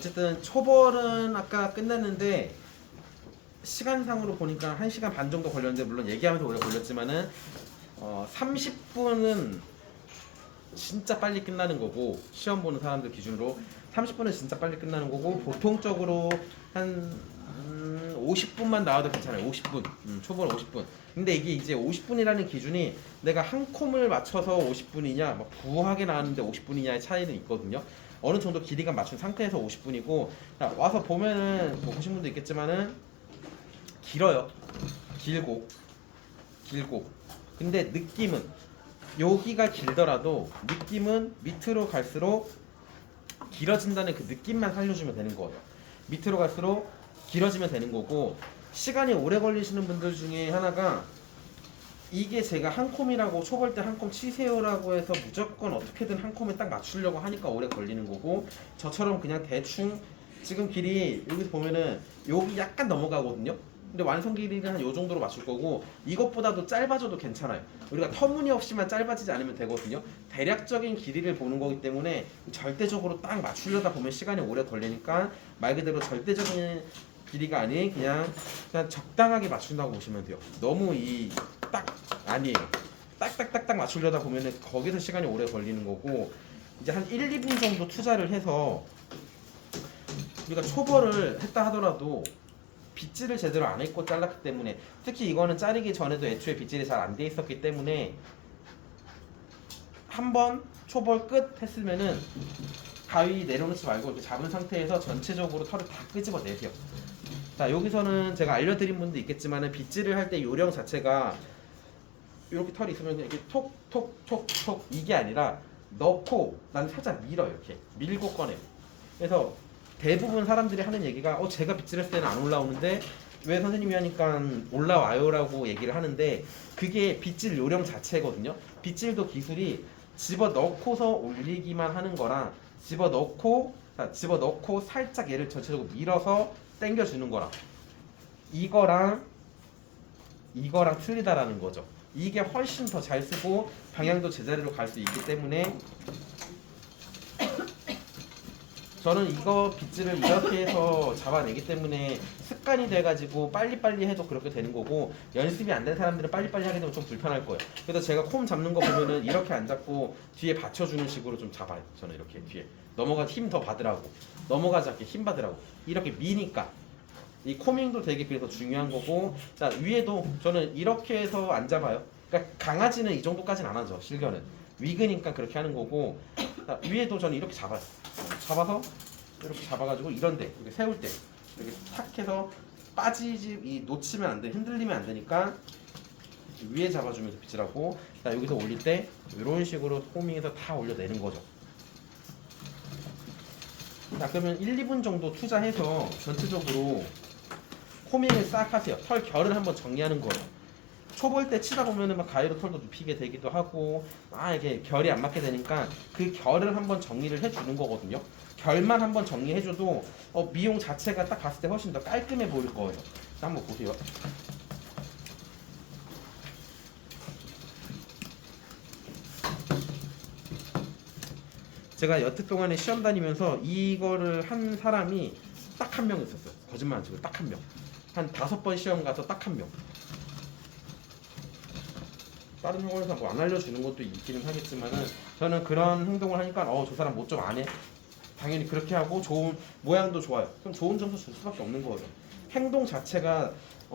어쨌든 초벌은 아까 끝났는데 시간상으로 보니까 1시간 반 정도 걸렸는데, 물론 얘기하면서 오래 걸렸지만은 30분은 진짜 빨리 끝나는 거고, 시험 보는 사람들 기준으로 30분은 진짜 빨리 끝나는 거고, 보통적으로 한 50분만 나와도 괜찮아요. 50분. 초벌 50분. 근데 이게 이제 50분이라는 기준이 내가 한 콤을 맞춰서 50분이냐, 막 부하게 나왔는데 50분이냐의 차이는 있거든요. 어느 정도 길이감 맞춘 상태에서 50분이고, 와서 보면은 뭐 보신 분도 있겠지만은 길어요. 길고. 근데 느낌은 여기가 길더라도 느낌은 밑으로 갈수록 길어진다는 그 느낌만 살려주면 되는 거예요. 밑으로 갈수록 길어지면 되는 거고, 시간이 오래 걸리시는 분들 중에 하나가, 이게 제가 한 콤이라고 초벌 때 한 콤 치세요라고 해서 무조건 어떻게든 한 콤에 딱 맞추려고 하니까 오래 걸리는 거고, 저처럼 그냥 대충 지금 길이 여기 보면은 여기 약간 넘어가거든요. 근데 완성 길이는 한 요 정도로 맞출 거고, 이것보다도 짧아져도 괜찮아요. 우리가 터무니없이만 짧아지지 않으면 되거든요. 대략적인 길이를 보는 거기 때문에 절대적으로 딱 맞추려다 보면 시간이 오래 걸리니까, 말 그대로 절대적인 길이가 아닌 그냥 적당하게 맞춘다고 보시면 돼요. 너무 딱 아니에요. 딱딱딱딱 맞추려다 보면은 거기서 시간이 오래 걸리는 거고, 이제 한 1, 2분 정도 투자를 해서, 우리가 초벌을 했다 하더라도 빗질을 제대로 안 했고 잘랐기 때문에, 특히 이거는 자르기 전에도 애초에 빗질이 잘 안 돼 있었기 때문에, 한번 초벌 끝 했으면은 가위 내려놓지 말고 이렇게 잡은 상태에서 전체적으로 털을 다 끄집어 내세요. 자, 여기서는 제가 알려드린 분도 있겠지만은, 빗질을 할 때 요령 자체가 이렇게 털이 있으면 이렇게 톡톡톡톡 이게 아니라, 넣고 난 살짝 밀어요. 이렇게 밀고 꺼내요. 그래서 대부분 사람들이 하는 얘기가, 제가 빗질했을 때는 안 올라오는데 왜 선생님이 하니까 올라와요라고 얘기를 하는데, 그게 빗질 요령 자체거든요. 빗질도 기술이 집어넣고서 올리기만 하는 거랑, 집어넣고 살짝 얘를 전체적으로 밀어서 당겨주는 거랑, 이거랑 틀리다라는 거죠. 이게 훨씬 더 잘 쓰고 방향도 제자리로 갈 수 있기 때문에, 저는 이거 빗질을 이렇게 해서 잡아내기 때문에 습관이 돼가지고 빨리빨리 해도 그렇게 되는 거고, 연습이 안 된 사람들은 빨리빨리 하게 되면 좀 불편할 거예요. 그래서 제가 콤 잡는 거 보면은 이렇게 안 잡고 뒤에 받쳐주는 식으로 좀 잡아요. 저는 이렇게 뒤에 넘어가 힘 더 받으라고, 넘어가지 않게 힘 받으라고 이렇게 미니까. 이 코밍도 되게 그래서 중요한 거고, 자, 위에도 저는 이렇게 해서 안 잡아요. 그러니까 강아지는 이 정도까지는 안 하죠. 실견은 위그니까 그렇게 하는 거고, 자, 위에도 저는 이렇게 잡아요. 잡아서 이렇게 잡아가지고 이런데 이렇게 세울 때 이렇게 탁 해서 빠지지, 놓치면 안 돼, 흔들리면 안 되니까 위에 잡아주면서 빗질하고, 자, 여기서 올릴 때 이런 식으로 코밍해서 다 올려내는 거죠. 자, 그러면 1, 2분 정도 투자해서 전체적으로 코밍을 싹 하세요. 털 결을 한번 정리하는 거예요. 초볼 때 치다 보면은 막 가위로 털도 눕히게 되기도 하고, 이게 결이 안 맞게 되니까 그 결을 한번 정리를 해주는 거거든요. 결만 한번 정리해줘도 미용 자체가 딱 봤을 때 훨씬 더 깔끔해 보일 거예요. 자, 한번 보세요. 제가 여태 동안에 시험 다니면서 이거를 한 사람이 딱 한 명 있었어요. 거짓말 안 치고 딱 한 명. 한 5번 시험 가서 딱 한 명. 다른 학원에서 뭐 안 알려주는 것도 있기는 하겠지만은, 저는 그런 행동을 하니까 저 사람 뭐 좀 안 해. 당연히 그렇게 하고 좋은 모양도 좋아요. 그럼 좋은 점수 줄 수밖에 없는 거예요. 행동 자체가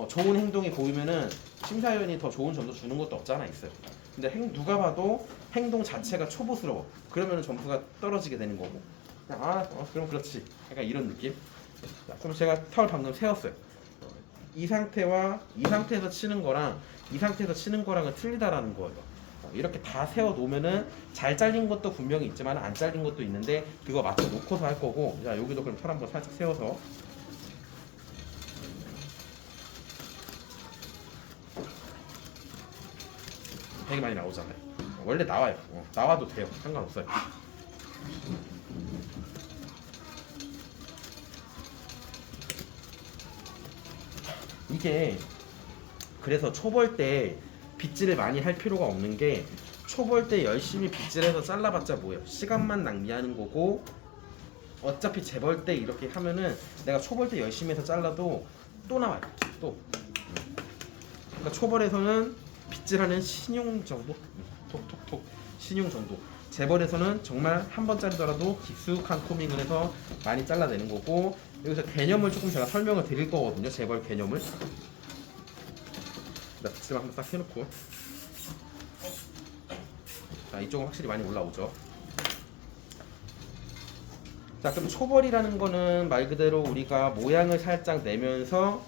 좋은 행동이 보이면은 심사위원이 더 좋은 점수 주는 것도 없지 않아 있어요. 근데 누가 봐도 행동 자체가 초보스러워. 그러면 점수가 떨어지게 되는 거고. 그냥 그럼 그렇지. 약간 이런 느낌. 자, 그럼 제가 털 방금 세웠어요. 이 상태에서 치는 거랑 이 상태에서 치는 거랑은 틀리다라는 거예요. 이렇게 다 세워 놓으면은 잘 잘린 것도 분명히 있지만 안 잘린 것도 있는데, 그거 맞춰 놓고서 할 거고. 자, 여기도 그럼 털 한번 살짝 세워서. 되게 많이 나오잖아요. 원래 나와요. 나와도 돼요. 상관없어요. 이게 그래서 초벌 때 빗질을 많이 할 필요가 없는 게, 초벌 때 열심히 빗질해서 잘라봤자 뭐예요? 시간만 낭비하는 거고, 어차피 재벌 때 이렇게 하면은 내가 초벌 때 열심히 해서 잘라도 또 나와요. 또. 그러니까 초벌에서는 빗질하는 신용 정도, 톡톡톡 신용 정도. 재벌에서는 정말 한 번 자르더라도 깊숙한 코밍을 해서 많이 잘라내는 거고, 여기서 개념을 조금 제가 설명을 드릴 거거든요. 재벌 개념을. 자, 빗질 한번 딱 해놓고, 자, 이쪽은 확실히 많이 올라오죠. 자, 그럼 초벌이라는 거는 말 그대로 우리가 모양을 살짝 내면서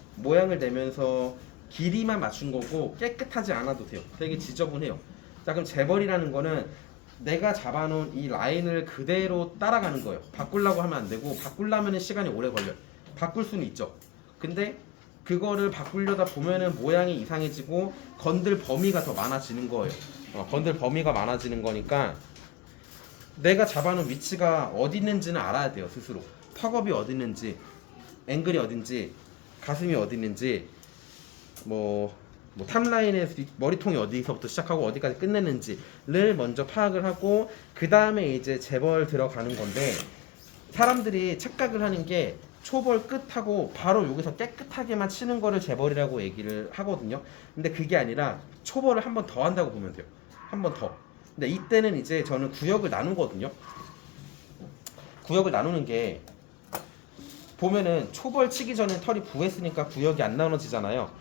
길이만 맞춘 거고 깨끗하지 않아도 돼요. 되게 지저분해요. 자, 그럼 재벌이라는 거는 내가 잡아놓은 이 라인을 그대로 따라가는 거예요. 바꾸려고 하면 안 되고, 바꾸려면 시간이 오래 걸려요. 바꿀 수는 있죠. 근데 그거를 바꾸려다 보면은 모양이 이상해지고 건들 범위가 더 많아지는 거예요. 건들 범위가 많아지는 거니까 내가 잡아놓은 위치가 어디 있는지는 알아야 돼요. 스스로 턱업이 어디 있는지, 앵글이 어딘지, 가슴이 어디 있는지, 뭐 탑라인의 머리통이 어디서부터 시작하고 어디까지 끝내는지를 먼저 파악을 하고, 그 다음에 이제 재벌 들어가는 건데, 사람들이 착각을 하는 게 초벌 끝하고 바로 여기서 깨끗하게만 치는 거를 재벌이라고 얘기를 하거든요. 근데 그게 아니라 초벌을 한 번 더 한다고 보면 돼요. 한 번 더. 근데 이때는 이제 저는 구역을 나누거든요. 구역을 나누는 게, 보면은 초벌 치기 전에 털이 부했으니까 구역이 안 나눠지잖아요.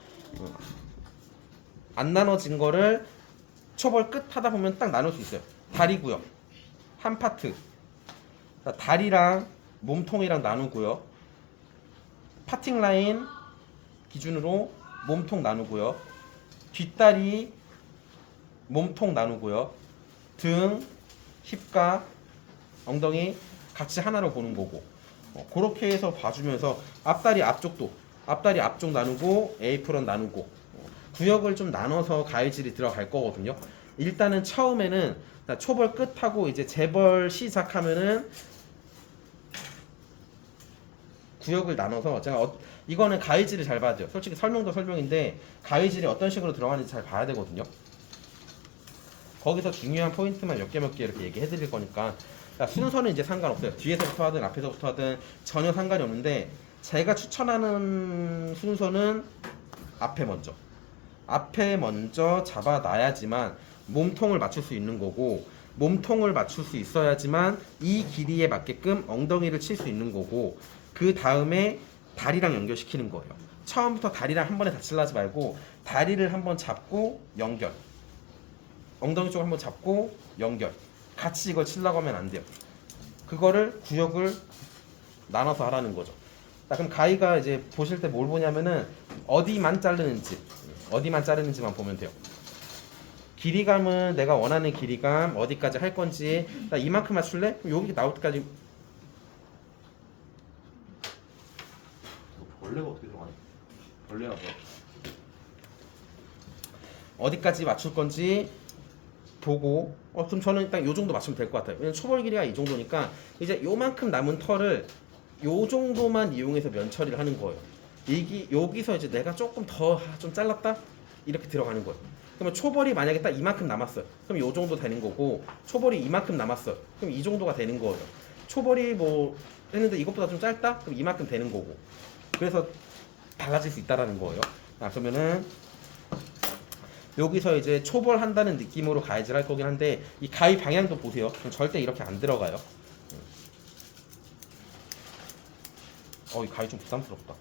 안 나눠진 거를 초벌 끝 하다 보면 딱 나눌 수 있어요. 다리 구역 한 파트, 다리랑 몸통이랑 나누고요. 파팅 라인 기준으로 몸통 나누고요. 뒷다리 몸통 나누고요. 등, 힙과 엉덩이 같이 하나로 보는 거고, 그렇게 해서 봐주면서 앞다리 앞쪽 나누고 에이프런 나누고, 구역을 좀 나눠서 가위질이 들어갈 거거든요. 일단은 처음에는 초벌 끝하고 이제 재벌 시작하면은 구역을 나눠서, 제가 이거는 가위질을 잘 봐야 돼요. 솔직히 설명도 설명인데 가위질이 어떤 식으로 들어가는지 잘 봐야 되거든요. 거기서 중요한 포인트만 몇 개 이렇게 얘기해 드릴 거니까, 순서는 이제 상관없어요. 뒤에서부터 하든 앞에서부터 하든 전혀 상관이 없는데, 제가 추천하는 순서는 앞에 먼저 잡아놔야지만 몸통을 맞출 수 있는 거고, 몸통을 맞출 수 있어야지만 이 길이에 맞게끔 엉덩이를 칠 수 있는 거고, 그 다음에 다리랑 연결시키는 거예요. 처음부터 다리랑 한 번에 다 칠라 하지 말고 다리를 한번 잡고 연결, 엉덩이 쪽을 한번 잡고 연결, 같이 이걸 치려고 하면 안 돼요. 그거를 구역을 나눠서 하라는 거죠. 자, 그럼 가위가 이제 보실 때 뭘 보냐면은 어디만 자르는지만 보면 돼요. 길이감은 내가 원하는 길이감 어디까지 할 건지, 나 이만큼 맞출래? 그럼 여기 나올 때까지. 벌레가 어떻게 들어가냐? 벌레가 뭐? 어디까지 맞출 건지 보고, 그럼 저는 일단 요 정도 맞추면 될 것 같아요. 왜냐면 초벌 길이가 이 정도니까 이제 요만큼 남은 털을 요 정도만 이용해서 면 처리를 하는 거예요. 여기서 이제 내가 조금 더 좀 잘랐다? 이렇게 들어가는 거예요. 그러면 초벌이 만약에 딱 이만큼 남았어요. 그럼 요 정도 되는 거고, 초벌이 이만큼 남았어요. 그럼 이 정도가 되는 거예요. 초벌이 뭐 했는데 이것보다 좀 짧다? 그럼 이만큼 되는 거고. 그래서 달라질 수 있다라는 거예요. 그러면은 여기서 이제 초벌한다는 느낌으로 가위질 할 거긴 한데, 이 가위 방향도 보세요. 절대 이렇게 안 들어가요. 이 가위 좀 부담스럽다.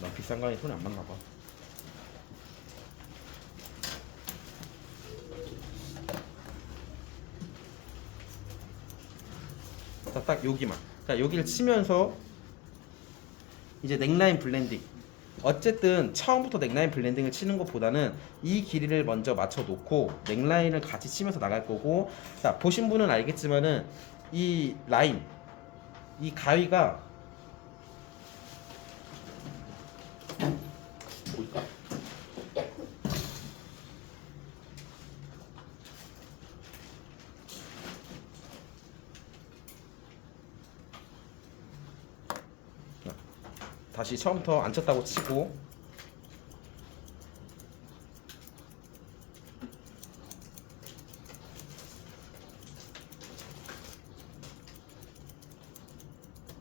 난 비싼 가위 손에 안 맞나 봐. 자, 딱 여기만. 자, 여기를 치면서 이제 넥라인 블렌딩. 어쨌든 처음부터 넥라인 블렌딩을 치는 것보다는 이 길이를 먼저 맞춰 놓고 넥라인을 같이 치면서 나갈 거고, 자, 보신 분은 알겠지만은 이 라인, 이 가위가 다시 처음부터 안 쳤다고 치고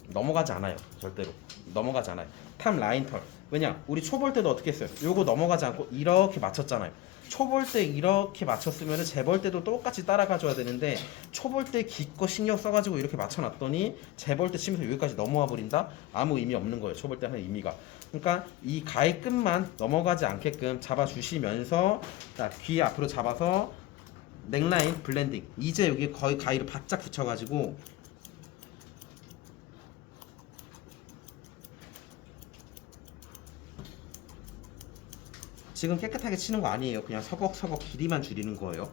넘어가지 않아요. 절대로 넘어가지 않아요. 탑 라인 털. 왜냐? 우리 초볼 때도 어떻게 했어요? 요거 넘어가지 않고 이렇게 맞췄잖아요. 초볼 때 이렇게 맞췄으면 재볼 때도 똑같이 따라가 줘야 되는데 초볼 때 기껏 신경 써가지고 이렇게 맞춰놨더니 재볼 때 치면서 여기까지 넘어와 버린다? 아무 의미 없는 거예요. 초볼 때 하는 의미가. 그러니까 이 가위 끝만 넘어가지 않게끔 잡아주시면서 자, 귀 앞으로 잡아서 넥라인 블렌딩. 이제 여기 거의 가위를 바짝 붙여가지고 지금 깨끗하게 치는 거 아니에요. 그냥 서걱서걱 길이만 줄이는 거예요.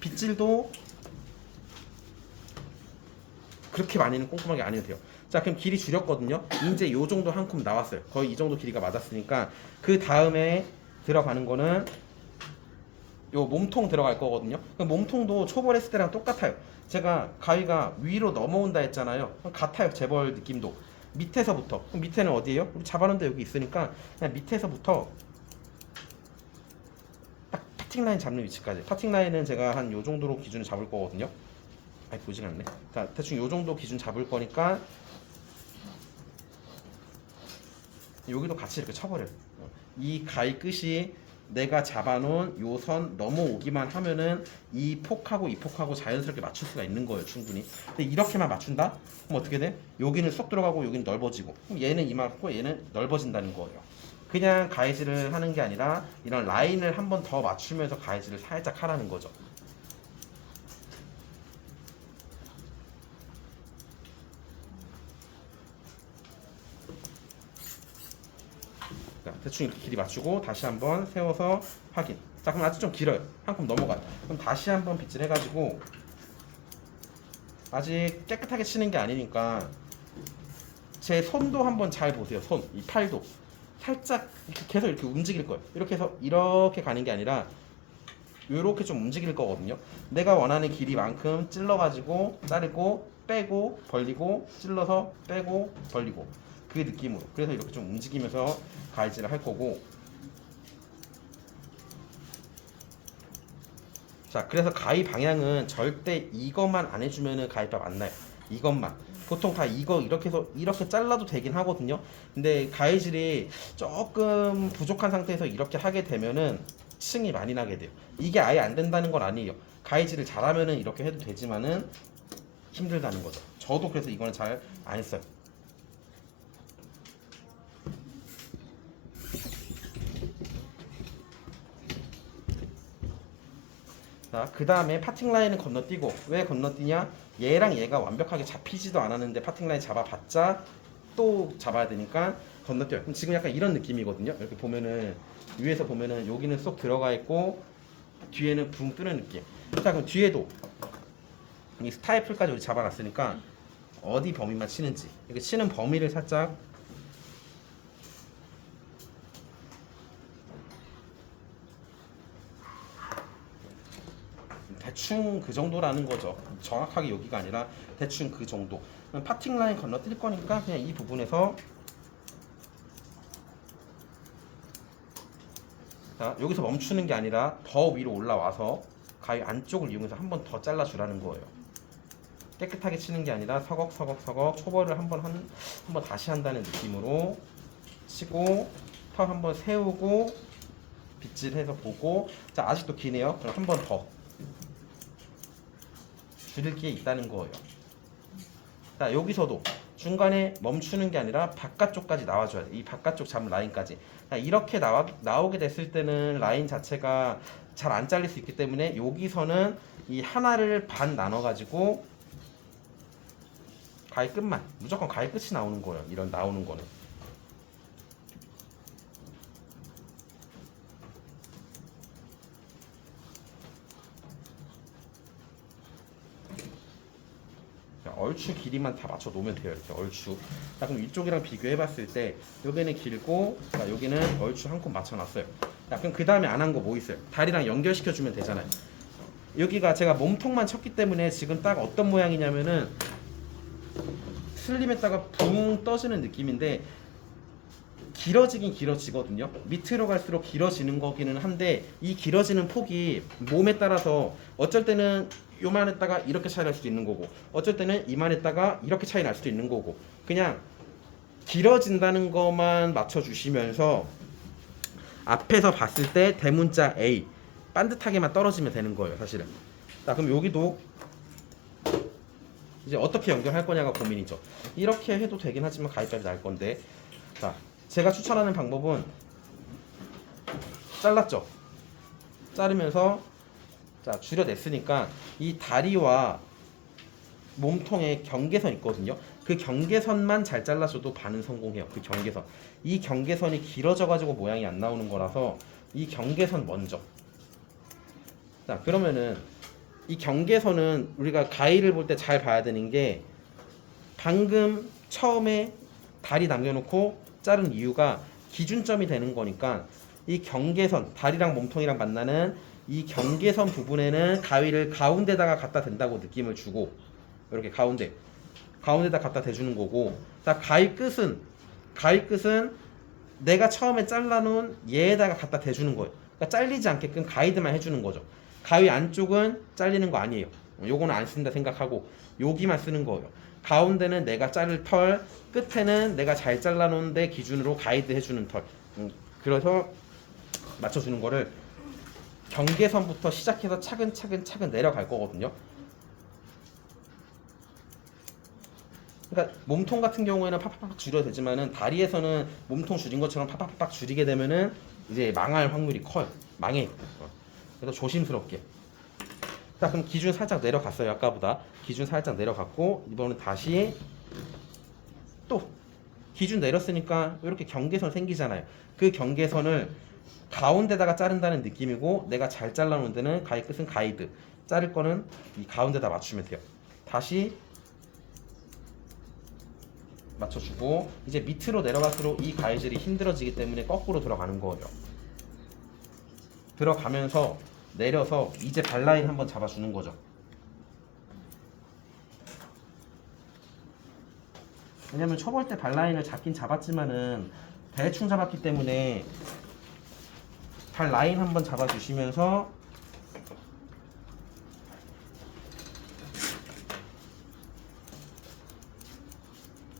빗질도 그렇게 많이는 꼼꼼하게 안 해도 돼요. 자, 그럼 길이 줄였거든요. 이제 요 정도 한 콤 나왔어요. 거의 이 정도 길이가 맞았으니까 그 다음에 들어가는 거는 요 몸통 들어갈 거거든요. 그럼 몸통도 초벌했을 때랑 똑같아요. 제가 가위가 위로 넘어온다 했잖아요. 같아요. 재벌 느낌도. 밑에서부터. 그럼 밑에는 어디예요? 우리 잡아놓은 데 여기 있으니까 그냥 밑에서부터 딱 파팅 라인 잡는 위치까지. 파팅 라인은 제가 한 요 정도로 기준을 잡을 거거든요. 아니 보진 않네. 자, 대충 요 정도 기준 잡을 거니까 여기도 같이 이렇게 쳐버려요. 이 가위 끝이 내가 잡아놓은 요 선 넘어오기만 하면은 이 폭하고 이 폭하고 자연스럽게 맞출 수가 있는 거예요, 충분히. 근데 이렇게만 맞춘다? 그럼 어떻게 돼? 여기는 쏙 들어가고 여기는 넓어지고, 그럼 얘는 이만큼 얘는 넓어진다는 거예요. 그냥 가위질을 하는 게 아니라 이런 라인을 한 번 더 맞추면서 가위질을 살짝 하라는 거죠. 대충 이렇게 길이 맞추고 다시 한번 세워서 확인. 자, 그럼 아직 좀 길어요. 한 콤 넘어가요. 그럼 다시 한번 빗질 해가지고 아직 깨끗하게 치는 게 아니니까 제 손도 한번 잘 보세요. 손, 이 팔도 살짝 이렇게 계속 이렇게 움직일 거예요. 이렇게 해서 이렇게 가는 게 아니라 이렇게 좀 움직일 거거든요. 내가 원하는 길이만큼 찔러가지고 자르고 빼고 벌리고 찔러서 빼고 벌리고 그 느낌으로. 그래서 이렇게 좀 움직이면서 가위질을 할 거고. 자, 그래서 가위 방향은 절대 이것만 안 해주면은 가위밥 안 나요. 이것만. 보통 다 이거 이렇게 해서 이렇게 잘라도 되긴 하거든요. 근데 가위질이 조금 부족한 상태에서 이렇게 하게 되면은 층이 많이 나게 돼요. 이게 아예 안 된다는 건 아니에요. 가위질을 잘하면은 이렇게 해도 되지만은 힘들다는 거죠. 저도 그래서 이거는 잘 안 했어요. 자, 그 다음에 파팅 라인은 건너뛰고. 왜 건너뛰냐? 얘랑 얘가 완벽하게 잡히지도 않았는데 파팅 라인 잡아봤자 또 잡아야 되니까 건너뛰어요. 그럼 지금 약간 이런 느낌이거든요. 이렇게 보면은 위에서 보면은 여기는 쏙 들어가 있고 뒤에는 붕 뜨는 느낌. 자, 그럼 뒤에도 이 스타이플까지 우리 잡아놨으니까 어디 범위만 치는지, 이렇게 치는 범위를 살짝 대충 그 정도라는 거죠. 정확하게 여기가 아니라 대충 그 정도. 파팅 라인 건너뛸 거니까 그냥 이 부분에서 자, 여기서 멈추는 게 아니라 더 위로 올라와서 가위 안쪽을 이용해서 한 번 더 잘라주라는 거예요. 깨끗하게 치는 게 아니라 서걱서걱 초벌을 한 번 다시 한다는 느낌으로 치고 턱 한 번 세우고 빗질해서 보고. 자, 아직도 기네요. 그럼 한 번 더 줄일 게 있다는 거예요. 자, 여기서도 중간에 멈추는 게 아니라 바깥쪽까지 나와줘야 돼. 이 바깥쪽 잡은 라인까지. 자, 이렇게 나오게 됐을 때는 라인 자체가 잘 안 잘릴 수 있기 때문에 여기서는 이 하나를 반 나눠가지고 가위 끝만, 무조건 가위 끝이 나오는 거예요. 이런 나오는 거는. 얼추 길이만 다 맞춰 놓으면 돼요. 이렇게 얼추. 자, 그럼 이쪽이랑 비교해 봤을 때 여기는 길고, 자, 여기는 얼추 한 콤 맞춰 놨어요. 자, 그럼 그 다음에 안 한 거 뭐 있어요? 다리랑 연결시켜 주면 되잖아요. 여기가 제가 몸통만 쳤기 때문에 지금 딱 어떤 모양이냐면은 슬림했다가 붕 떠지는 느낌인데 길어지긴 길어지거든요. 밑으로 갈수록 길어지는 거기는 한데 이 길어지는 폭이 몸에 따라서 어쩔 때는 요만했다가 이렇게 차이 날 수도 있는 거고 어쩔 때는 이만했다가 이렇게 차이 날 수도 있는 거고 그냥 길어진다는 것만 맞춰주시면서 앞에서 봤을 때 대문자 A 반듯하게만 떨어지면 되는 거예요 사실은. 자 그럼 여기도 이제 어떻게 연결할 거냐가 고민이죠. 이렇게 해도 되긴 하지만 가위바위보 날 건데 자 제가 추천하는 방법은 잘랐죠. 자르면서 자 줄여냈으니까 이 다리와 몸통에 경계선 있거든요. 그 경계선만 잘 잘라줘도 반은 성공해요. 그 경계선. 이 경계선이 길어져 가지고 모양이 안 나오는 거라서 이 경계선 먼저. 자 그러면은 이 경계선은 우리가 가위를 볼 때 잘 봐야 되는 게 방금 처음에 다리 남겨놓고 자른 이유가 기준점이 되는 거니까 이 경계선 다리랑 몸통이랑 만나는 이 경계선 부분에는 가위를 가운데다가 갖다 댄다고 느낌을 주고 이렇게 가운데다 갖다 대주는 거고 자 가위 끝은 내가 처음에 잘라놓은 얘에다가 갖다 대주는 거예요. 그러니까 잘리지 않게끔 가이드만 해주는 거죠. 가위 안쪽은 잘리는 거 아니에요. 요거는 안 쓴다 생각하고 여기만 쓰는 거예요. 가운데는 내가 자를 털, 끝에는 내가 잘 잘라놓은 데 기준으로 가이드 해주는 털. 그래서 맞춰주는 거를 경계선부터 시작해서 차근차근 내려갈 거거든요. 그러니까 몸통 같은 경우에는 팍팍팍 줄여도 되지만은 다리에서는 몸통 줄인 것처럼 팍팍팍 줄이게 되면은 이제 망할 확률이 커요. 망해. 그래서 조심스럽게. 자 그럼 기준 살짝 내려갔어요. 아까보다 기준 살짝 내려갔고 이번엔 다시 또 기준 내렸으니까 이렇게 경계선 생기잖아요. 그 경계선을 가운데다가 자른다는 느낌이고 내가 잘 잘라놓은 데는 가위 끝은 가이드 자를 거는 이 가운데다 맞추면 돼요. 다시 맞춰주고 이제 밑으로 내려갈수록 이 가위질이 힘들어지기 때문에 거꾸로 들어가는 거예요. 들어가면서 내려서 이제 발라인 한번 잡아주는 거죠. 왜냐면 초벌 때 발라인을 잡긴 잡았지만은 대충 잡았기 때문에 발 라인 한번 잡아주시면서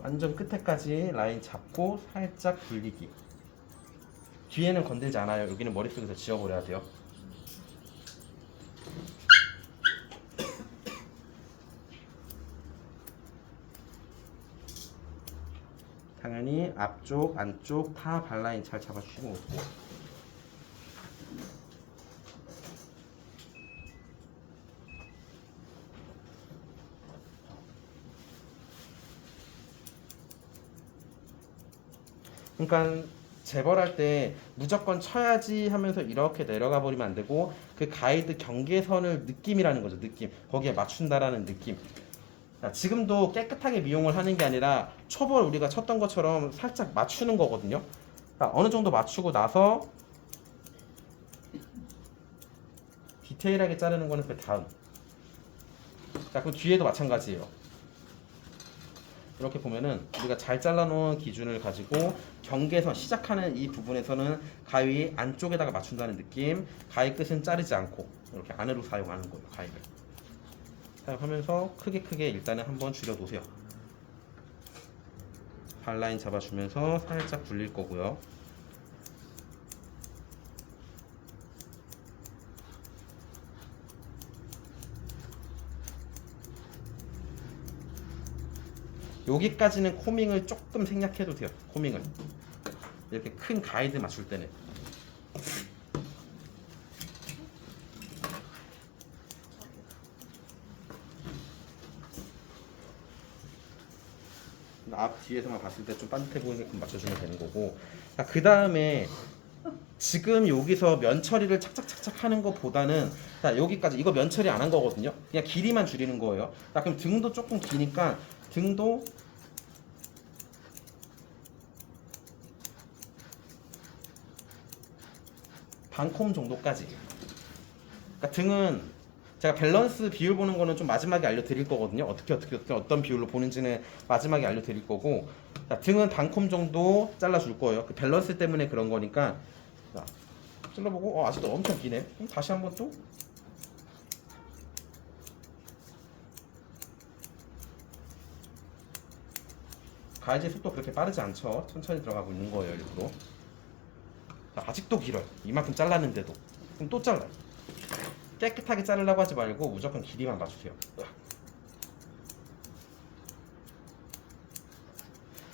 완전 끝에까지 라인 잡고 살짝 굴리기. 뒤에는 건들지 않아요. 여기는 머릿속에서 지워버려야 돼요. 당연히 앞쪽, 안쪽 다 발라인 잘 잡아주시고 그러니까 재벌할 때 무조건 쳐야지 하면서 이렇게 내려가 버리면 안 되고 그 가이드 경계선을 느낌이라는 거죠. 느낌. 거기에 맞춘다라는 느낌. 자, 지금도 깨끗하게 미용을 하는 게 아니라 초벌 우리가 쳤던 것처럼 살짝 맞추는 거거든요. 자, 어느 정도 맞추고 나서 디테일하게 자르는 거는 그 다음. 자, 그럼 뒤에도 마찬가지예요. 이렇게 보면은 우리가 잘 잘라놓은 기준을 가지고 경계선 시작하는 이 부분에서는 가위 안쪽에다가 맞춘다는 느낌, 가위 끝은 자르지 않고 이렇게 안으로 사용하는 거예요. 가위를 사용하면서 크게 일단은 한번 줄여 놓으세요. 발라인 잡아주면서 살짝 굴릴 거고요. 여기까지는 코밍을 조금 생략해도 돼요. 코밍을 이렇게 큰 가이드 맞출 때는 앞 뒤에서만 봤을 때 좀 반듯해 보이게끔 맞춰주면 되는 거고. 그 다음에 지금 여기서 면 처리를 착착착착 하는 것보다는 자 여기까지 이거 면 처리 안 한 거거든요. 그냥 길이만 줄이는 거예요. 자 그럼 등도 조금 기니까 등도 반콤 정도까지. 그러니까 등은 제가 밸런스 비율 보는 거는 좀 마지막에 알려드릴 거거든요. 어떻게 어떤 비율로 보는지는 마지막에 알려드릴 거고, 자, 등은 단콤 정도 잘라줄 거예요. 그 밸런스 때문에 그런 거니까. 자, 잘라보고 아직도 엄청 기네. 그럼 다시 한번 또 가이드 속도 그렇게 빠르지 않죠. 천천히 들어가고 있는 거예요, 일부러. 자, 아직도 길어요. 이만큼 잘랐는데도. 그럼 또 잘라요. 깨끗하게 자르려고 하지 말고 무조건 길이만 맞추세요.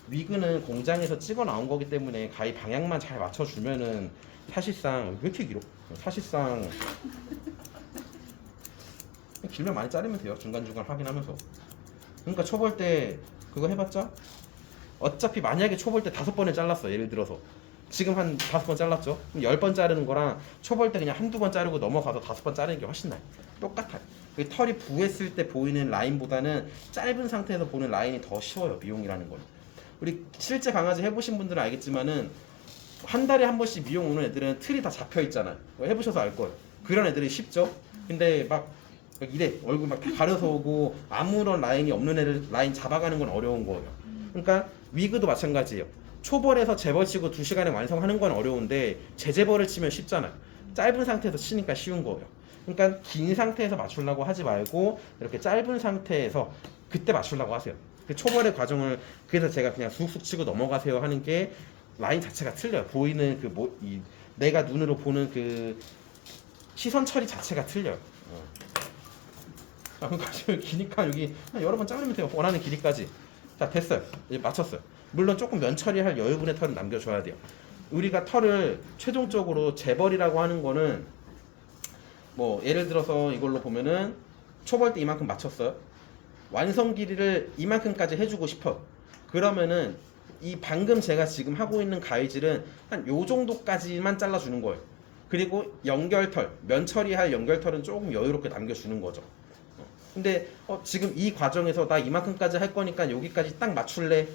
위그는 공장에서 찍어 나온 거기 때문에 가위 방향만 잘 맞춰주면은 사실상 왜 이렇게 길어? 사실상 길면 많이 자르면 돼요. 중간중간 확인하면서. 그러니까 초벌 때 그거 해봤자 어차피 만약에 초벌 때 5번을 잘랐어. 예를 들어서 지금 한 5번 잘랐죠? 그럼 10번 자르는 거랑 초벌 때 그냥 한두 번 자르고 넘어가서 5번 자르는 게 훨씬 나아요. 똑같아요. 그 털이 부했을 때 보이는 라인보다는 짧은 상태에서 보는 라인이 더 쉬워요. 미용이라는 건. 우리 실제 강아지 해보신 분들은 알겠지만은 한 달에 한 번씩 미용 오는 애들은 틀이 다 잡혀 있잖아요. 해보셔서 알 거예요. 그런 애들이 쉽죠. 근데 막 이래 얼굴 막 다 가려서 오고 아무런 라인이 없는 애를 라인 잡아가는 건 어려운 거예요. 그러니까 위그도 마찬가지예요. 초벌에서 재벌 치고 2시간에 완성하는 건 어려운데 재재벌을 치면 쉽잖아요. 짧은 상태에서 치니까 쉬운 거예요. 그러니까 긴 상태에서 맞추려고 하지 말고 이렇게 짧은 상태에서 그때 맞추려고 하세요. 그 초벌의 과정을 그래서 제가 그냥 쑥쑥 치고 넘어가세요 하는 게 라인 자체가 틀려요. 보이는 그 내가 눈으로 보는 그 시선 처리 자체가 틀려요. 그러니까 기니까 여기 여러 번 자르면 돼요. 원하는 길이까지. 자, 됐어요. 이제 맞췄어요. 물론 조금 면 처리할 여유분의 털은 남겨줘야 돼요. 우리가 털을 최종적으로 재벌이라고 하는 거는 뭐 예를 들어서 이걸로 보면은 초벌 때 이만큼 맞췄어요. 완성 길이를 이만큼까지 해주고 싶어. 그러면은 이 방금 제가 지금 하고 있는 가위질은 한 요 정도까지만 잘라주는 거예요. 그리고 연결털, 면 처리할 연결털은 조금 여유롭게 남겨주는 거죠. 근데 지금 이 과정에서 나 이만큼까지 할 거니까 여기까지 딱 맞출래?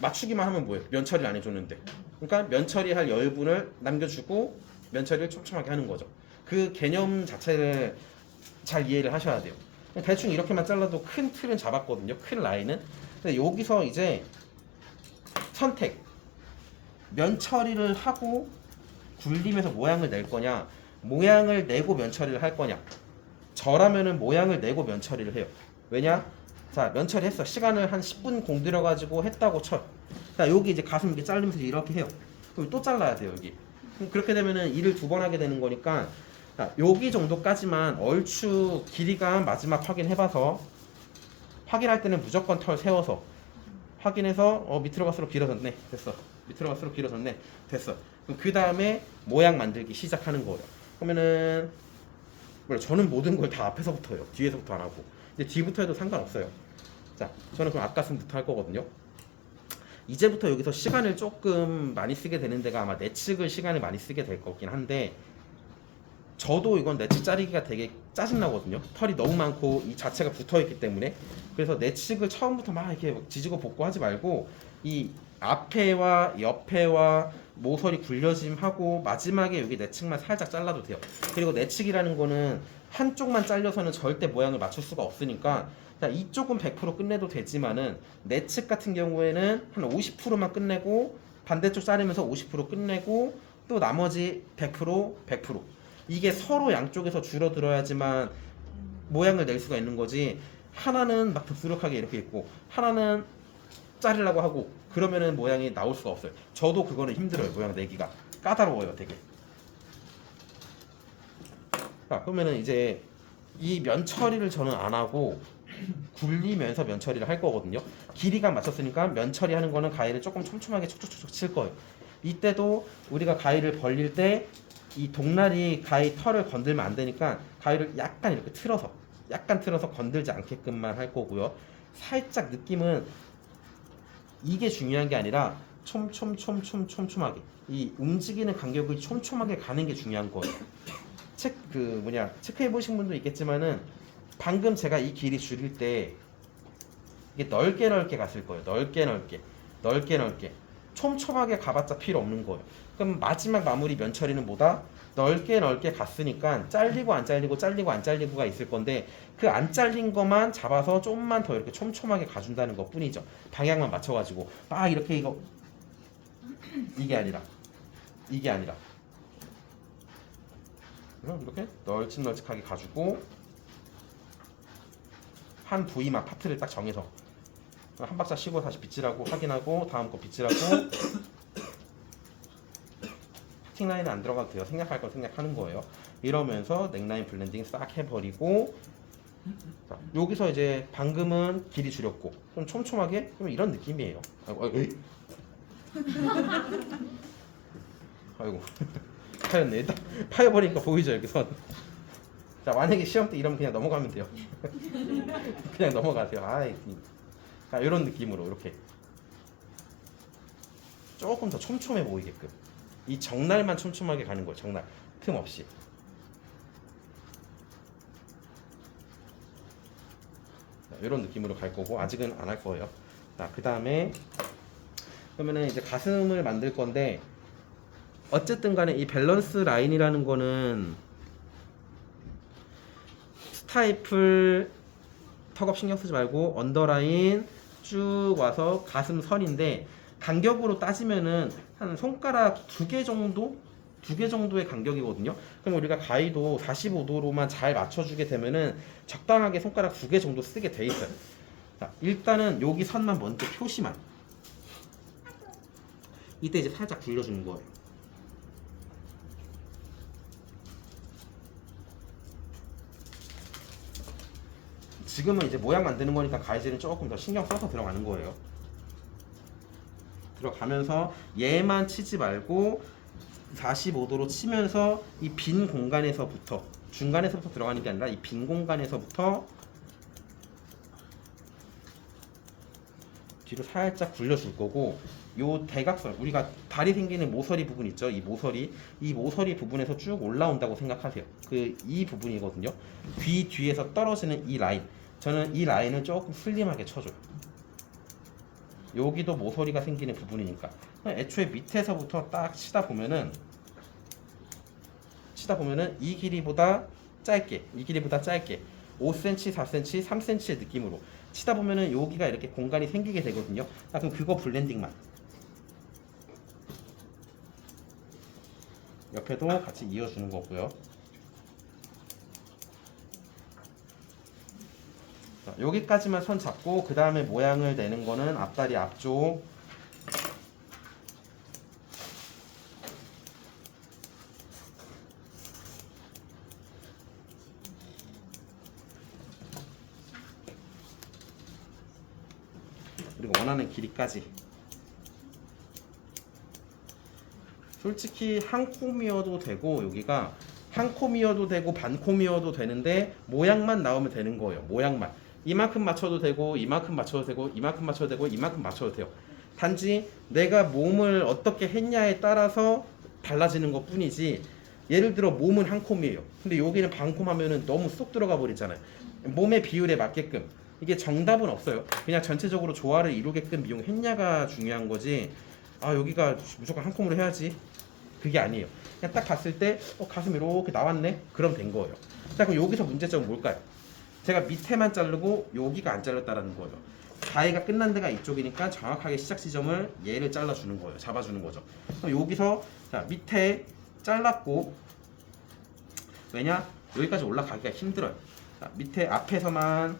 맞추기만 하면 뭐예요? 면 처리를 안 해줬는데. 그러니까 면 처리할 여유분을 남겨주고 면 처리를 촘촘하게 하는 거죠. 그 개념 자체를 잘 이해를 하셔야 돼요. 대충 이렇게만 잘라도 큰 틀은 잡았거든요. 큰 라인은. 근데 여기서 이제 선택. 면 처리를 하고 굴리면서 모양을 낼 거냐, 모양을 내고 면 처리를 할 거냐. 저라면은 모양을 내고 면 처리를 해요. 왜냐? 자, 면 처리했어. 시간을 한 10분 공들여가지고 했다고 쳐. 자, 여기 이제 가슴 이렇게 자르면서 이렇게 해요. 그럼 또 잘라야 돼요, 여기. 그럼 그렇게 되면은 일을 2번 하게 되는 거니까, 자, 여기 정도까지만 얼추 길이가 마지막 확인해봐서, 확인할 때는 무조건 털 세워서, 확인해서, 밑으로 갈수록 길어졌네. 됐어. 밑으로 갈수록 길어졌네. 됐어. 그럼 그 다음에 모양 만들기 시작하는 거예요. 그러면은, 저는 모든 걸 다 앞에서부터 해요. 뒤에서부터 안 하고. 근데 뒤부터 해도 상관없어요. 자, 저는 그럼 앞가슴부터 할 거거든요. 이제부터 여기서 시간을 조금 많이 쓰게 되는 데가 아마 내측을 시간을 많이 쓰게 될 거긴 한데, 저도 이건 내측 자르기가 되게 짜증나거든요. 털이 너무 많고 이 자체가 붙어있기 때문에. 그래서 내측을 처음부터 막 이렇게 지지고 볶고 하지 말고 이 앞에와 옆에와 모서리 굴려짐하고 마지막에 여기 내측만 살짝 잘라도 돼요. 그리고 내측이라는 거는 한쪽만 잘려서는 절대 모양을 맞출 수가 없으니까, 자, 이쪽은 100% 끝내도 되지만은 내측 같은 경우에는 한 50%만 끝내고 반대쪽 자르면서 50% 끝내고 또 나머지 100% 이게 서로 양쪽에서 줄어들어야지만 모양을 낼 수가 있는 거지. 하나는 막 덥수룩하게 이렇게 있고 하나는 자르려고 하고 그러면은 모양이 나올 수가 없어요. 저도 그거는 힘들어요. 모양 내기가 까다로워요, 되게. 자, 그러면은 이제 이 면 처리를 저는 안 하고 굴리면서 면 처리를 할 거거든요. 길이가 맞췄으니까 면 처리하는 거는 가위를 조금 촘촘하게 촉촉촉촉 칠 거예요. 이때도 우리가 가위를 벌릴 때 이 동날이 가위 털을 건들면 안 되니까 가위를 약간 이렇게 약간 틀어서 건들지 않게끔만 할 거고요. 살짝 느낌은 이게 중요한 게 아니라 촘촘하게 이 움직이는 간격이 촘촘하게 가는 게 중요한 거예요. 체크해 보신 분도 있겠지만은 방금 제가 이 길이 줄일 때 이게 넓게 갔을 거예요. 넓게 촘촘하게 가봤자 필요 없는 거예요. 그럼 마지막 마무리 면 처리는 뭐다? 넓게 넓게 갔으니까 잘리고 안 잘리고 잘리고 안 잘리고가 있을 건데 그 안 잘린 것만 잡아서 좀만 더 이렇게 촘촘하게 가준다는 것 뿐이죠. 방향만 맞춰가지고 막 이렇게 이거 이게 아니라 이게 아니라 이렇게 널찍널찍하게 가지고 한 부위만 파트를 딱 정해서 한 박자 쉬고 다시 빗질하고 확인하고 다음 거 빗질하고 파팅 라인은 안 들어가도 돼요. 생략할 건 생략하는 거예요. 이러면서 넥라인 블렌딩 싹 해버리고 자, 여기서 이제 방금은 길이 줄였고 좀 촘촘하게 좀 이런 느낌이에요. 아이고 파였네. 일단 파여버리니까 보이죠 여기서. 자 만약에 시험 때 이러면 그냥 넘어가면 돼요. 그냥 넘어가세요. 자 이런 느낌으로 이렇게 조금 더 촘촘해 보이게끔 이 정날만 촘촘하게 가는 거예요. 정날 틈 없이. 이런 느낌으로 갈 거고 아직은 안 할 거예요. 자, 그 다음에 그러면은 이제 가슴을 만들 건데 어쨌든 간에 이 밸런스 라인이라는 거는 스타이플 턱업 신경 쓰지 말고 언더라인 쭉 와서 가슴 선인데 간격으로 따지면은 한 손가락 2개 정도? 2개 정도의 간격이거든요. 그럼 우리가 가위도 45도로만 잘 맞춰주게 되면은 적당하게 손가락 2개 정도 쓰게 돼 있어요. 자, 일단은 여기 선만 먼저 표시만. 이때 이제 살짝 굴려주는 거예요. 지금은 이제 모양 만드는 거니까 가위질은 조금 더 신경 써서 들어가는 거예요. 들어가면서 얘만 치지 말고 45도로 치면서 이 빈 공간에서부터 중간에서부터 들어가는 게 아니라 이 빈 공간에서부터 뒤로 살짝 굴려줄 거고 요 대각선 우리가 다리 생기는 모서리 부분 있죠. 이 모서리 부분에서 쭉 올라온다고 생각하세요. 이 부분이거든요. 귀 뒤에서 떨어지는 이 라인. 저는 이 라인을 조금 슬림하게 쳐줘요. 여기도 모서리가 생기는 부분이니까 애초에 밑에서부터 딱 치다 보면은 이 길이보다 짧게 5cm, 4cm, 3cm의 느낌으로 치다 보면은 여기가 이렇게 공간이 생기게 되거든요. 그럼 그거 블렌딩만 옆에도 같이 이어주는 거고요. 자, 여기까지만 선 잡고 그 다음에 모양을 내는 거는 앞다리 앞쪽 그리고 원하는 길이까지. 솔직히 한 콤이어도 되고 여기가 한 콤이어도 되고 반 콤이어도 되는데 모양만 나오면 되는 거예요. 모양만. 이만큼 맞춰도 되고 이만큼 맞춰도 되고 이만큼 맞춰도 되고 이만큼 맞춰도 돼요. 단지 내가 몸을 어떻게 했냐에 따라서 달라지는 것 뿐이지 예를 들어 몸은 한 콤이에요. 근데 여기는 반 콤 하면은 너무 쏙 들어가 버리잖아요. 몸의 비율에 맞게끔 이게 정답은 없어요. 그냥 전체적으로 조화를 이루게끔 이용했냐가 중요한 거지. 여기가 무조건 한 콤으로 해야지. 그게 아니에요. 그냥 딱 봤을 때 가슴 이렇게 나왔네? 그럼 된 거예요. 자, 그럼 여기서 문제점은 뭘까요? 제가 밑에만 자르고 여기가 안 잘렸다라는 거예요. 가위가 끝난 데가 이쪽이니까 정확하게 시작 지점을 얘를 잘라주는 거예요. 잡아주는 거죠. 그럼 여기서 자, 밑에 잘랐고 왜냐? 여기까지 올라가기가 힘들어요. 자, 밑에 앞에서만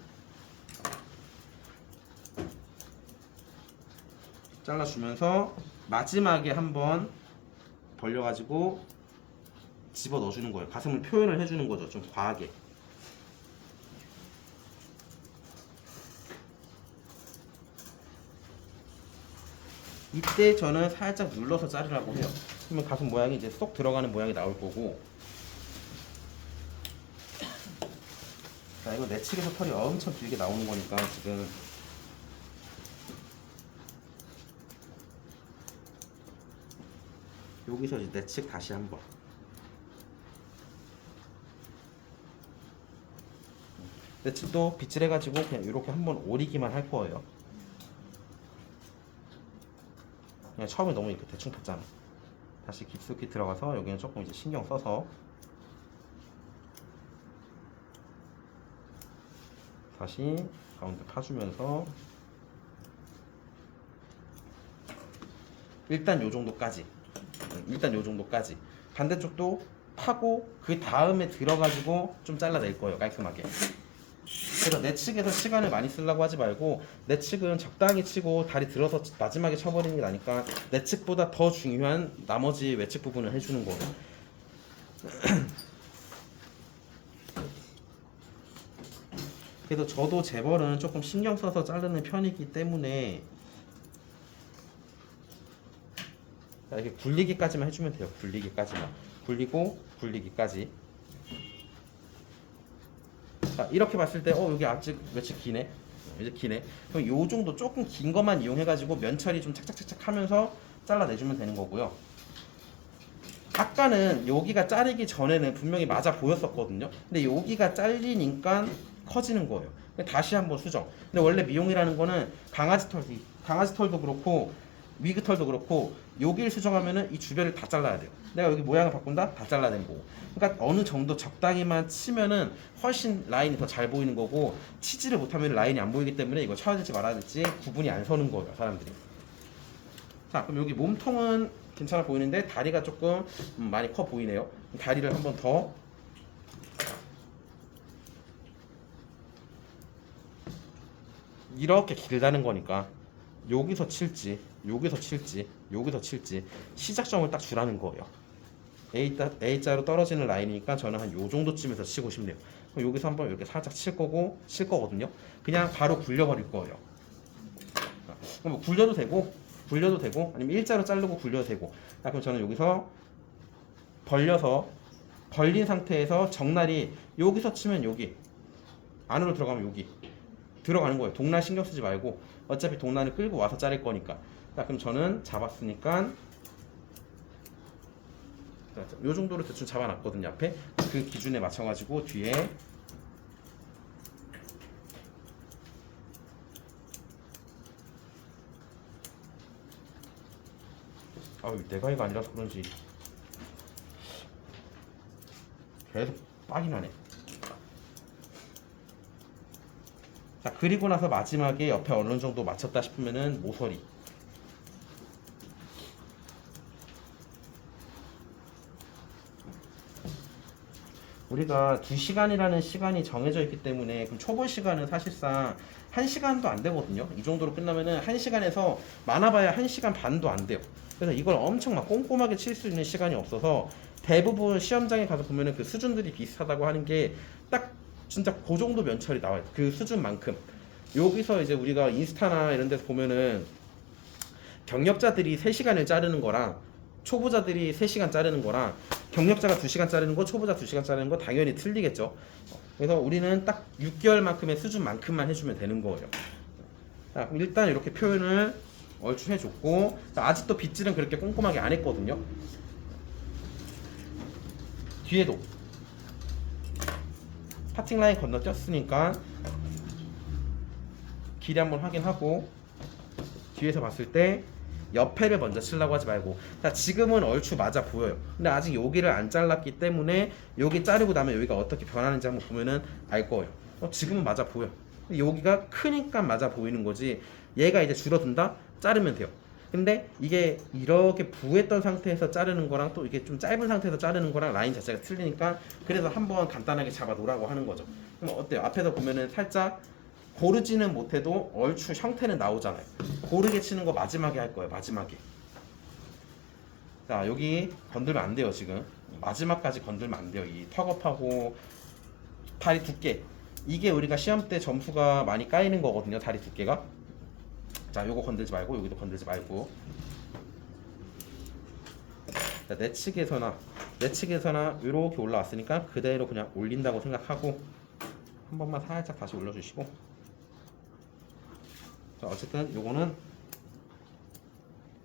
잘라주면서 마지막에 한번 벌려가지고 집어 넣어주는 거예요. 가슴을 표현을 해주는 거죠. 좀 과하게. 이때 저는 살짝 눌러서 자르라고 해요. 그러면 가슴 모양이 이제 쏙 들어가는 모양이 나올 거고. 자, 이거 내 측에서 털이 엄청 길게 나오는 거니까 지금 여기서 이제 내 측 다시 한번 내 측도 빗질 해가지고 그냥 이렇게 한번 오리기만 할 거예요. 그냥 처음에 너무 이렇게 대충 봤잖아. 다시 깊숙이 들어가서 여기는 조금 이제 신경 써서 다시 가운데 파주면서 일단 요 정도까지 반대쪽도 파고 그 다음에 들어가지고 좀 잘라낼 거예요, 깔끔하게. 그래서 내 측에서 시간을 많이 쓰려고 하지 말고 내 측은 적당히 치고 다리 들어서 마지막에 쳐버리는 게 나니까 내 측보다 더 중요한 나머지 외측 부분을 해주는 거예요. 그래도 저도 재벌은 조금 신경 써서 자르는 편이기 때문에 이렇게 굴리기까지만 해주면 돼요. 굴리기까지만. 굴리기까지. 자, 이렇게 봤을 때 여기 아직 며칠 기네. 이제 기네. 그럼 요 정도 조금 긴 것만 이용해가지고 면 처리 좀 착착착착 하면서 잘라내주면 되는 거고요. 아까는 여기가 자르기 전에는 분명히 맞아 보였었거든요. 근데 여기가 잘리니까 커지는 거예요. 다시 한번 수정. 근데 원래 미용이라는 거는 강아지 털도 그렇고 위그 털도 그렇고 여기를 수정하면은 이 주변을 다 잘라야 돼요. 내가 여기 모양을 바꾼다? 다 잘라낸 거고. 그러니까 어느 정도 적당히만 치면은 훨씬 라인이 더 잘 보이는 거고, 치지를 못하면 라인이 안 보이기 때문에 이거 쳐야 될지 말아야 될지 구분이 안 서는 거예요, 사람들이. 자, 그럼 여기 몸통은 괜찮아 보이는데 다리가 조금 많이 커 보이네요. 다리를 한번 더 이렇게 길다는 거니까 여기서 칠지 시작점을 딱 주라는 거예요. A자로 떨어지는 라인이니까 저는 한 요 정도쯤에서 치고 싶네요. 그럼 여기서 한번 이렇게 살짝 칠 거거든요. 그냥 바로 굴려버릴 거예요. 그럼 뭐 굴려도 되고 아니면 일자로 자르고 굴려도 되고. 자, 그럼 저는 여기서 벌린 상태에서 정날이 여기서 치면 여기 안으로 들어가면 여기 들어가는 거예요. 동날 신경 쓰지 말고 어차피 동날을 끌고 와서 자를 거니까. 자, 그럼 저는 잡았으니까 요 정도로 대충 잡아놨거든요. 앞에 그 기준에 맞춰가지고 뒤에 내가 이거 아니라서 그런지 계속 빡이 나네. 자, 그리고 나서 마지막에 옆에 어느 정도 맞췄다 싶으면은 모서리. 우리가 2시간이라는 시간이 정해져 있기 때문에 그럼 초벌 시간은 사실상 1시간도 안 되거든요. 이 정도로 끝나면은 1시간에서 많아봐야 1시간 반도 안 돼요. 그래서 이걸 엄청 막 꼼꼼하게 칠 수 있는 시간이 없어서 대부분 시험장에 가서 보면은 그 수준들이 비슷하다고 하는 게 딱 진짜 그 정도 면철이 나와요. 그 수준만큼. 여기서 이제 우리가 인스타나 이런 데서 보면은 경력자들이 3시간을 자르는 거랑 초보자들이 3시간 자르는 거랑 경력자가 2시간 자르는 거, 초보자 2시간 자르는 거 당연히 틀리겠죠. 그래서 우리는 딱 6개월만큼의 수준만큼만 해주면 되는 거예요. 자, 그럼 일단 이렇게 표현을 얼추 해줬고, 아직도 빗질은 그렇게 꼼꼼하게 안 했거든요. 뒤에도 파팅 라인 건너뛰었으니까 길이 한번 확인하고 뒤에서 봤을 때 옆에를 먼저 치려고 하지 말고, 자, 지금은 얼추 맞아 보여요. 근데 아직 여기를 안 잘랐기 때문에 여기 자르고 나면 여기가 어떻게 변하는지 한번 보면은 알 거예요. 지금은 맞아 보여. 근데 여기가 크니까 맞아 보이는 거지. 얘가 이제 줄어든다? 자르면 돼요. 근데 이게 이렇게 부했던 상태에서 자르는 거랑 또 이게 좀 짧은 상태에서 자르는 거랑 라인 자체가 틀리니까 그래서 한번 간단하게 잡아 놓으라고 하는 거죠. 그럼 어때요? 앞에서 보면은 살짝 고르지는 못해도 얼추 형태는 나오잖아요. 고르게 치는 거 마지막에 할 거예요. 마지막에. 자, 여기 건들면 안 돼요. 지금 마지막까지 건들면 안 돼요. 이 턱업하고 다리 두께, 이게 우리가 시험 때 점수가 많이 까이는 거거든요. 다리 두께가. 자, 요거 건들지 말고 여기도 건들지 말고. 자, 내 측에서나 이렇게 올라왔으니까 그대로 그냥 올린다고 생각하고 한 번만 살짝 다시 올려주시고. 자, 어쨌든 요거는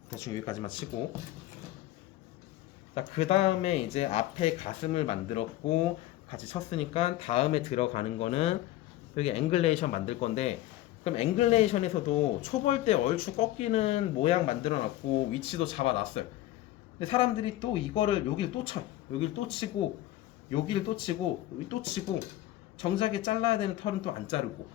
대충 여기까지만 치고, 자, 그 다음에 이제 앞에 가슴을 만들었고 같이 쳤으니까 다음에 들어가는 거는 여기 앵글레이션 만들 건데, 그럼 앵글레이션에서도 초벌 때 얼추 꺾이는 모양 만들어 놨고 위치도 잡아 놨어요. 근데 사람들이 또 이거를 여기를 또 쳐요. 여기를 또 치고 여기를 또 치고 여기 또 치고 정작에 잘라야 되는 털은 또 안 자르고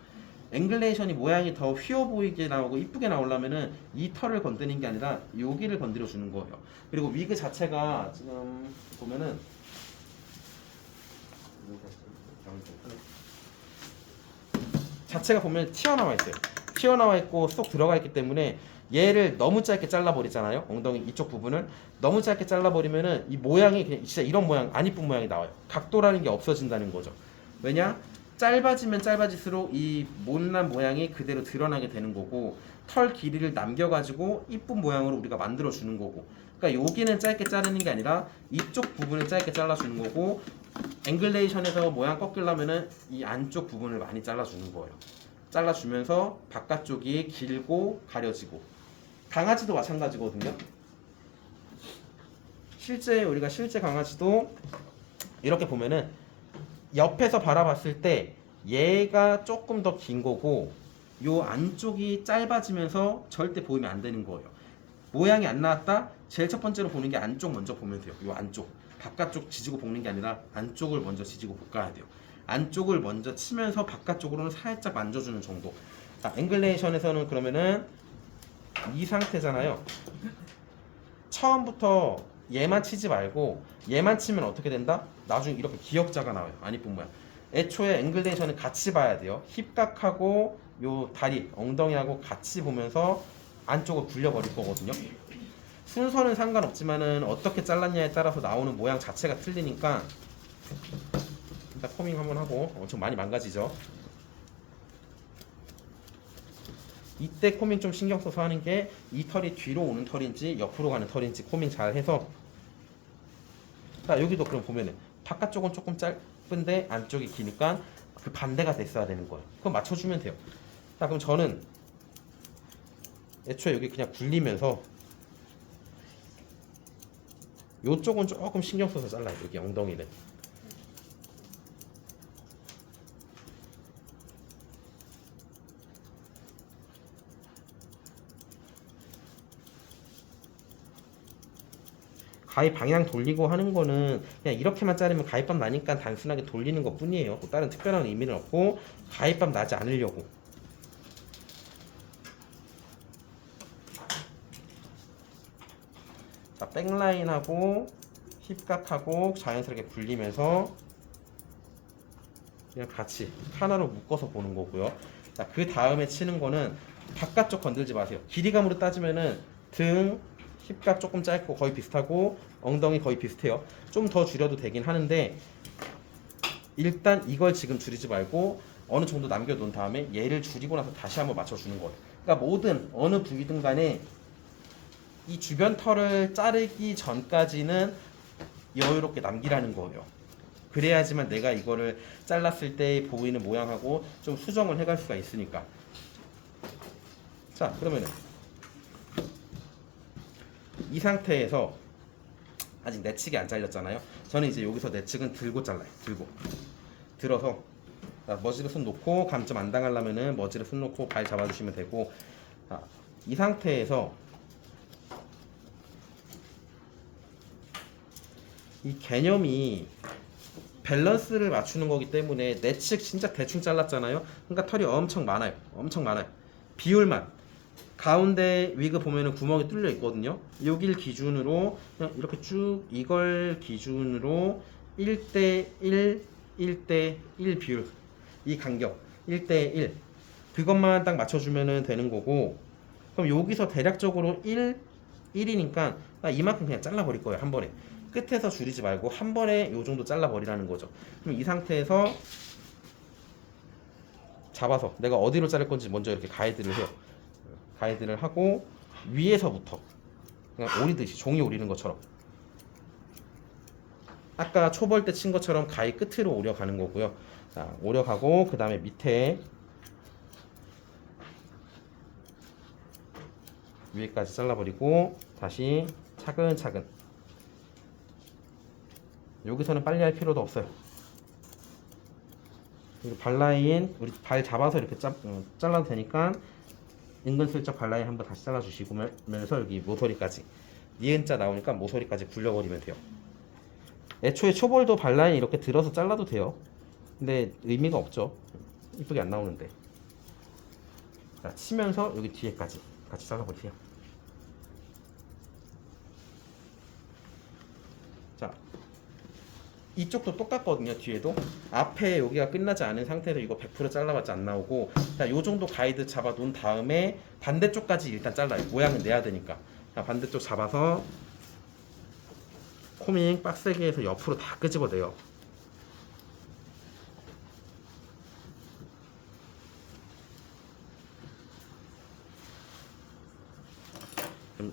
앵글레이션이 모양이 더 휘어 보이게 나오고 이쁘게 나오려면은 이 털을 건드는 게 아니라 여기를 건드려 주는 거예요. 그리고 위그 자체가 지금 보면은 자체가 보면 튀어나와 있어요. 튀어나와 있고 쏙 들어가 있기 때문에 얘를 너무 짧게 잘라버리잖아요. 엉덩이 이쪽 부분을 너무 짧게 잘라버리면은 이 모양이 그냥 진짜 이런 모양 안 이쁜 모양이 나와요. 각도라는 게 없어진다는 거죠. 왜냐? 짧아지면 짧아질수록 이 못난 모양이 그대로 드러나게 되는 거고 털 길이를 남겨가지고 이쁜 모양으로 우리가 만들어 주는 거고 그러니까 여기는 짧게 자르는 게 아니라 이쪽 부분을 짧게 잘라주는 거고 앵글레이션에서 모양 꺾으려면은 이 안쪽 부분을 많이 잘라주는 거예요. 잘라주면서 바깥쪽이 길고 가려지고 강아지도 마찬가지거든요. 우리가 실제 강아지도 이렇게 보면은 옆에서 바라봤을 때 얘가 조금 더 긴 거고 요 안쪽이 짧아지면서 절대 보이면 안 되는 거예요. 모양이 안 나왔다? 제일 첫 번째로 보는 게 안쪽 먼저 보면 돼요. 요 안쪽. 바깥쪽 지지고 볶는 게 아니라 안쪽을 먼저 지지고 볶아야 돼요. 안쪽을 먼저 치면서 바깥쪽으로는 살짝 만져주는 정도. 자, 앵글레이션에서는 그러면은 이 상태잖아요. 처음부터 얘만 치지 말고 얘만 치면 어떻게 된다? 나중에 이렇게 기역자가 나와요. 안 이쁜 모양. 애초에 앵글레이션은 같이 봐야 돼요. 힙각하고 요 다리, 엉덩이하고 같이 보면서 안쪽을 굴려버릴 거거든요. 순서는 상관없지만은 어떻게 잘랐냐에 따라서 나오는 모양 자체가 틀리니까 일단 코밍 한번 하고 엄청 많이 망가지죠. 이때 코밍 좀 신경 써서 하는 게 이 털이 뒤로 오는 털인지 옆으로 가는 털인지 코밍 잘 해서 자 여기도 그럼 보면은 바깥쪽은 조금 짧은데 안쪽이 기니까 그 반대가 됐어야 되는 거예요. 그럼 맞춰주면 돼요. 자 그럼 저는 애초에 여기 그냥 굴리면서 요쪽은 조금 신경 써서 잘라요. 여기 엉덩이를. 가위 방향 돌리고 하는 거는 그냥 이렇게만 자르면 가위밥 나니까 단순하게 돌리는 것 뿐이에요. 뭐 다른 특별한 의미는 없고 가위밥 나지 않으려고. 자, 백라인하고 힙각하고 자연스럽게 굴리면서 그냥 같이 하나로 묶어서 보는 거고요. 자, 그 다음에 치는 거는 바깥쪽 건들지 마세요. 길이감으로 따지면은 등 힙각 조금 짧고 거의 비슷하고 엉덩이 거의 비슷해요. 좀 더 줄여도 되긴 하는데 일단 이걸 지금 줄이지 말고 어느 정도 남겨놓은 다음에 얘를 줄이고 나서 다시 한번 맞춰주는 거예요. 그러니까 모든 어느 부위든 간에 이 주변 털을 자르기 전까지는 여유롭게 남기라는 거예요. 그래야지만 내가 이거를 잘랐을 때 보이는 모양하고 좀 수정을 해갈 수가 있으니까. 자 그러면은 이 상태에서 아직 내측이 안 잘렸잖아요. 저는 이제 여기서 내측은 들고 잘라요. 들어서 머지를 손 놓고 감점 안 당하려면은 머지를 손 놓고 발 잡아주시면 되고 이 상태에서 이 개념이 밸런스를 맞추는 거기 때문에 내측 진짜 대충 잘랐잖아요. 그러니까 털이 엄청 많아요. 비율만 가운데 위그 보면은 구멍이 뚫려 있거든요. 여길 기준으로 그냥 이렇게 쭉 이걸 기준으로 1대1, 1대1 비율 이 간격 1대1 그것만 딱 맞춰주면 되는 거고 그럼 여기서 대략적으로 1이니까 이만큼 그냥 잘라버릴 거예요. 한 번에 끝에서 줄이지 말고 한 번에 요 정도 잘라버리라는 거죠. 그럼 이 상태에서 잡아서 내가 어디로 자를 건지 먼저 이렇게 가이드를 해요. 가이드를 하고 위에서부터 그냥 오리듯이 종이 오리는 것처럼 아까 초벌 때 친 것처럼 가위 끝으로 오려가는 거고요. 자, 오려가고 그 다음에 밑에 위에까지 잘라버리고 다시 차근차근 여기서는 빨리 할 필요도 없어요. 그리고 발라인 우리 발 잡아서 이렇게 잘라도 되니까 은근슬쩍 발라인 한번 다시 잘라주시면서 여기 모서리까지 니은자 나오니까 모서리까지 굴려버리면 돼요. 애초에 초벌도 발라인 이렇게 들어서 잘라도 돼요. 근데 의미가 없죠. 이쁘게 안 나오는데. 자, 치면서 여기 뒤에까지 같이 잘라버리세요. 자, 이쪽도 똑같거든요. 뒤에도 앞에 여기가 끝나지 않은 상태에서 이거 100% 잘라봤자 안 나오고, 자, 요 정도 가이드 잡아 놓은 다음에 반대쪽까지 일단 잘라요. 모양은 내야 되니까. 자, 반대쪽 잡아서 코밍 빡세게 해서 옆으로 다 끄집어내요. 그럼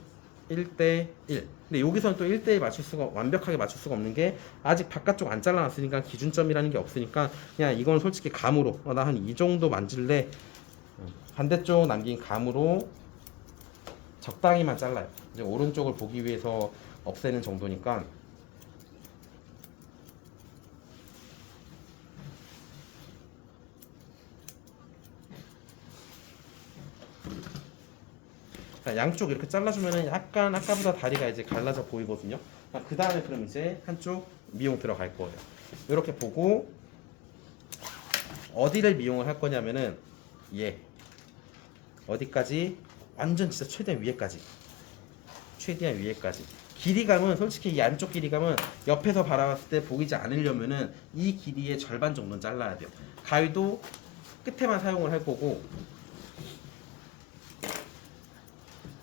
1대 1. 근데 여기서는 또 1대1 맞출 수가, 완벽하게 맞출 수가 없는 게 아직 바깥쪽 안 잘라놨으니까 기준점이라는 게 없으니까 그냥 이건 솔직히 감으로 나 한 이 정도 만질래, 반대쪽 남긴 감으로 적당히만 잘라요. 이제 오른쪽을 보기 위해서 없애는 정도니까. '자, 양쪽 이렇게 잘라주면은 약간 아까보다 다리가 이제 갈라져 보이거든요. 그 다음에 그럼 이제 한쪽 미용 들어갈 거예요. 이렇게 보고 어디를 미용을 할 거냐면은 얘 어디까지, 완전 진짜 최대한 위에까지, 최대한 위에까지. 길이감은 솔직히 이 안쪽 길이감은 옆에서 바라봤을 때 보이지 않으려면은 이 길이의 절반 정도는 잘라야 돼요. 가위도 끝에만 사용을 할 거고,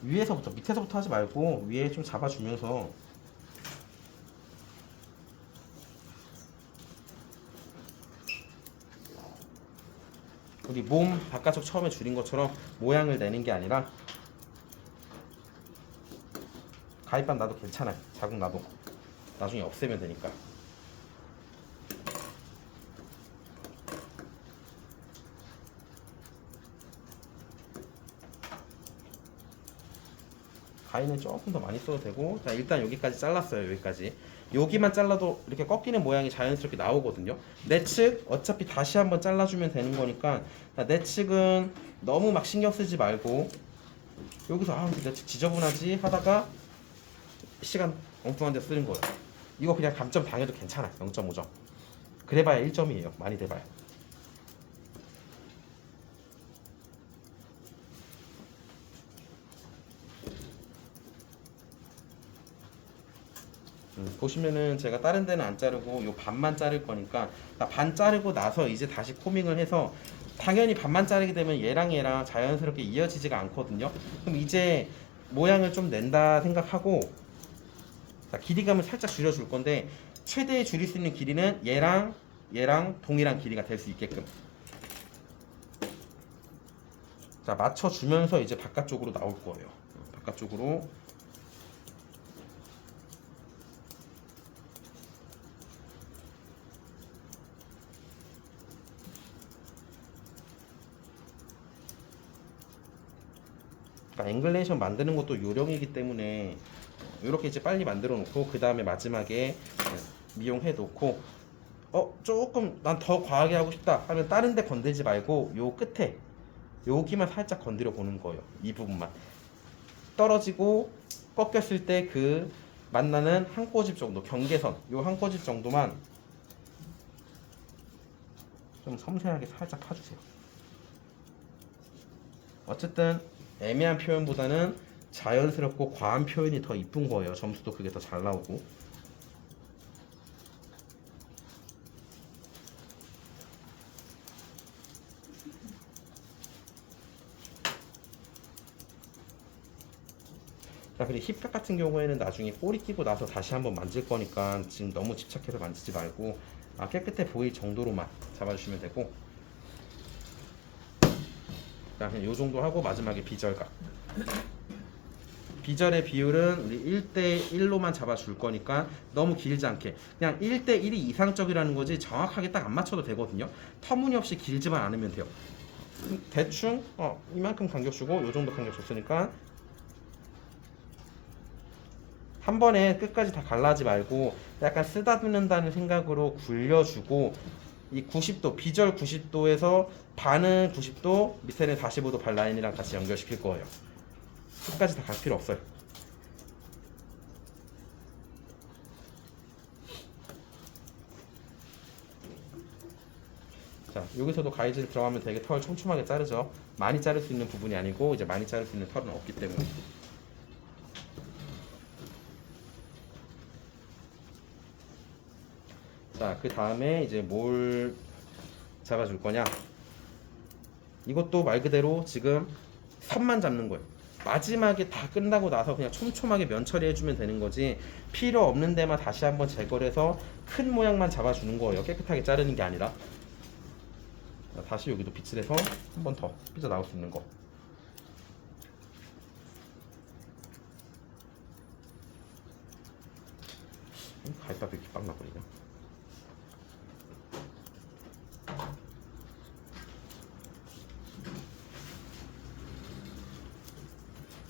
위에서부터, 밑에서부터 하지 말고 위에 좀 잡아주면서 우리 몸 바깥쪽 처음에 줄인 것처럼 모양을 내는 게 아니라, 가위밥 놔도 괜찮아요. 자국 놔도 나중에 없애면 되니까. 가위는 조금 더 많이 써도 되고. 자, 일단 여기까지 잘랐어요. 여기까지. 여기만 잘라도 이렇게 꺾이는 모양이 자연스럽게 나오거든요. 내 측 어차피 다시 한번 잘라주면 되는 거니까, 자, 내 측은 너무 막 신경 쓰지 말고, 여기서 내 측 지저분하지 하다가 시간 엉뚱한 데 쓰는 거예요. 이거 그냥 감점 당해도 괜찮아요. 0.5점. 그래봐야 1점이에요. 많이 돼봐요. 보시면은 제가 다른 데는 안 자르고 요 반만 자를 거니까, 반 자르고 나서 이제 다시 코밍을 해서, 당연히 반만 자르게 되면 얘랑 자연스럽게 이어지지가 않거든요. 그럼 이제 모양을 좀 낸다 생각하고, 자, 길이감을 살짝 줄여줄 건데, 최대의 줄일 수 있는 길이는 얘랑 동일한 길이가 될 수 있게끔, 자, 맞춰주면서 이제 바깥쪽으로 나올 거예요. 바깥쪽으로. 앵글레이션 만드는 것도 요령이기 때문에 이렇게 이제 빨리 만들어 놓고, 그 다음에 마지막에 미용해 놓고, 조금 난 더 과하게 하고 싶다 하면 다른 데 건들지 말고 요 끝에 여기만 살짝 건드려 보는 거예요. 이 부분만 떨어지고 꺾였을 때 그 만나는 한 꼬집 정도, 경계선 요 한 꼬집 정도만 좀 섬세하게 살짝 파주세요. 어쨌든 애매한 표현보다는 자연스럽고 과한 표현이 더 이쁜 거예요. 점수도 그게 더 잘 나오고. 자, 그리고 힙백 같은 경우에는 나중에 꼬리 끼고 나서 다시 한번 만질 거니까 지금 너무 집착해서 만지지 말고, 깨끗해 보일 정도로만 잡아주시면 되고. 자, 그냥 요 정도 하고 마지막에 비절각. 비절의 비율은 우리 1대1로만 잡아줄 거니까 너무 길지 않게, 그냥 1대1이 이상적이라는 거지 정확하게 딱 안 맞춰도 되거든요. 터무니없이 길지만 않으면 돼요. 대충 이만큼 간격 주고 요 정도 간격 줬으니까 한 번에 끝까지 다 갈라지 말고 약간 쓰다듬는다는 생각으로 굴려주고, 이 90도, 비절 90도에서 반은 90도, 밑에는 45도 발 라인이랑 같이 연결시킬 거예요. 끝까지 다 갈 필요 없어요. 여기서도 가위질 들어가면 되게 털 촘촘하게 자르죠. 많이 자를 수 있는 부분이 아니고 이제 많이 자를 수 있는 털은 없기 때문에. 자, 그 다음에 이제 뭘 잡아줄 거냐? 이것도 말 그대로 지금 선만 잡는 거예요. 마지막에 다 끝나고 나서 그냥 촘촘하게 면 처리해주면 되는 거지, 필요 없는 데만 다시 한번 제거를 해서 큰 모양만 잡아주는 거예요. 깨끗하게 자르는 게 아니라. 다시 여기도 빗을 해서 한 번 더 삐져 나올 수 있는 거. 가위밥이 이렇게 빵 나버리냐.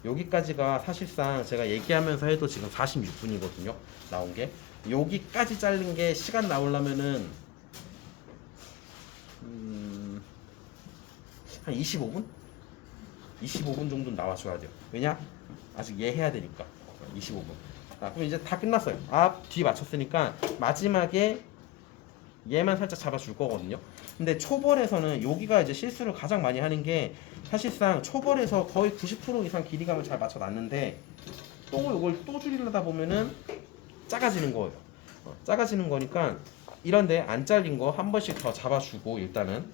여기까지가 사실상 제가 얘기하면서 해도 지금 46분이거든요. 나온 게. 여기까지 자른 게 시간 나오려면은 한 25분? 25분 정도는 나와줘야 돼요. 왜냐? 아직 얘 해야 되니까. 25분. 자, 그럼 이제 다 끝났어요. 앞, 뒤 맞췄으니까 마지막에 얘만 살짝 잡아줄 거거든요. 근데 초벌에서는 여기가 이제 실수를 가장 많이 하는 게, 사실상 초벌에서 거의 90% 이상 길이감을 잘 맞춰놨는데 또 이걸 또 줄이려다 보면은 작아지는 거예요. 작아지는 거니까 이런데 안 잘린 거 한 번씩 더 잡아주고, 일단은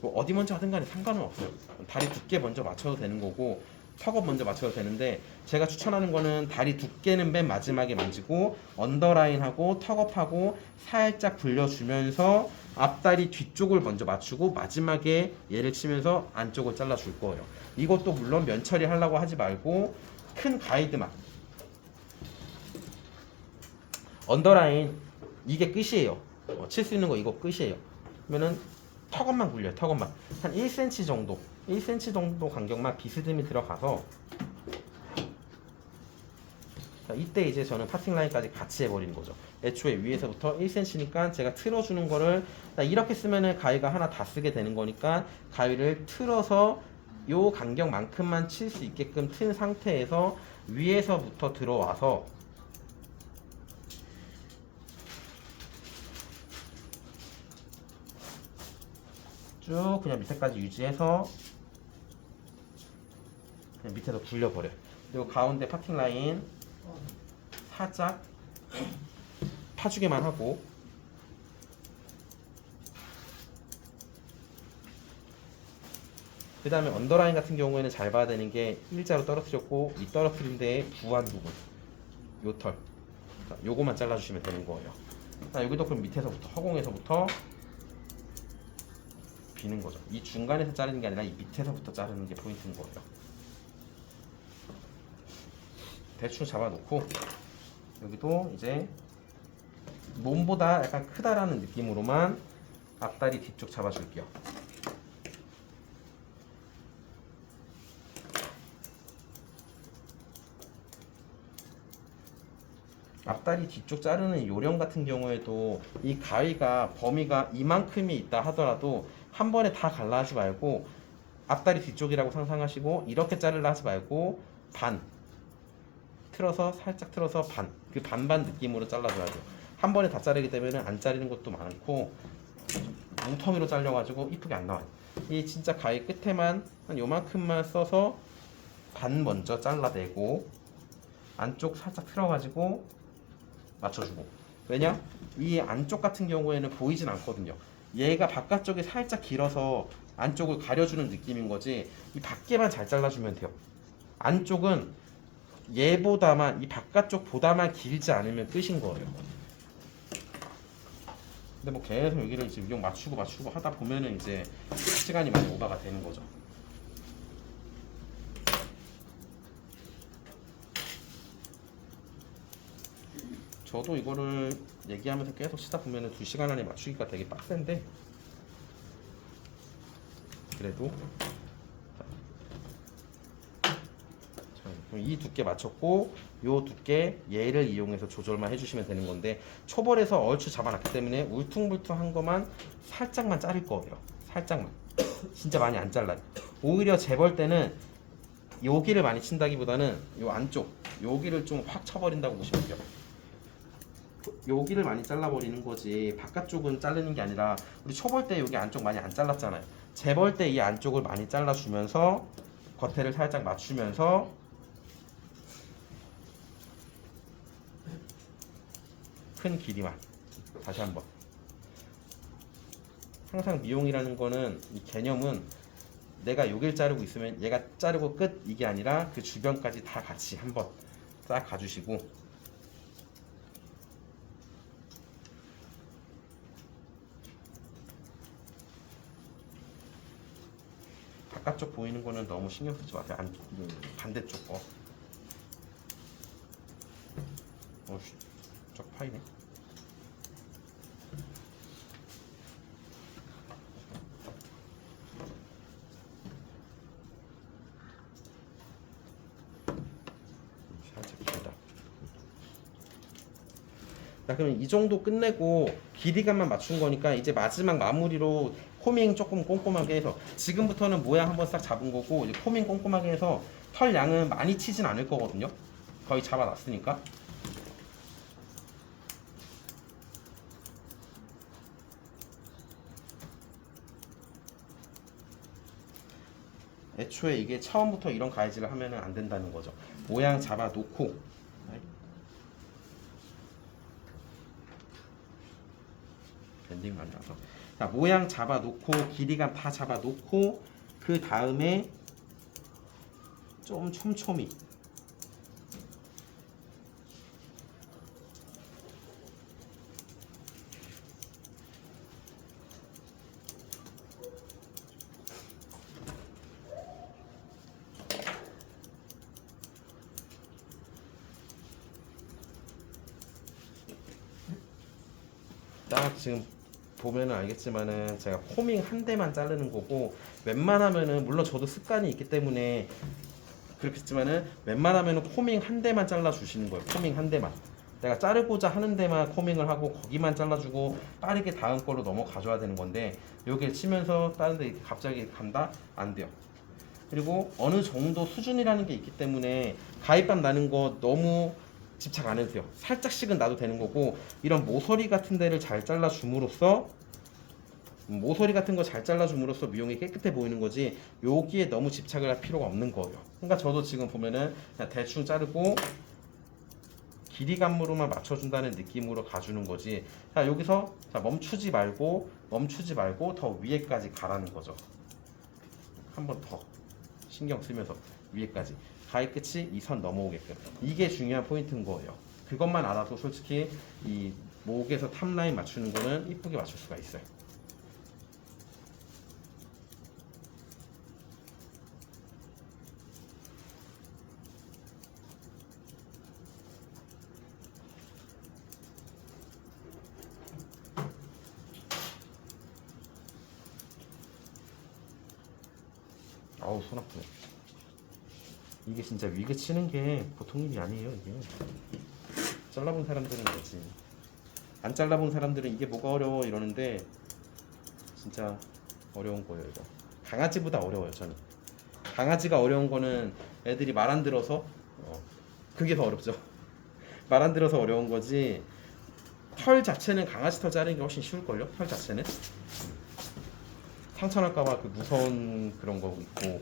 뭐 어디 먼저 하든 간에 상관은 없어요. 다리 두께 먼저 맞춰도 되는 거고 턱업 먼저 맞춰도 되는데, 제가 추천하는 거는 다리 두께는 맨 마지막에 만지고 언더라인하고 턱업하고 살짝 굴려주면서 앞다리 뒤쪽을 먼저 맞추고 마지막에 얘를 치면서 안쪽을 잘라줄 거예요. 이것도 물론 면 처리하려고 하지 말고 큰 가이드만, 언더라인 이게 끝이에요. 칠 수 있는 거 이거 끝이에요. 그러면은 턱업만 굴려요. 턱업만 한 1cm 정도, 1cm 정도 간격만 비스듬히 들어가서, 자, 이때 이제 저는 파팅 라인까지 같이 해버리는 거죠. 애초에 위에서부터 1cm니까 제가 틀어주는 거를, 이렇게 쓰면은 가위가 하나 다 쓰게 되는 거니까 가위를 틀어서 요 간격만큼만 칠 수 있게끔 튼 상태에서 위에서부터 들어와서 쭉 그냥 밑에까지 유지해서 그냥 밑에서 굴려버려요. 그리고 가운데 파팅 라인 살짝 파주기만 하고, 그 다음에 언더라인 같은 경우에는 잘 봐야 되는 게, 일자로 떨어뜨렸고 이 떨어뜨린 데에 부한 부분, 요 털, 요거만 잘라주시면 되는 거예요. 여기도 그럼 밑에서부터, 허공에서부터 비는 거죠. 이 중간에서 자르는 게 아니라 이 밑에서부터 자르는 게 포인트인 거예요. 대충 잡아놓고 여기도 이제 몸보다 약간 크다라는 느낌으로만 앞다리 뒤쪽 잡아줄게요. 앞다리 뒤쪽 자르는 요령 같은 경우에도 이 가위가 범위가 이만큼이 있다 하더라도 한 번에 다 갈라 하지 말고, 앞다리 뒤쪽이라고 상상하시고 이렇게 자르려 하지 말고 반 틀어서, 살짝 틀어서 반, 그 반반 느낌으로 잘라줘야 돼요. 한 번에 다 자르게 되면 안 자르는 것도 많고 뭉텅이로 잘려가지고 이쁘게 안 나와요. 이 진짜 가위 끝에만 한 요만큼만 써서 반 먼저 잘라내고 안쪽 살짝 틀어가지고 맞춰주고. 왜냐? 이 안쪽 같은 경우에는 보이진 않거든요. 얘가 바깥쪽이 살짝 길어서 안쪽을 가려주는 느낌인 거지, 이 밖에만 잘 잘라주면 돼요. 안쪽은 얘보다만, 이 바깥쪽보다만 길지 않으면 끝인 거예요. 근데 뭐 계속 여기를 지금 용 맞추고 하다 보면은 이제 시간이 많이 오버가 되는 거죠. 저도 이거를 얘기하면서 계속 치다 보면은 2시간 안에 맞추기가 되게 빡센데, 그래도 이 두께 맞췄고 요 두께 얘를 이용해서 조절만 해주시면 되는 건데, 초벌에서 얼추 잡아놨기 때문에 울퉁불퉁한 것만 살짝만 자를 거예요. 살짝만. 진짜 많이 안 잘라요. 오히려 재벌 때는 여기를 많이 친다기보다는 요 안쪽 여기를 좀 확 쳐버린다고 보시면 돼요. 여기를 많이 잘라버리는 거지 바깥쪽은 자르는 게 아니라 우리 초벌 때 여기 안쪽 많이 안 잘랐잖아요. 재벌 때 이 안쪽을 많이 잘라주면서 겉에를 살짝 맞추면서 큰 길이만 다시 한번. 항상 미용이라는 거는 이 개념은 내가 여길 자르고 있으면 얘가 자르고 끝 이게 아니라 그 주변까지 다 같이 한번 싹 가주시고 바깥쪽 보이는 거는 너무 신경 쓰지 마세요. 반대쪽 거. 쪽 파이네. 살짝 길다. 자, 그럼 이 정도 끝내고 길이감만 맞춘 거니까 이제 마지막 마무리로 코밍 조금 꼼꼼하게 해서 지금부터는 모양 한번 싹 잡은 거고 이제 코밍 꼼꼼하게 해서 털 양은 많이 치진 않을 거거든요. 거의 잡아놨으니까. 애초에 이게 처음부터 이런 가위질을 하면 안 된다는 거죠. 모양 잡아놓고 밴딩 많이 나서 자, 모양 잡아놓고 길이감 다 잡아놓고 그 다음에 좀 촘촘히 딱 지금 보면은 알겠지만은 제가 코밍 한 대만 자르는 거고 웬만하면은 물론 저도 습관이 있기 때문에 그렇겠지만은 웬만하면은 코밍 한 대만 잘라 주시는 거예요. 코밍 한 대만. 내가 자르고자 하는 데만 코밍을 하고 거기만 잘라주고 빠르게 다음 걸로 넘어가줘야 되는 건데 여기를 치면서 다른 데 갑자기 간다? 안 돼요. 그리고 어느 정도 수준이라는 게 있기 때문에 가위밥 나는 거 너무 집착 안 해도 돼요. 살짝씩은 놔도 되는 거고 이런 모서리 같은 데를 잘 잘라줌으로써 모서리 같은 거 잘 잘라줌으로써 미용이 깨끗해 보이는 거지 여기에 너무 집착을 할 필요가 없는 거예요. 그러니까 저도 지금 보면은 그냥 대충 자르고 길이감으로만 맞춰준다는 느낌으로 가주는 거지. 자 여기서 자, 멈추지 말고 더 위에까지 가라는 거죠. 한 번 더 신경 쓰면서 위에까지 가위 끝이 이 선 넘어오게끔 이게 중요한 포인트인 거예요. 그것만 알아도 솔직히 이 목에서 탑라인 맞추는 거는 이쁘게 맞출 수가 있어요. 아우 손 아프네. 이게 진짜 위그 치는 게 보통 일이 아니에요. 이게 잘라본 사람들은 알지. 안 잘라본 사람들은 이게 뭐가 어려워 이러는데 진짜 어려운 거예요. 이거 강아지보다 어려워요. 저는 강아지가 어려운 거는 애들이 말 안 들어서 그게 더 어렵죠. 말 안 들어서 어려운 거지 털 자체는 강아지 털 자르는 게 훨씬 쉬울걸요. 털 자체는 상처 날까봐 그 무서운 그런 거 있고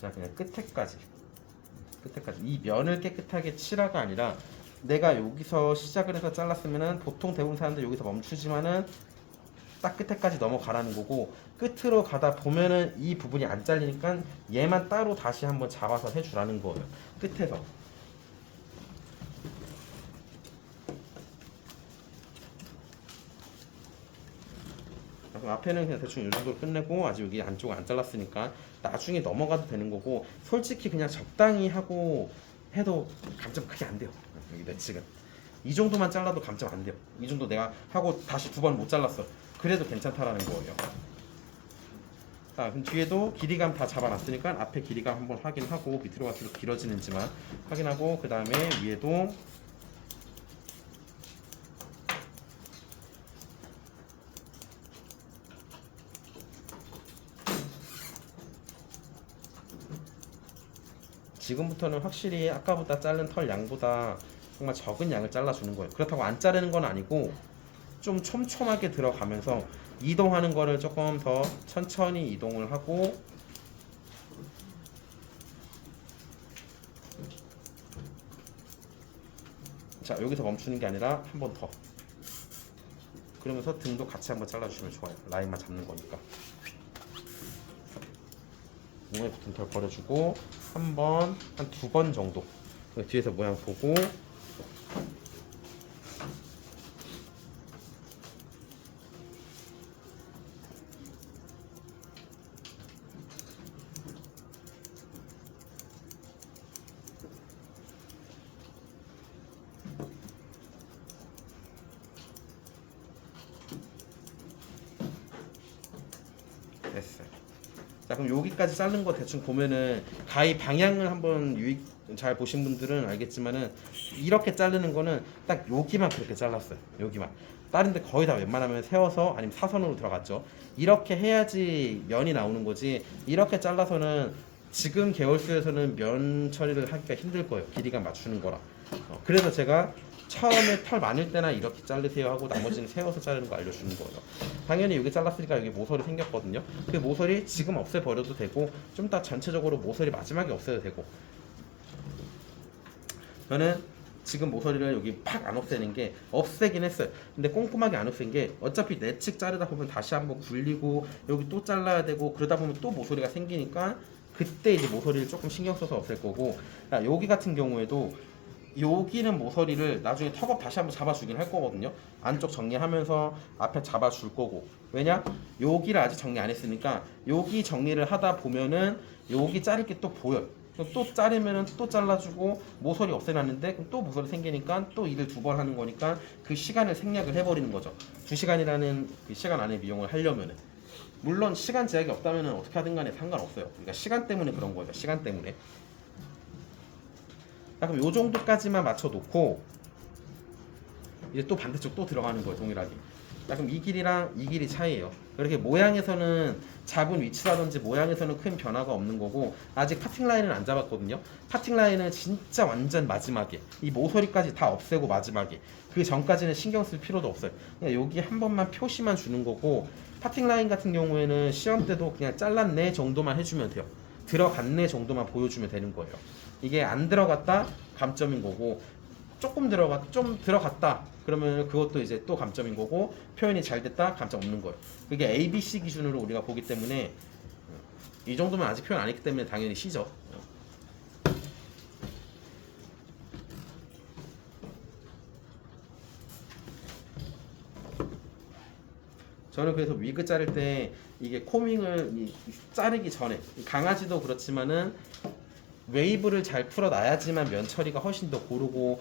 자 그냥 끝에까지 이 면을 깨끗하게 칠하가 아니라 내가 여기서 시작을 해서 잘랐으면은 보통 대부분 사람들 여기서 멈추지만은 딱 끝에까지 넘어가라는 거고 끝으로 가다 보면은 이 부분이 안 잘리니까 얘만 따로 다시 한번 잡아서 해주라는 거예요. 끝에서 그럼 앞에는 그냥 대충 이 정도로 끝내고 아직 여기 안쪽 안 잘랐으니까 나중에 넘어가도 되는 거고 솔직히 그냥 적당히 하고 해도 감점 크게 안 돼요. 여기 매측은 이 정도만 잘라도 감점 안 돼요. 이 정도 내가 하고 다시 두 번 못 잘랐어. 그래도 괜찮다라는 거예요. 자, 그럼 뒤에도 길이감 다 잡아놨으니까 앞에 길이감 한번 확인하고 밑으로 갈수록 길어지는지만 확인하고 그 다음에 위에도 지금부터는 확실히 아까보다 자른 털 양보다 정말 적은 양을 잘라주는 거예요. 그렇다고 안 자르는 건 아니고 좀 촘촘하게 들어가면서 이동하는 거를 조금 더 천천히 이동을 하고 자 여기서 멈추는 게 아니라 한 번 더 그러면서 등도 같이 한번 잘라주시면 좋아요. 라인만 잡는 거니까 몸에 붙은 털 버려주고 한 번, 한 두 번 정도 뒤에서 모양 보고 됐어요. 자 그럼 여기까지 자른 거 대충 보면은 가위 방향을 한번 잘 보신 분들은 알겠지만은 이렇게 자르는 거는 딱 여기만 그렇게 잘랐어요. 여기만. 다른 데 거의 다 웬만하면 세워서 아니면 사선으로 들어갔죠. 이렇게 해야지 면이 나오는 거지. 이렇게 잘라서는 지금 계열수에서는 면 처리를 하기가 힘들 거예요. 길이감 맞추는 거라. 그래서 제가 처음에 털 많을 때나 이렇게 자르세요 하고 나머지는 세워서 자르는 거 알려주는 거예요. 당연히 여기 잘랐으니까 여기 모서리 생겼거든요. 그 모서리 지금 없애버려도 되고 좀 이따 전체적으로 모서리 마지막에 없애도 되고 저는 지금 모서리를 여기 팍 안 없애는 게 없애긴 했어요. 근데 꼼꼼하게 안 없앤 게 어차피 내측 자르다 보면 다시 한번 굴리고 여기 또 잘라야 되고 그러다 보면 또 모서리가 생기니까 그때 이제 모서리를 조금 신경 써서 없앨 거고 여기 같은 경우에도 여기는 모서리를 나중에 턱업 다시 한번 잡아주긴 할 거거든요. 안쪽 정리하면서 앞에 잡아줄 거고 왜냐? 여기를 아직 정리 안 했으니까 여기 정리를 하다 보면은 여기 자를 게 또 보여요. 또 자르면은 또 잘라주고 모서리 없애놨는데 그럼 또 모서리 생기니까 또 일을 두 번 하는 거니까 그 시간을 생략을 해버리는 거죠. 2시간이라는 그 시간 안에 미용을 하려면은 물론 시간 제약이 없다면은 어떻게 하든 간에 상관없어요. 그러니까 시간 때문에 그런 거예요. 시간 때문에. 자, 그럼 요 정도까지만 맞춰 놓고 이제 또 반대쪽 또 들어가는 거예요. 동일하게. 자, 그럼 이 길이랑 이 길이 차이예요. 이렇게 모양에서는 잡은 위치라든지 모양에서는 큰 변화가 없는 거고 아직 파팅 라인은 안 잡았거든요. 파팅 라인은 진짜 완전 마지막에 이 모서리까지 다 없애고 마지막에 그 전까지는 신경 쓸 필요도 없어요. 그냥 여기 한 번만 표시만 주는 거고 파팅 라인 같은 경우에는 시험 때도 그냥 잘랐네 정도만 해주면 돼요. 들어갔네 정도만 보여주면 되는 거예요. 이게 안 들어갔다 감점인 거고 좀 들어갔다 그러면 그것도 이제 또 감점인 거고 표현이 잘 됐다 감점 없는 거예요. 그게 ABC 기준으로 우리가 보기 때문에 이 정도면 아직 표현 안 했기 때문에 당연히 C죠. 저는 그래서 위그 자를 때 이게 코밍을 자르기 전에 강아지도 그렇지만은 웨이브를 잘 풀어놔야지만 면 처리가 훨씬 더 고르고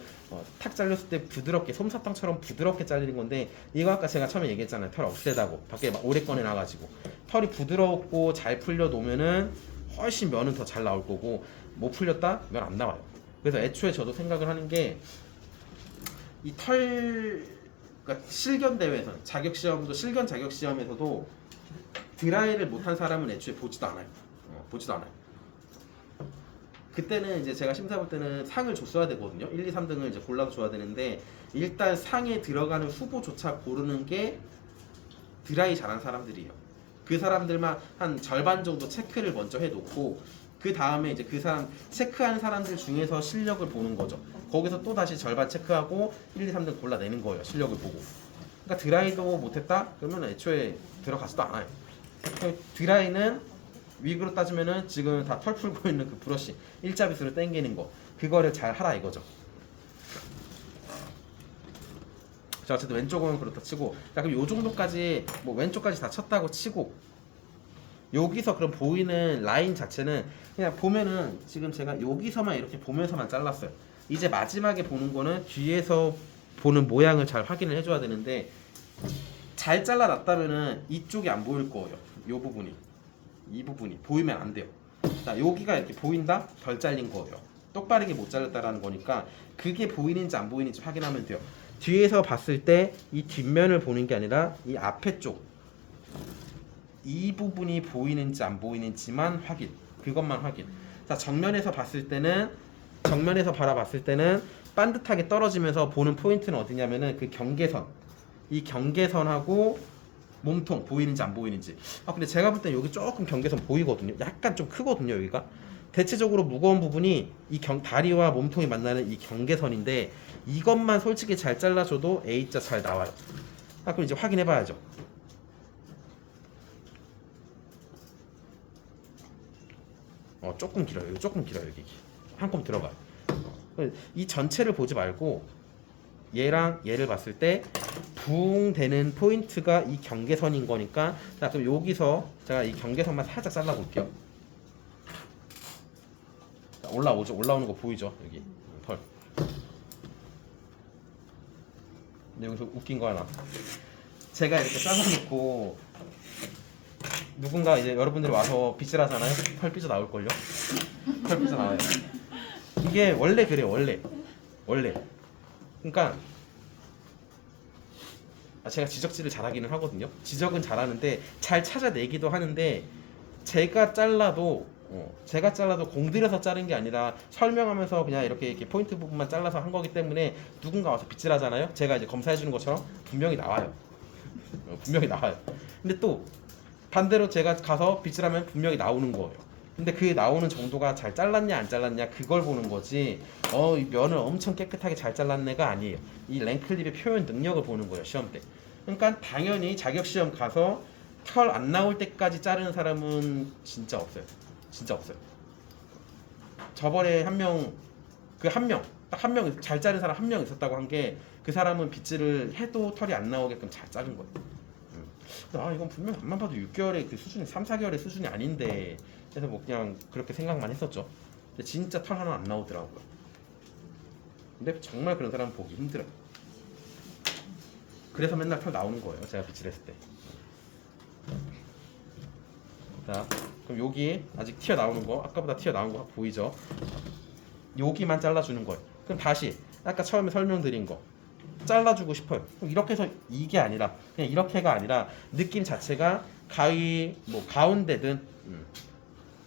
탁 잘렸을 때 부드럽게 솜사탕처럼 부드럽게 잘리는 건데 이거 아까 제가 처음에 얘기했잖아요. 털 없애다고 밖에 막 오래 꺼내놔가지고 털이 부드럽고 잘 풀려 놓으면은 훨씬 면은 더 잘 나올 거고 못 풀렸다? 면 안 나와요. 그래서 애초에 저도 생각을 하는 게 이 그러니까 실견 대회에서 자격시험도 실견 자격시험에서도 드라이를 못한 사람은 애초에 보지도 않아요. 보지도 않아요. 그때는 이제 제가 심사 볼 때는 상을 줬어야 되거든요. 1, 2, 3등을 이제 골라서 줘야 되는데 일단 상에 들어가는 후보조차 고르는 게 드라이 잘한 사람들이에요. 그 사람들만 한 절반 정도 체크를 먼저 해놓고 그 다음에 이제 그 사람 체크한 사람들 중에서 실력을 보는 거죠. 거기서 또 다시 절반 체크하고 1, 2, 3등 골라내는 거예요. 실력을 보고. 그러니까 드라이도 못했다? 그러면 애초에 들어가지도 않아요. 드라이는 위그로 따지면은 지금 다 털 풀고 있는 그 브러쉬 일자빗으로 당기는 거 그거를 잘 하라 이거죠. 자 어쨌든 왼쪽은 그렇다 치고 자 그럼 요 정도까지 뭐 왼쪽까지 다 쳤다고 치고 여기서 그럼 보이는 라인 자체는 그냥 보면은 지금 제가 여기서만 이렇게 보면서만 잘랐어요. 이제 마지막에 보는 거는 뒤에서 보는 모양을 잘 확인을 해줘야 되는데 잘 잘라놨다면은 이쪽이 안 보일 거예요. 요 부분이 이 부분이 보이면 안 돼요. 자, 여기가 이렇게 보인다? 덜 잘린 거예요. 똑바르게 못 잘랐다라는 거니까 그게 보이는지 안 보이는지 확인하면 돼요. 뒤에서 봤을 때 이 뒷면을 보는 게 아니라 이 앞에 쪽 이 부분이 보이는지 안 보이는지만 확인. 그것만 확인. 자, 정면에서 바라봤을 때는 반듯하게 떨어지면서 보는 포인트는 어디냐면은 그 경계선. 이 경계선하고 몸통 보이는지 안 보이는지. 근데 제가 볼 땐 여기 조금 경계선 보이거든요. 약간 좀 크거든요, 여기가. 대체적으로 무거운 부분이 이 다리와 몸통이 만나는 이 경계선인데 이것만 솔직히 잘 잘라줘도 A자 잘 나와요. 그럼 이제 확인해봐야죠. 조금 길어요. 여기 조금 길어요. 여기 한컴 들어가요. 이 전체를 보지 말고 얘랑 얘를 봤을 때 붕 되는 포인트가 이 경계선인 거니까, 자, 그럼 여기서 제가 이 경계선만 살짝 잘라볼게요. 자, 올라오죠. 올라오는 거 보이죠? 여기 털. 근데 여기서 웃긴 거 하나. 제가 이렇게 잘라놓고 누군가 이제 여러분들이 와서 빗질 하잖아요. 털 삐져 나올걸요? 털 삐져 나와요. 이게 원래 그래요. 원래. 그러니까 제가 지적질을 잘하기는 하거든요. 지적은 잘하는데 잘 찾아내기도 하는데 제가 잘라도 공들여서 자른 게 아니라 설명하면서 그냥 이렇게 포인트 부분만 잘라서 한 거기 때문에 누군가 와서 빗질하잖아요. 제가 이제 검사해 주는 것처럼 분명히 나와요. 분명히 나와요. 근데 또 반대로 제가 가서 빗질하면 분명히 나오는 거예요. 근데 그 나오는 정도가 잘 잘랐냐 안 잘랐냐 그걸 보는 거지, 이 면을 엄청 깨끗하게 잘 잘랐네가 아니에요. 이 랭클립의 표현 능력을 보는 거예요, 시험 때. 그러니까 당연히 자격시험 가서 털 안 나올 때까지 자르는 사람은 진짜 없어요. 진짜 없어요. 저번에 딱 한 명 잘 자른 사람 한 명 있었다고 한 게, 그 사람은 빗질을 해도 털이 안 나오게끔 잘 자른 거예요. 이건 분명 앞만 봐도 6개월의 그 수준이 3, 4개월의 수준이 아닌데, 그래서 뭐 그냥 그렇게 생각만 했었죠. 근데 진짜 털 하나 안 나오더라고요. 근데 정말 그런 사람은 보기 힘들어요. 그래서 맨날 털 나오는 거예요, 제가 빗질했을 때. 자, 그럼 여기 아직 튀어나오는 거, 아까보다 튀어나온 거 보이죠? 여기만 잘라주는 거예요. 그럼 다시 아까 처음에 설명드린 거 잘라주고 싶어요. 그럼 이렇게 해서 이게 아니라 그냥 이렇게가 아니라 느낌 자체가 가운데든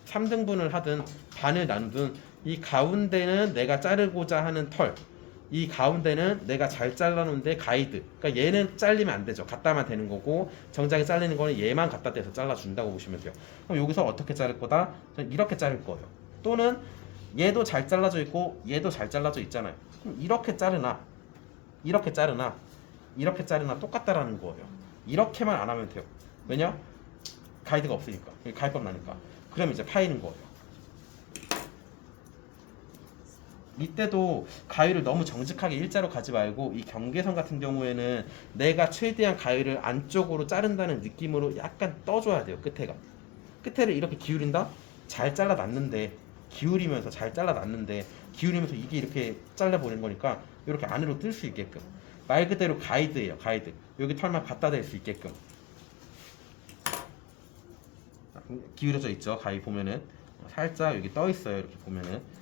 3등분을 하든 반을 나누든 이 가운데는 내가 자르고자 하는 털, 이 가운데는 내가 잘 잘라놓은데 가이드. 그러니까 얘는 잘리면 안 되죠. 갖다만 되는 거고, 정작에 잘리는 거는 얘만 갖다 대서 잘라준다고 보시면 돼요. 그럼 여기서 어떻게 자를 거다? 저는 이렇게 자를 거예요. 또는 얘도 잘 잘라져 있고 얘도 잘 잘라져 있잖아요. 그럼 이렇게 자르나 똑같다라는 거예요. 이렇게만 안 하면 돼요. 왜냐? 가이드가 없으니까. 가위법 나니까. 그럼 이제 파이는 거예요. 이때도 가위를 너무 정직하게 일자로 가지 말고, 이 경계선 같은 경우에는 내가 최대한 가위를 안쪽으로 자른다는 느낌으로 약간 떠줘야 돼요. 끝에를 이렇게 기울인다? 잘 잘라놨는데, 기울이면서 이게 이렇게 잘라버린 거니까 이렇게 안으로 뜰 수 있게끔. 말 그대로 가이드예요. 가이드. 여기 털만 갖다 댈 수 있게끔 기울여져 있죠. 가위 보면은 살짝 여기 떠 있어요. 이렇게 보면은.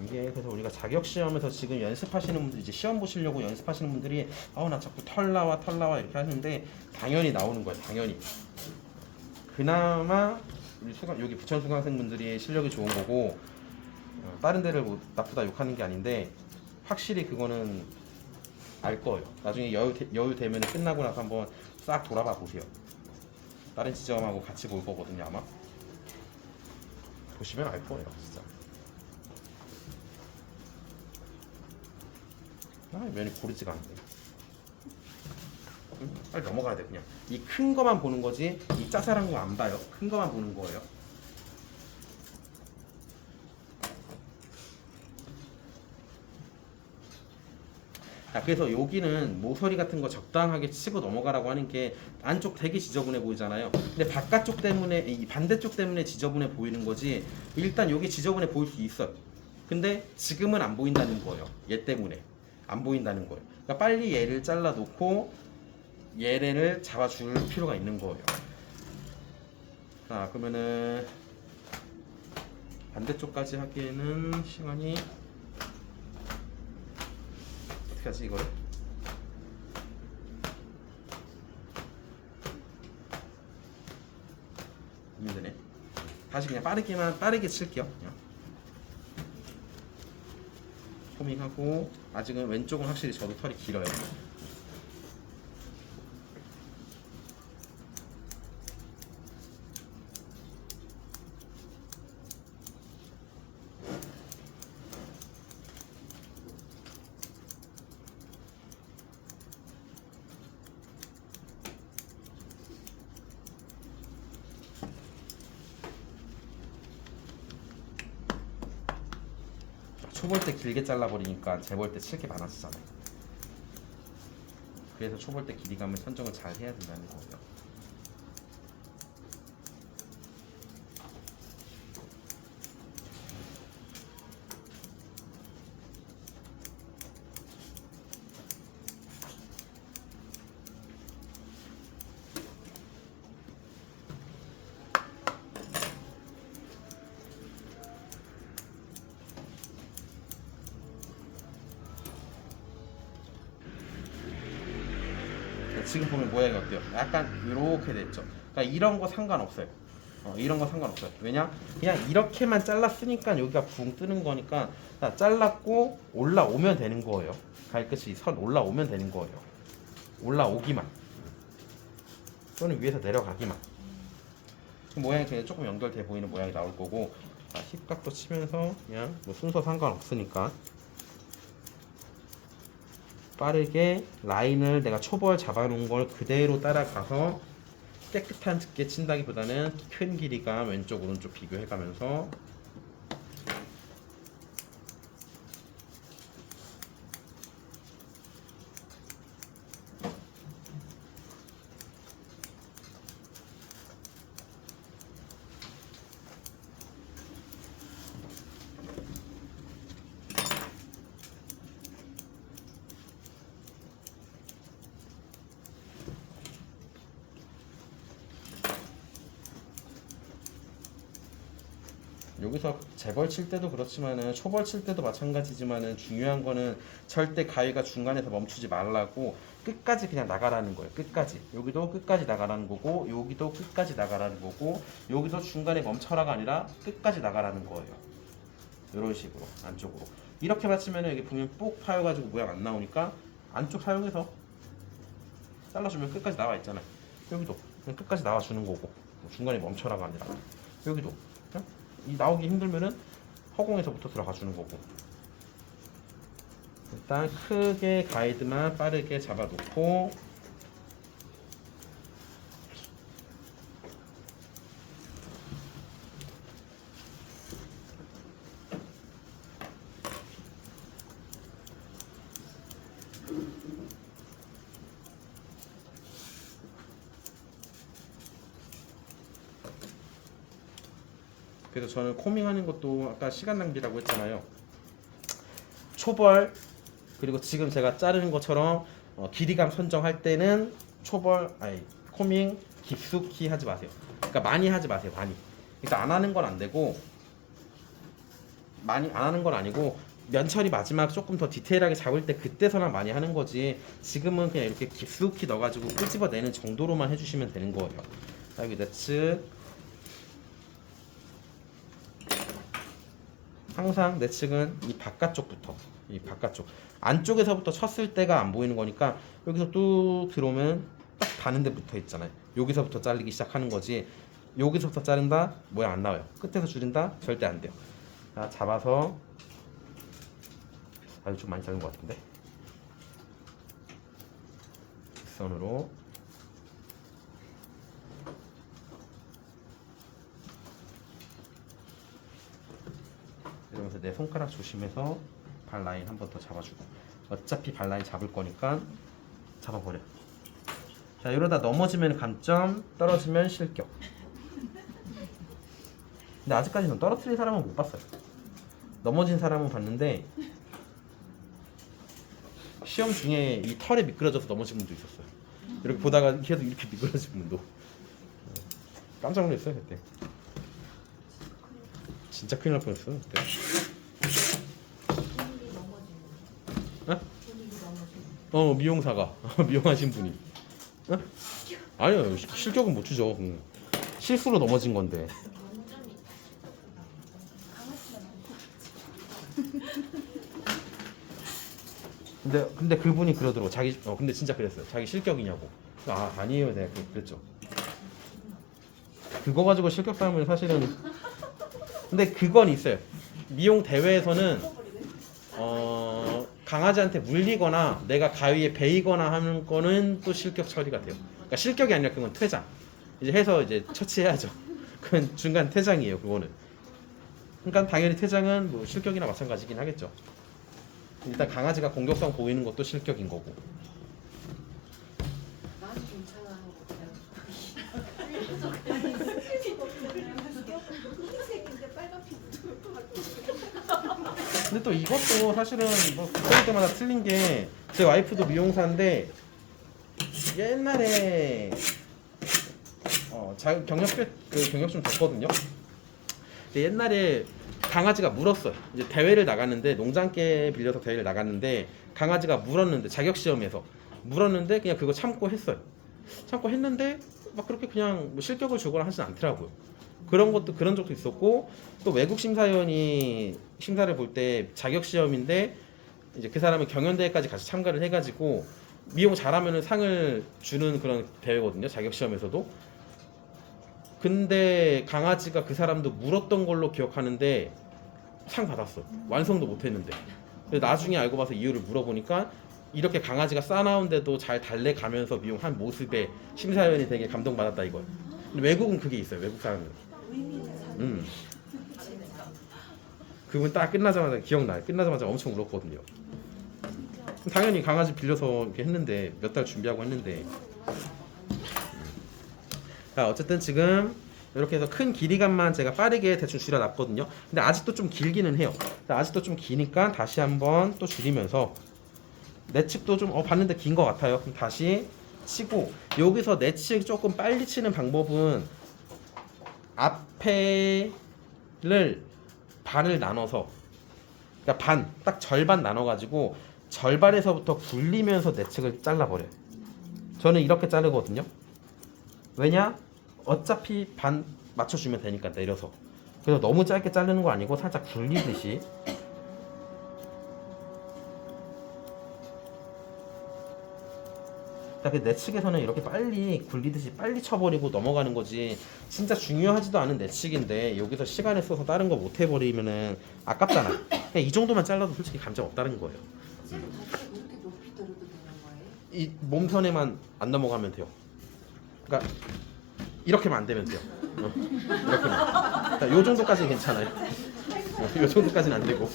이게 그래서 우리가 자격 시험에서 지금 연습하시는 분들, 이제 시험 보시려고 연습하시는 분들이 나 자꾸 털 나와 이렇게 하는데, 당연히 나오는 거예요. 당연히. 그나마 우리 여기 부천 수강생분들이 실력이 좋은 거고, 다른 데를 뭐 나쁘다 욕하는 게 아닌데, 확실히 그거는 알 거예요. 나중에 여유 되면 끝나고 나서 한번 싹 돌아봐 보세요. 다른 지점하고 같이 볼 거거든요. 아마 보시면 알 거예요, 진짜. 면이 고르지가 않네. 빨리 넘어가야 돼. 그냥 이 큰 거만 보는 거지, 이 짜잘한 거 안 봐요. 큰 거만 보는 거예요. 자, 그래서 여기는 모서리 같은 거 적당하게 치고 넘어가라고 하는 게 안쪽 되게 지저분해 보이잖아요. 근데 바깥쪽 때문에 이 반대쪽 때문에 지저분해 보이는 거지. 일단 여기 지저분해 보일 수 있어요. 근데 지금은 안 보인다는 거예요. 얘 때문에 안 보인다는 거예요. 그러니까 빨리 얘를 잘라 놓고 얘를 잡아줄 필요가 있는 거예요. 자, 그러면은 반대쪽까지 하기에는 시간이 어떻게 하지 이거를? 힘드네. 다시 그냥 빠르게 칠게요. 그냥. 포밍하고 아직은 왼쪽은 확실히 저도 털이 길어요. 초볼 때 길게 잘라버리니까 재볼 때 칠 게 많아지잖아요. 그래서 초볼 때 길이감을 선정을 잘 해야 된다는 거예요. 지금 보면 모양이 어때요? 약간 이렇게 됐죠. 그러니까 이런 거 상관없어요. 이런 거 상관없어요. 왜냐? 그냥 이렇게만 잘랐으니까 여기가 붕 뜨는 거니까 잘랐고 올라오면 되는 거예요. 갈끝이 선 올라오면 되는 거예요. 올라오기만. 또는 위에서 내려가기만. 모양이 그냥 조금 연결돼 보이는 모양이 나올 거고, 힙각도 치면서 그냥 뭐 순서 상관없으니까 빠르게 라인을 내가 초벌 잡아놓은 걸 그대로 따라가서 깨끗한 짙게 친다기보다는 큰 길이감 왼쪽 오른쪽 비교해가면서 여기서 재벌 칠 때도 그렇지만은 초벌 칠 때도 마찬가지지만은 중요한 거는 절대 가위가 중간에서 멈추지 말라고 끝까지 그냥 나가라는 거예요. 끝까지. 여기도 끝까지 나가라는 거고 여기도 끝까지 나가라는 거고 여기도 중간에 멈춰라가 아니라 끝까지 나가라는 거예요. 이런 식으로 안쪽으로. 이렇게 맞추면은 여기 보면 뽁 파여가지고 모양 안 나오니까 안쪽 사용해서 잘라주면 끝까지 나와 있잖아요. 여기도 그냥 끝까지 나와주는 거고 중간에 멈춰라가 아니라 여기도 이 나오기 힘들면은 허공에서부터 들어가 주는 거고. 일단 크게 가이드만 빠르게 잡아놓고 그래서 저는 코밍하는 것도 아까 시간 낭비라고 했잖아요. 초벌 그리고 지금 제가 자르는 것처럼 길이감 선정할 때는 코밍 깊숙이 하지 마세요. 그러니까 많이 하지 마세요. 많이. 그러니까 안 하는 건 안 되고 많이 안 하는 건 아니고 면처리 마지막 조금 더 디테일하게 잡을 때 그때서만 많이 하는 거지. 지금은 그냥 이렇게 깊숙이 넣어가지고 끄집어내는 정도로만 해주시면 되는 거예요. 자, 여기 내측 항상 내 측은 이 바깥쪽부터 이 바깥쪽 안쪽에서부터 쳤을 때가 안 보이는 거니까 여기서 뚝 들어오면 딱 닿는 데 붙어 있잖아요. 여기서부터 잘리기 시작하는 거지 여기서부터 자른다 모양 안 나와요. 끝에서 줄인다 절대 안 돼요. 자, 잡아서 아주 좀 많이 자른 것 같은데 직선으로 이러면서 내 손가락 조심해서 발 라인 한 번 더 잡아주고 어차피 발라인 잡을 거니까 잡아버려. 자, 이러다 넘어지면 감점, 떨어지면 실격. 근데 아직까지는 떨어뜨린 사람은 못 봤어요. 넘어진 사람은 봤는데 시험 중에 이 털에 미끄러져서 넘어진 분도 있었어요. 이렇게 보다가 계속 이렇게 미끄러진 분도. 깜짝 놀랐어요 그때. 진짜 큰일 날 뻔했어 그때. 미용사가 미용하신 분이. 아니요, 실격은 못 주죠. 실수로 넘어진 건데. 근데 그분이 그러더라고. 자기 근데 진짜 그랬어요. 자기 실격이냐고. 아니에요. 내가 그랬죠. 그거 가지고 실격 싸움은 사실은. 근데 그건 있어요. 미용 대회에서는 강아지한테 물리거나 내가 가위에 베이거나 하는 거는 또 실격 처리가 돼요. 그러니까 실격이 아니라 그건 퇴장. 이제 해서 이제 처치해야죠. 그건 중간 퇴장이에요. 그거는. 그러니까 당연히 퇴장은 뭐 실격이나 마찬가지긴 하겠죠. 일단 강아지가 공격성 보이는 것도 실격인 거고. 난 괜찮아. 흰색인데 빨간 피 묻을 것 같아. 근데 또 이것도 사실은 뭐 그럴 때마다 틀린 게, 제 와이프도 미용사인데 옛날에 경력 좀 됐거든요. 근데 옛날에 강아지가 물었어요. 이제 대회를 나갔는데, 농장개 빌려서 대회를 나갔는데 강아지가 물었는데, 자격 시험에서 물었는데 그냥 그거 참고 했어요. 참고 했는데 막 그렇게 그냥 뭐 실격을 주거나 하진 않더라고요. 그런 적도 있었고, 또 외국 심사위원이 심사를 볼 때 자격 시험인데 이제 그 사람은 경연대회까지 같이 참가를 해가지고 미용 잘하면은 상을 주는 그런 대회거든요. 자격 시험에서도. 근데 강아지가 그 사람도 물었던 걸로 기억하는데 상 받았어. 완성도 못했는데. 근데 나중에 알고 봐서 이유를 물어보니까 이렇게 강아지가 싸나운데도 잘 달래가면서 미용한 모습에 심사위원이 되게 감동받았다 이거예요. 근데 외국은 그게 있어요. 외국 사람은. 그분 딱 끝나자마자 기억나요. 끝나자마자 엄청 울었거든요. 당연히 강아지 빌려서 이렇게 했는데, 몇 달 준비하고 했는데. 자, 어쨌든 지금 이렇게 해서 큰 길이감만 제가 빠르게 대충 줄여놨거든요. 근데 아직도 좀 길기는 해요. 아직도 좀 기니까 다시 한번 또 줄이면서, 내측도 좀 봤는데 긴 것 같아요. 그럼 다시 치고, 여기서 내측 조금 빨리 치는 방법은 앞에를 반을 나눠서, 그러니까 딱 절반 나눠가지고 절반에서부터 굴리면서 내측을 잘라버려요. 저는 이렇게 자르거든요. 왜냐? 어차피 반 맞춰주면 되니까, 내려서. 그래서 너무 짧게 자르는 거 아니고 살짝 굴리듯이. 그 내측에서는 이렇게 빨리 굴리듯이 빨리 쳐버리고 넘어가는 거지, 진짜 중요하지도 않은 내측인데 여기서 시간을 써서 다른 거 못 해버리면은 아깝잖아. 그냥 이 정도만 잘라도 솔직히 감정 없다는 거예요. 쌤 다시 이렇게 높이 들어도 되는 거예요? 이 몸선에만 안 넘어가면 돼요. 그러니까 이렇게만 안 되면 돼요. 이렇게만. 요 정도까지는 괜찮아요. 요 정도까지는 안 되고.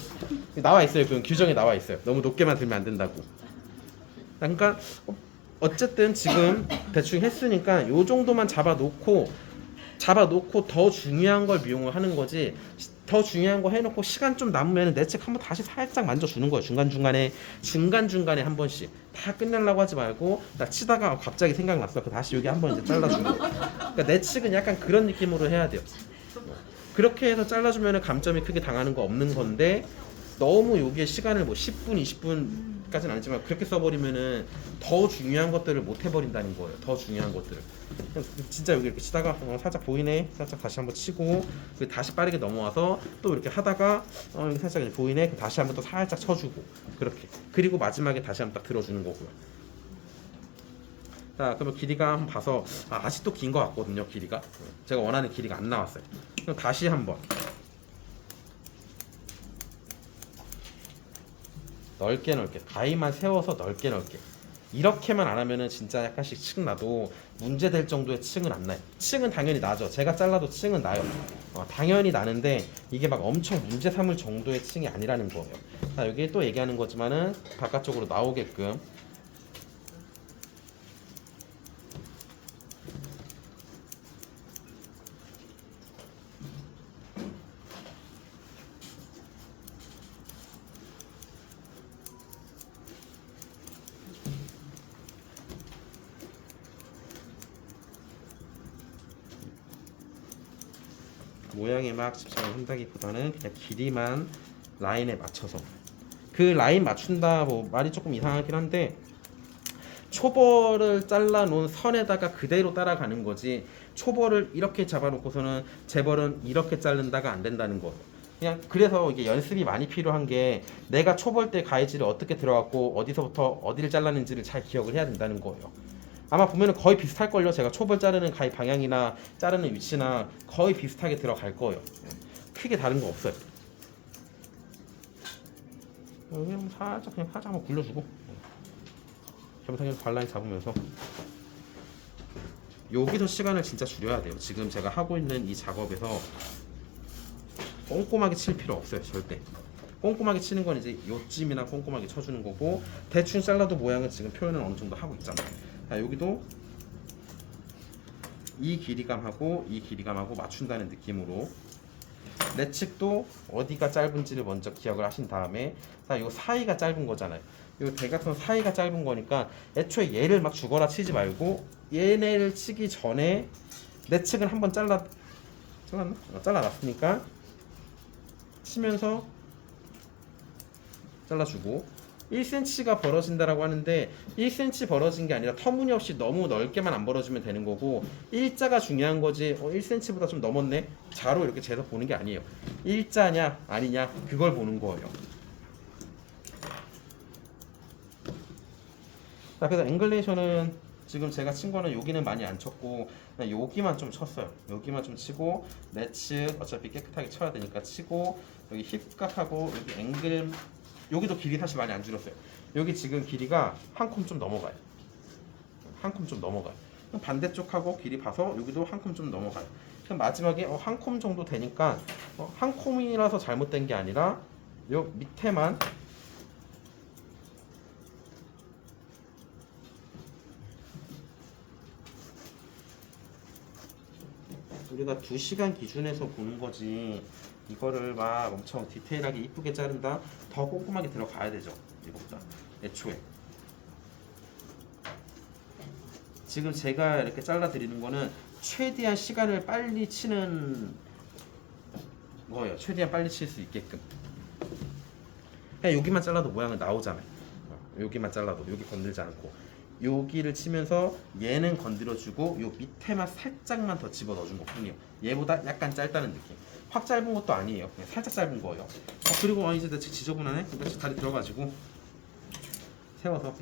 나와 있어요. 그 규정에 나와 있어요. 너무 높게만 들면 안 된다고. 그러니까 어쨌든 지금 대충 했으니까 요 정도만 잡아놓고 더 중요한 걸 미용을 하는 거지. 더 중요한 거 해놓고 시간 좀 남으면 내측 한번 다시 살짝 만져주는 거예요. 중간중간에 한 번씩. 다 끝내려고 하지 말고, 나 치다가 갑자기 생각났어. 그 다시 여기 한번 이제 잘라주는 거. 그러니까 내측은 약간 그런 느낌으로 해야 돼요. 그렇게 해서 잘라주면 감점이 크게 당하는 거 없는 건데, 너무 여기에 시간을 뭐 10분, 20분까지는 아니지만 그렇게 써버리면은 더 중요한 것들을 못 해버린다는 거예요. 더 중요한 것들을. 진짜 여기 이렇게 치다가 살짝 보이네. 살짝 다시 한번 치고, 다시 빠르게 넘어와서 또 이렇게 하다가 여기 살짝 이제 보이네. 다시 한번 또 살짝 쳐주고, 그렇게. 그리고 마지막에 다시 한번 딱 들어주는 거고요. 자, 그러면 길이가 한번 봐서 아직도 긴 것 같거든요. 길이가 제가 원하는 길이가 안 나왔어요. 그럼 다시 한번 넓게 가위만 세워서 넓게 이렇게만 안 하면은 진짜 약간씩 층 나도 문제될 정도의 층은 안 나요. 층은 당연히 나죠. 제가 잘라도 층은 나요. 당연히 나는데 이게 막 엄청 문제 삼을 정도의 층이 아니라는 거예요. 자, 여기 또 얘기하는 거지만은 바깥쪽으로 나오게끔 모양에 막 집착을 한다기보다는 그냥 길이만 라인에 맞춰서 그 라인 맞춘다 뭐 말이 조금 이상하긴 한데 초벌을 잘라 놓은 선에다가 그대로 따라가는 거지 초벌을 이렇게 잡아놓고서는 재벌은 이렇게 자른다가 안 된다는 거. 그냥 그래서 이게 연습이 많이 필요한 게 내가 초벌 때 가위질을 어떻게 들어갔고 어디서부터 어디를 잘랐는지를 잘 기억을 해야 된다는 거예요. 아마 보면은 거의 비슷할걸요. 제가 초벌 자르는 가위 방향이나 자르는 위치나 거의 비슷하게 들어갈 거예요. 크게 다른 거 없어요. 그냥 살짝 한번 굴려주고 겸상해서 발라인 잡으면서 여기서 시간을 진짜 줄여야 돼요. 지금 제가 하고 있는 이 작업에서 꼼꼼하게 칠 필요 없어요. 절대. 꼼꼼하게 치는 건 이제 요쯤이나 꼼꼼하게 쳐주는 거고 대충 잘라도 모양은 지금 표현을 어느 정도 하고 있잖아요. 자, 여기도 이 길이감하고 이 길이감하고 맞춘다는 느낌으로 내 측도 어디가 짧은지를 먼저 기억을 하신 다음에 자, 요 사이가 짧은 거잖아요. 요 대각선 사이가 짧은 거니까 애초에 얘를 막 주거나 치지 말고 얘네를 치기 전에 내 측은 한번 잘랐나? 잘라놨으니까 치면서 잘라주고 1cm가 벌어진다라고 하는데 1cm 벌어진 게 아니라 터무니없이 너무 넓게만 안 벌어지면 되는 거고 일자가 중요한 거지 1cm보다 좀 넘었네? 자로 이렇게 재서 보는 게 아니에요. 일자냐 아니냐 그걸 보는 거예요. 자, 그래서 앵글레이션은 지금 제가 친 거는 여기는 많이 안 쳤고 그냥 여기만 좀 쳤어요. 여기만 좀 치고 내측 어차피 깨끗하게 쳐야 되니까 치고 여기 힙각하고 여기 앵글 여기도 길이 사실 많이 안 줄였어요. 여기 지금 길이가 한 콤 좀 넘어가요. 한 콤 좀 넘어가요. 그럼 반대쪽하고 길이 봐서 여기도 한 콤 좀 넘어가요. 그럼 마지막에 한 콤 정도 되니까 한 콤이라서 잘못된 게 아니라 요 밑에만 우리가 2시간 기준에서 보는 거지 이거를 막 엄청 디테일하게 이쁘게 자른다 더 꼼꼼하게 들어가야 되죠. 이거보다 애초에 지금 제가 이렇게 잘라 드리는 거는 최대한 시간을 빨리 치는 거예요. 최대한 빨리 칠 수 있게끔 그냥 여기만 잘라도 모양은 나오잖아요. 여기만 잘라도 여기 건들지 않고 여기를 치면서 얘는 건드려주고 요 밑에만 살짝만 더 집어 넣어준 것뿐이에요. 얘보다 약간 짧다는 느낌. 확 짧은 것도 아니에요. 그냥 살짝 짧은 거예요. 그리고 이제 내 지저분하네. 다시 다리 들어가지고 세워서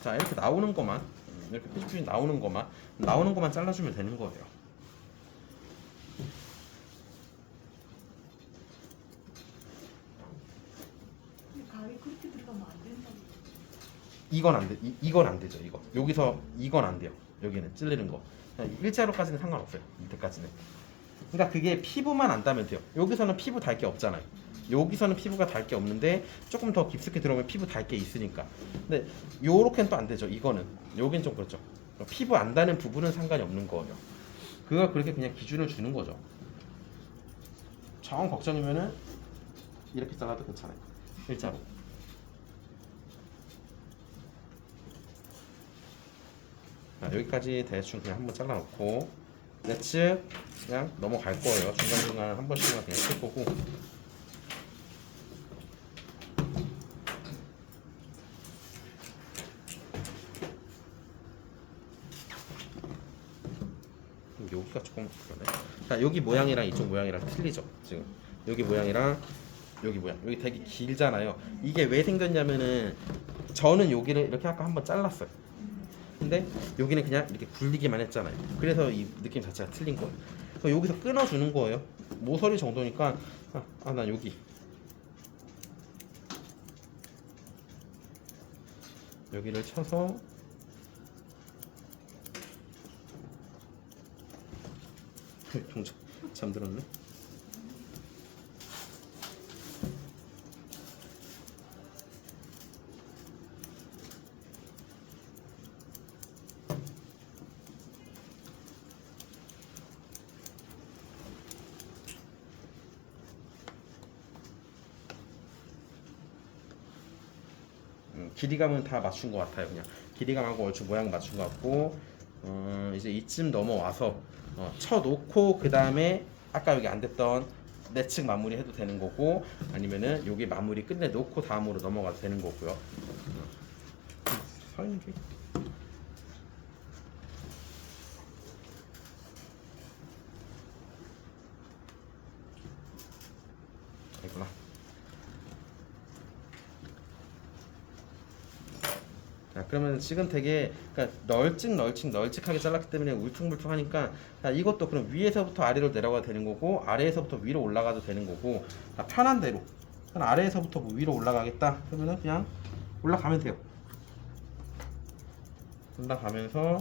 자 이렇게 나오는 것만 이렇게 뾰족뾰족 나오는 것만 잘라주면 되는 거예요. 가위 그렇게 들어가면 안 된다고. 이건 안 돼. 이건 안 되죠. 이거 여기서 이건 안 돼요. 여기는 찔리는 거. 일자로까지는 상관없어요. 밑에까지는. 그러니까 그게 피부만 안 닿으면 돼요. 여기서는 피부 달 게 없잖아요. 여기서는 피부가 달 게 없는데 조금 더 깊숙이 들어오면 피부 달 게 있으니까. 근데 요렇게는 또 안 되죠. 이거는 여긴 좀 그렇죠. 피부 안 닿는 부분은 상관이 없는 거예요. 그거 그렇게 그냥 기준을 주는 거죠. 정 걱정이면은 이렇게 잘라도 괜찮아요. 일자로. 자, 여기까지 대충 그냥 한번 잘라놓고 내측 그냥 넘어갈 거예요. 중간중간 한 번씩만 그냥 칠 거고 여기가 조금 그러네. 자, 여기 모양이랑 이쪽 모양이랑 틀리죠. 지금 여기 모양이랑 여기 모양 여기 되게 길잖아요. 이게 왜 생겼냐면은 저는 여기를 이렇게 아까 한번 잘랐어요. 근데 여기는 그냥 이렇게 굴리기만 했잖아요. 그래서 이 느낌 자체가 틀린 거예요. 그래서 여기서 끊어주는 거예요. 모서리 정도니까 난 여기 여기를 쳐서 동작 잠들었네. 길이감은 다 맞춘 것 같아요. 그냥 길이감하고 얼추 모양 맞춘 것 같고 이제 이쯤 넘어와서 쳐놓고 그 다음에 아까 여기 안 됐던 내측 마무리 해도 되는 거고 아니면은 여기 마무리 끝내 놓고 다음으로 넘어가도 되는 거고요. 서 있는 게 이구나. 자, 그러면 지금 되게 그러니까 널찍하게 잘랐기 때문에 울퉁불퉁하니까 자, 이것도 그럼 위에서부터 아래로 내려가도 되는 거고 아래에서부터 위로 올라가도 되는 거고 자, 편한 대로 그냥 아래에서부터 뭐 위로 올라가겠다 그러면은 그냥 올라가면 돼요. 올라가면서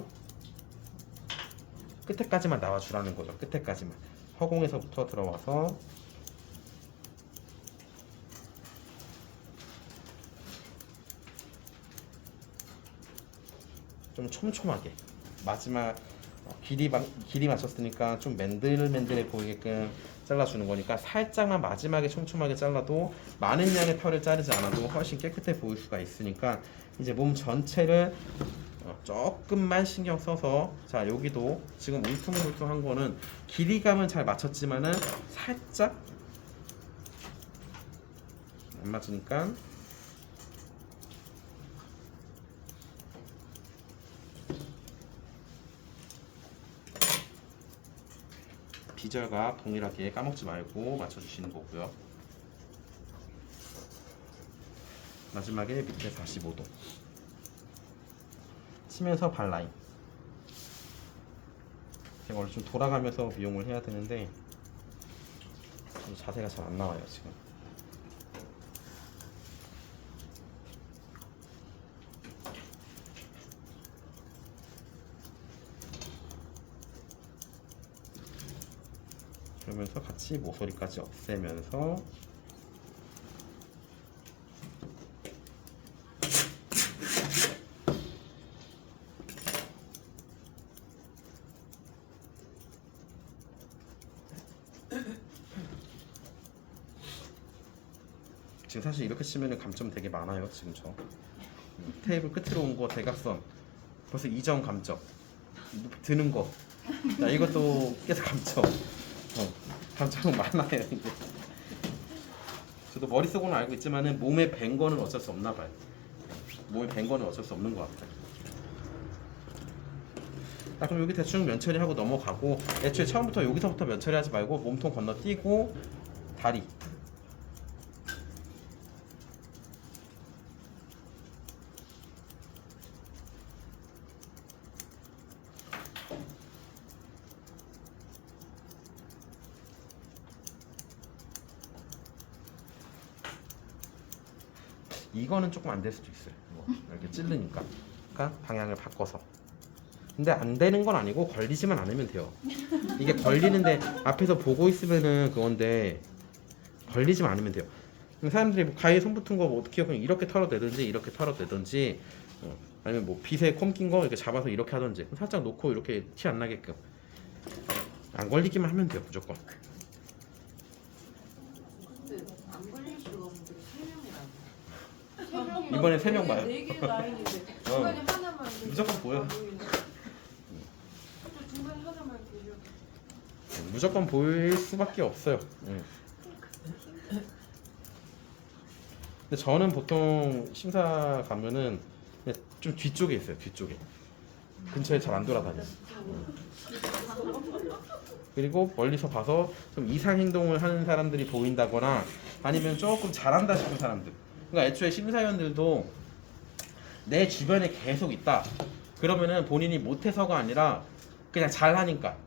끝에까지만 나와주라는 거죠. 끝에까지만 허공에서부터 들어와서 좀 촘촘하게 마지막 길이 맞췄으니까 좀 맨들맨들해 보이게끔 잘라주는 거니까 살짝만 마지막에 촘촘하게 잘라도 많은 양의 털을 자르지 않아도 훨씬 깨끗해 보일 수가 있으니까 이제 몸 전체를 조금만 신경 써서 자 여기도 지금 울퉁불퉁한 거는 길이감은 잘 맞췄지만은 살짝 안 맞으니까 비절과 동일하게 까먹지 말고 맞춰주시는 거고요. 마지막에 밑에 45도 치면서 발라인. 제가 원래 좀 돌아가면서 미용을 해야 되는데 좀 자세가 잘 안 나와요 지금. 그러면서 같이 모서리까지 없애면서 지금 사실 이렇게 치면은 감점 되게 많아요. 지금 저 테이블 끝으로 온 거 대각선 벌써 2점 감점 드는 거 자, 이것도 계속 감점 감점은 많아요. 이게 저도 머릿속으로는 알고 있지만은 몸에 밴 거는 어쩔 수 없나 봐요. 몸에 밴 거는 어쩔 수 없는 것 같아요. 자, 그럼 여기 대충 면 처리하고 넘어가고 애초에 처음부터 여기서부터 면 처리하지 말고 몸통 건너뛰고 다리 이거는 조금 안 될 수도 있어요. 이렇게 찌르니까 그러니까 방향을 바꿔서 근데 안 되는 건 아니고 걸리지만 않으면 돼요. 이게 걸리는데 앞에서 보고 있으면은 그건데 걸리지만 않으면 돼요. 사람들이 뭐 가위에 손 붙은 거 뭐 어떻게 그냥 이렇게 털어내든지 이렇게 털어내든지 아니면 뭐 빗에 콤 낀 거 이렇게 잡아서 이렇게 하든지 살짝 놓고 이렇게 티 안 나게끔 안 걸리기만 하면 돼요. 무조건. 근데 안 걸릴 수가 없는데 3명이라고. 이번에 3명 봐요. 4개 라인인데 중간에 하나만 무조건 보여. 중간에 하나만 보여. 무조건 보일 수밖에 없어요. 근데 저는 보통 심사 가면은 그냥 좀 뒤쪽에 있어요. 뒤쪽에 근처에 잘 안 돌아다녀요. 그리고 멀리서 봐서 좀 이상 행동을 하는 사람들이 보인다거나 아니면 조금 잘한다 싶은 사람들. 그러니까 애초에 심사위원들도 내 주변에 계속 있다. 그러면은 본인이 못해서가 아니라 그냥 잘하니까.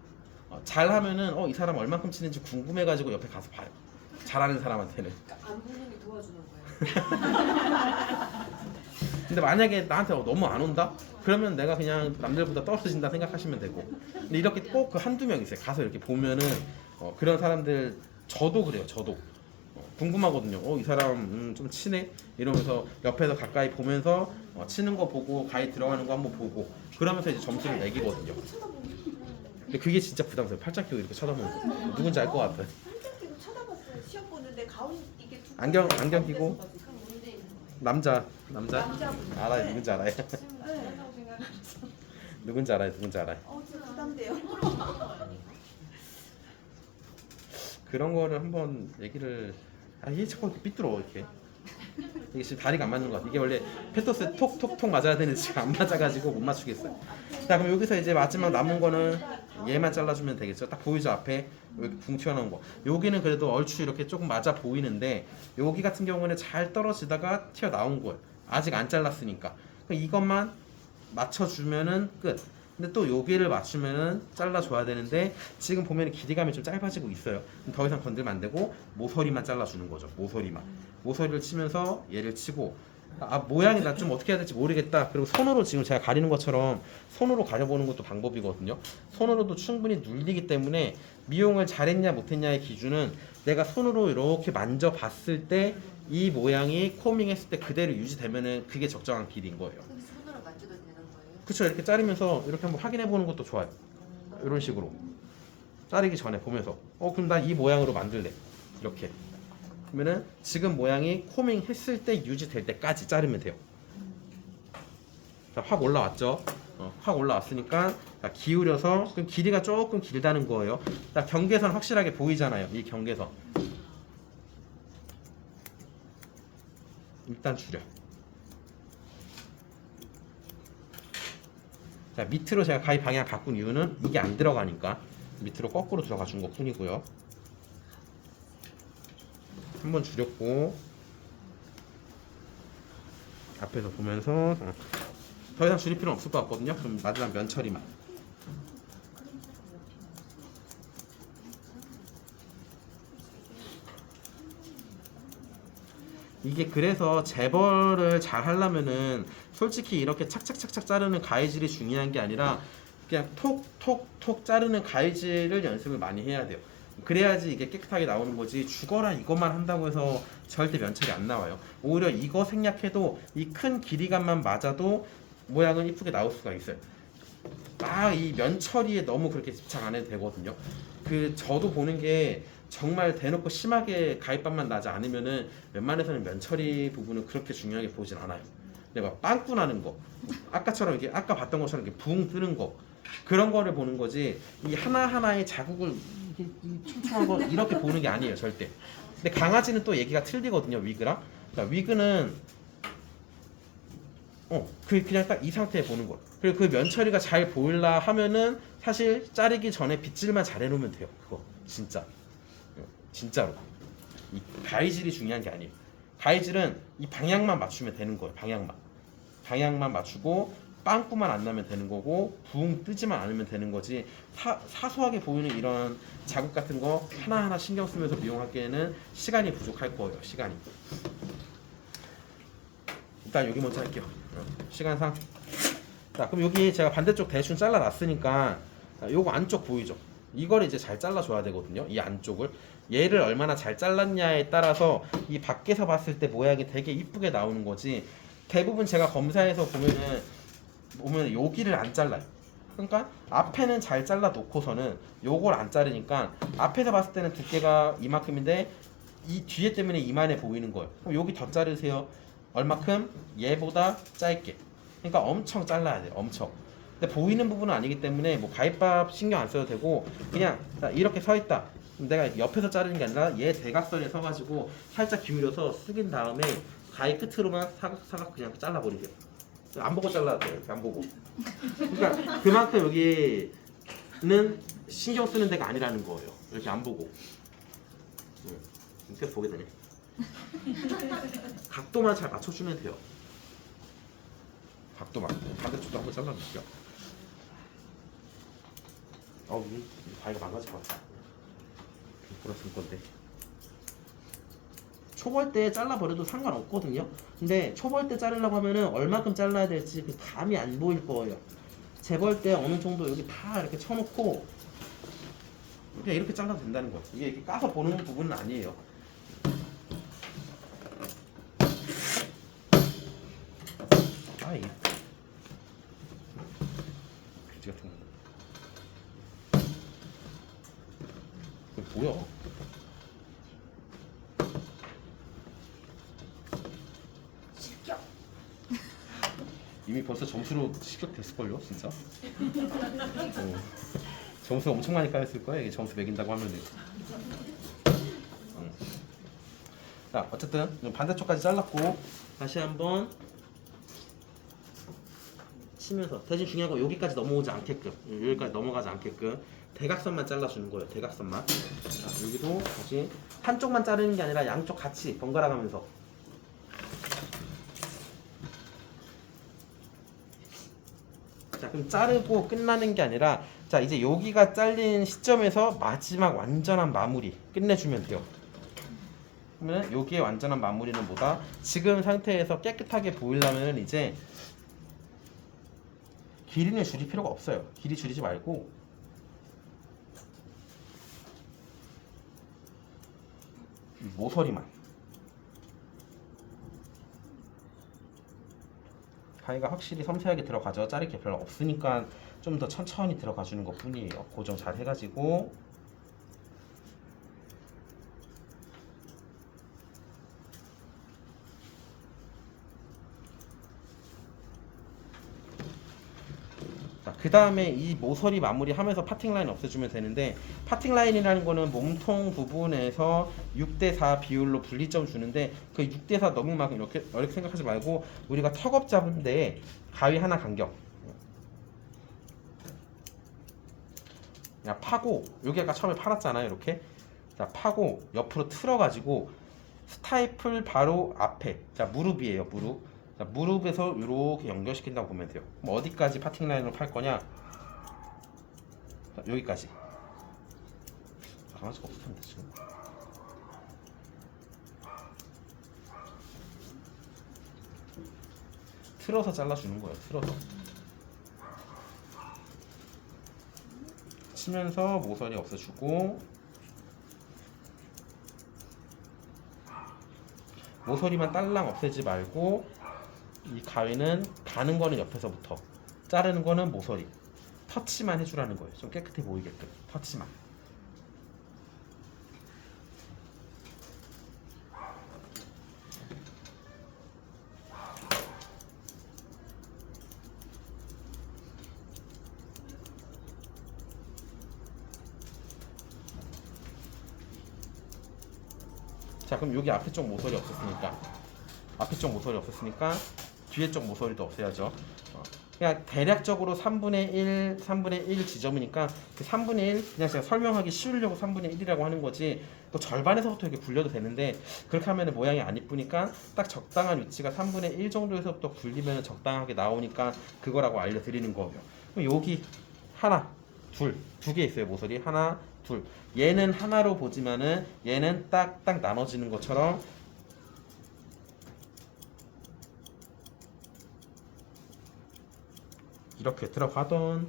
잘하면은 이 사람 얼만큼 치는지 궁금해가지고 옆에 가서 봐요. 잘하는 사람한테는. 그러니까 안 보는 게 도와주는 거예요. 근데 만약에 나한테 너무 안 온다? 그러면 내가 그냥 남들보다 떨어진다 생각하시면 되고. 근데 이렇게 꼭 그 한두 명 있어요. 가서 이렇게 보면은 그런 사람들 저도 그래요. 저도 궁금하거든요. 이 사람 좀 치네 이러면서 옆에서 가까이 보면서 치는 거 보고 가위 들어가는 거 한번 보고 그러면서 이제 점수를 매기거든요. 근데 그게 진짜 부담스러워요. 팔짱 끼고 이렇게 쳐다보는 거. 누군지 알 것 같아. 한참 끼고 쳐다봤어요. 시험 보는데 가운 이게 두 안경 끼고 남자 남자분. 알아요. 누군지 알아요. 네. 누군지 알아요. 누군지 알아요. 진짜 부담돼요. 그런 거를 한번 얘기를 얘 자꾸 이렇게 삐뚤어 이렇게. 이게 지금 다리가 안 맞는 것 같아. 이게 원래 페토스 톡톡톡 맞아야 되는데 지금 안 맞아가지고 못 맞추겠어요. 자 그럼 여기서 이제 마지막 남은 거는 얘만 잘라주면 되겠죠. 딱 보이죠 앞에 여기 붕 튀어나온 거. 여기는 그래도 얼추 이렇게 조금 맞아 보이는데 여기 같은 경우는 잘 떨어지다가 튀어나온 거예요. 아직 안 잘랐으니까. 그러니까 이것만 맞춰주면은 끝. 근데 또 여기를 맞추면은 잘라줘야 되는데 지금 보면 길이감이 좀 짧아지고 있어요. 더 이상 건들면 안 되고 모서리만 잘라주는 거죠. 모서리를 치면서 얘를 치고 모양이 나 좀 어떻게 해야 될지 모르겠다. 그리고 손으로 지금 제가 가리는 것처럼 손으로 가려보는 것도 방법이거든요. 손으로도 충분히 눌리기 때문에 미용을 잘했냐 못했냐의 기준은 내가 손으로 이렇게 만져봤을 때 이 모양이 코밍했을 때 그대로 유지되면은 그게 적정한 길이인 거예요. 손으로 만져도 되는 거예요? 그렇죠. 이렇게 자르면서 이렇게 한번 확인해 보는 것도 좋아요. 이런 식으로 자르기 전에 보면서 그럼 나 이 모양으로 만들래. 이렇게 그러면은 지금 모양이 코밍 했을 때 유지될 때까지 자르면 돼요. 자, 확 올라왔죠. 확 올라왔으니까 자, 기울여서 그럼 길이가 조금 길다는 거예요. 자, 경계선 확실하게 보이잖아요. 이 경계선 일단 줄여. 자, 밑으로 제가 가위 방향 바꾼 이유는 이게 안 들어가니까 밑으로 거꾸로 들어가 준 것 뿐이고요. 한번 줄였고 앞에서 보면서 더 이상 줄일 필요는 없을 것 같거든요. 그럼 마지막 면 처리만. 이게 그래서 재벌을 잘 하려면은 솔직히 이렇게 착착착착 자르는 가위질이 중요한 게 아니라 그냥 톡톡톡 자르는 가위질을 연습을 많이 해야 돼요. 그래야지 이게 깨끗하게 나오는 거지 죽어라 이것만 한다고 해서 절대 면처리 안 나와요. 오히려 이거 생략해도 이 큰 길이감만 맞아도 모양은 이쁘게 나올 수가 있어요. 이 면처리에 너무 그렇게 집착 안 해도 되거든요. 저도 보는 게 정말 대놓고 심하게 가위밥만 나지 않으면은 웬만해서는 면처리 부분은 그렇게 중요하게 보진 않아요. 근데 막 빵꾸 나는 거, 아까처럼 이렇게 아까 봤던 것처럼 이렇게 붕 뜨는 거 그런 거를 보는 거지 이 하나하나의 자국을 이 촘촘한 거 이렇게 보는 게 아니에요 절대. 근데 강아지는 또 얘기가 틀리거든요. 위그랑 그러니까 위그는 그냥 딱 이 상태에 보는 거예요. 그리고 그 면처리가 잘 보일라 하면은 사실 자르기 전에 빗질만 잘 해놓으면 돼요. 그거 진짜로 이 가위질이 중요한 게 아니에요. 가위질은 이 방향만 맞추면 되는 거예요. 방향만 맞추고 빵꾸만 안 나면 되는 거고 붕 뜨지만 않으면 되는 거지 사소하게 보이는 이런 자국 같은 거 하나하나 신경 쓰면서 미용하기에는 시간이 부족할 거예요. 시간이. 일단 여기 먼저 할게요. 시간상. 자, 그럼 여기 제가 반대쪽 대충 잘라놨으니까 요거 안쪽 보이죠? 이걸 이제 잘 잘라줘야 되거든요. 이 안쪽을. 얘를 얼마나 잘 잘랐냐에 따라서 이 밖에서 봤을 때 모양이 되게 이쁘게 나오는 거지 대부분 제가 검사해서 보면 여기를 안 잘라요. 그러니까 앞에는 잘 잘라 놓고서는 요걸 안 자르니까 앞에서 봤을 때는 두께가 이만큼인데 이 뒤에 때문에 이만해 보이는 거예요. 그럼 여기 더 자르세요. 얼마큼? 얘보다 짧게. 그러니까 엄청 잘라야 돼요. 엄청. 근데 보이는 부분은 아니기 때문에 뭐 가위밥 신경 안 써도 되고 그냥 이렇게 서 있다. 내가 옆에서 자르는 게 아니라 얘 대각선에 서가지고 살짝 기울여서 숙인 다음에 가위 끝으로만 사각 그냥 잘라버리세요. 안 보고 잘라야 돼요. 안 보고. 그러니까 그만큼 여기는 신경 쓰는 데가 아니라는 거예요. 이렇게 안 보고. 계속 보게 되네. 각도만 잘 맞춰주면 돼요. 각도만. 반대쪽도 한번 잘라볼게요. 이 가위가 망가질 것 같아. 보라 쓸 건데. 초벌 때 잘라버려도 상관없거든요. 근데 초벌 때 자르려고 하면은 얼마큼 잘라야 될지 그 감이 안 보일 거예요. 재벌 때 어느 정도 여기 다 이렇게 쳐놓고 그냥 이렇게 잘라도 된다는 거예요. 이게 이렇게 까서 보는 부분은 아니에요. 아, 이게 귀지 같은 거. 이게 뭐야? 실격. 이미 벌써 점수로 식격됐을걸요, 진짜? 점수 엄청 많이 까였을 거야, 이게 점수 매긴다고 하면은. 자, 어쨌든 반대쪽까지 잘랐고 다시 한번 치면서 대신 중요한 건 여기까지 넘어오지 않게끔 여기까지 넘어가지 않게끔 대각선만 잘라주는 거예요. 대각선만. 자, 여기도 다시 한쪽만 자르는 게 아니라 양쪽 같이 번갈아 가면서 자, 그럼 자르고 끝나는 게 아니라 자, 이제 여기가 잘린 시점에서 마지막 완전한 마무리 끝내주면 돼요. 그러면 여기의 완전한 마무리는 뭐다? 지금 상태에서 깨끗하게 보이려면 이제 길이는 줄일 필요가 없어요. 길이 줄이지 말고 이 모서리만 가위가 확실히 섬세하게 들어가죠. 자를 게 별로 없으니까 좀 더 천천히 들어가 주는 것 뿐이에요. 고정 잘 해가지고 그 다음에 이 모서리 마무리하면서 파팅 라인 없애주면 되는데 파팅 라인이라는 거는 몸통 부분에서 6대4 비율로 분리점 주는데 그 6대4 너무 막 이렇게 생각하지 말고 우리가 턱업 잡은데 가위 하나 간격 그냥 파고 여기 아까 처음에 팔았잖아요. 이렇게 자 파고 옆으로 틀어가지고 스타이플 바로 앞에 자 무릎이에요. 무릎 자, 무릎에서 이렇게 연결시킨다고 보면 돼요. 그럼 어디까지 파팅 라인으로 팔 거냐? 자, 여기까지. 강아지가 없을 텐데 지금. 틀어서 잘라주는 거예요. 틀어서. 치면서 모서리 없애주고 모서리만 딸랑 없애지 말고 이 가위는 가는 거는 옆에서부터 자르는 거는 모서리 터치만 해주라는 거예요. 좀 깨끗해 보이게끔 터치만. 자 그럼 여기 앞에 쪽 모서리 없었으니까 뒤에 쪽 모서리도 없애야죠. 그냥 대략적으로 3분의 1 지점이니까 그 3분의 1 그냥 제가 설명하기 쉬우려고 3분의 1이라고 하는 거지 또 절반에서부터 이렇게 굴려도 되는데 그렇게 하면 모양이 안 이쁘니까 딱 적당한 위치가 3분의 1 정도에서부터 굴리면 적당하게 나오니까 그거라고 알려드리는 거예요. 그럼 여기 하나, 두 개 있어요. 모서리 하나, 둘. 얘는 하나로 보지만은 얘는 딱딱 나눠지는 것처럼 이렇게 들어가던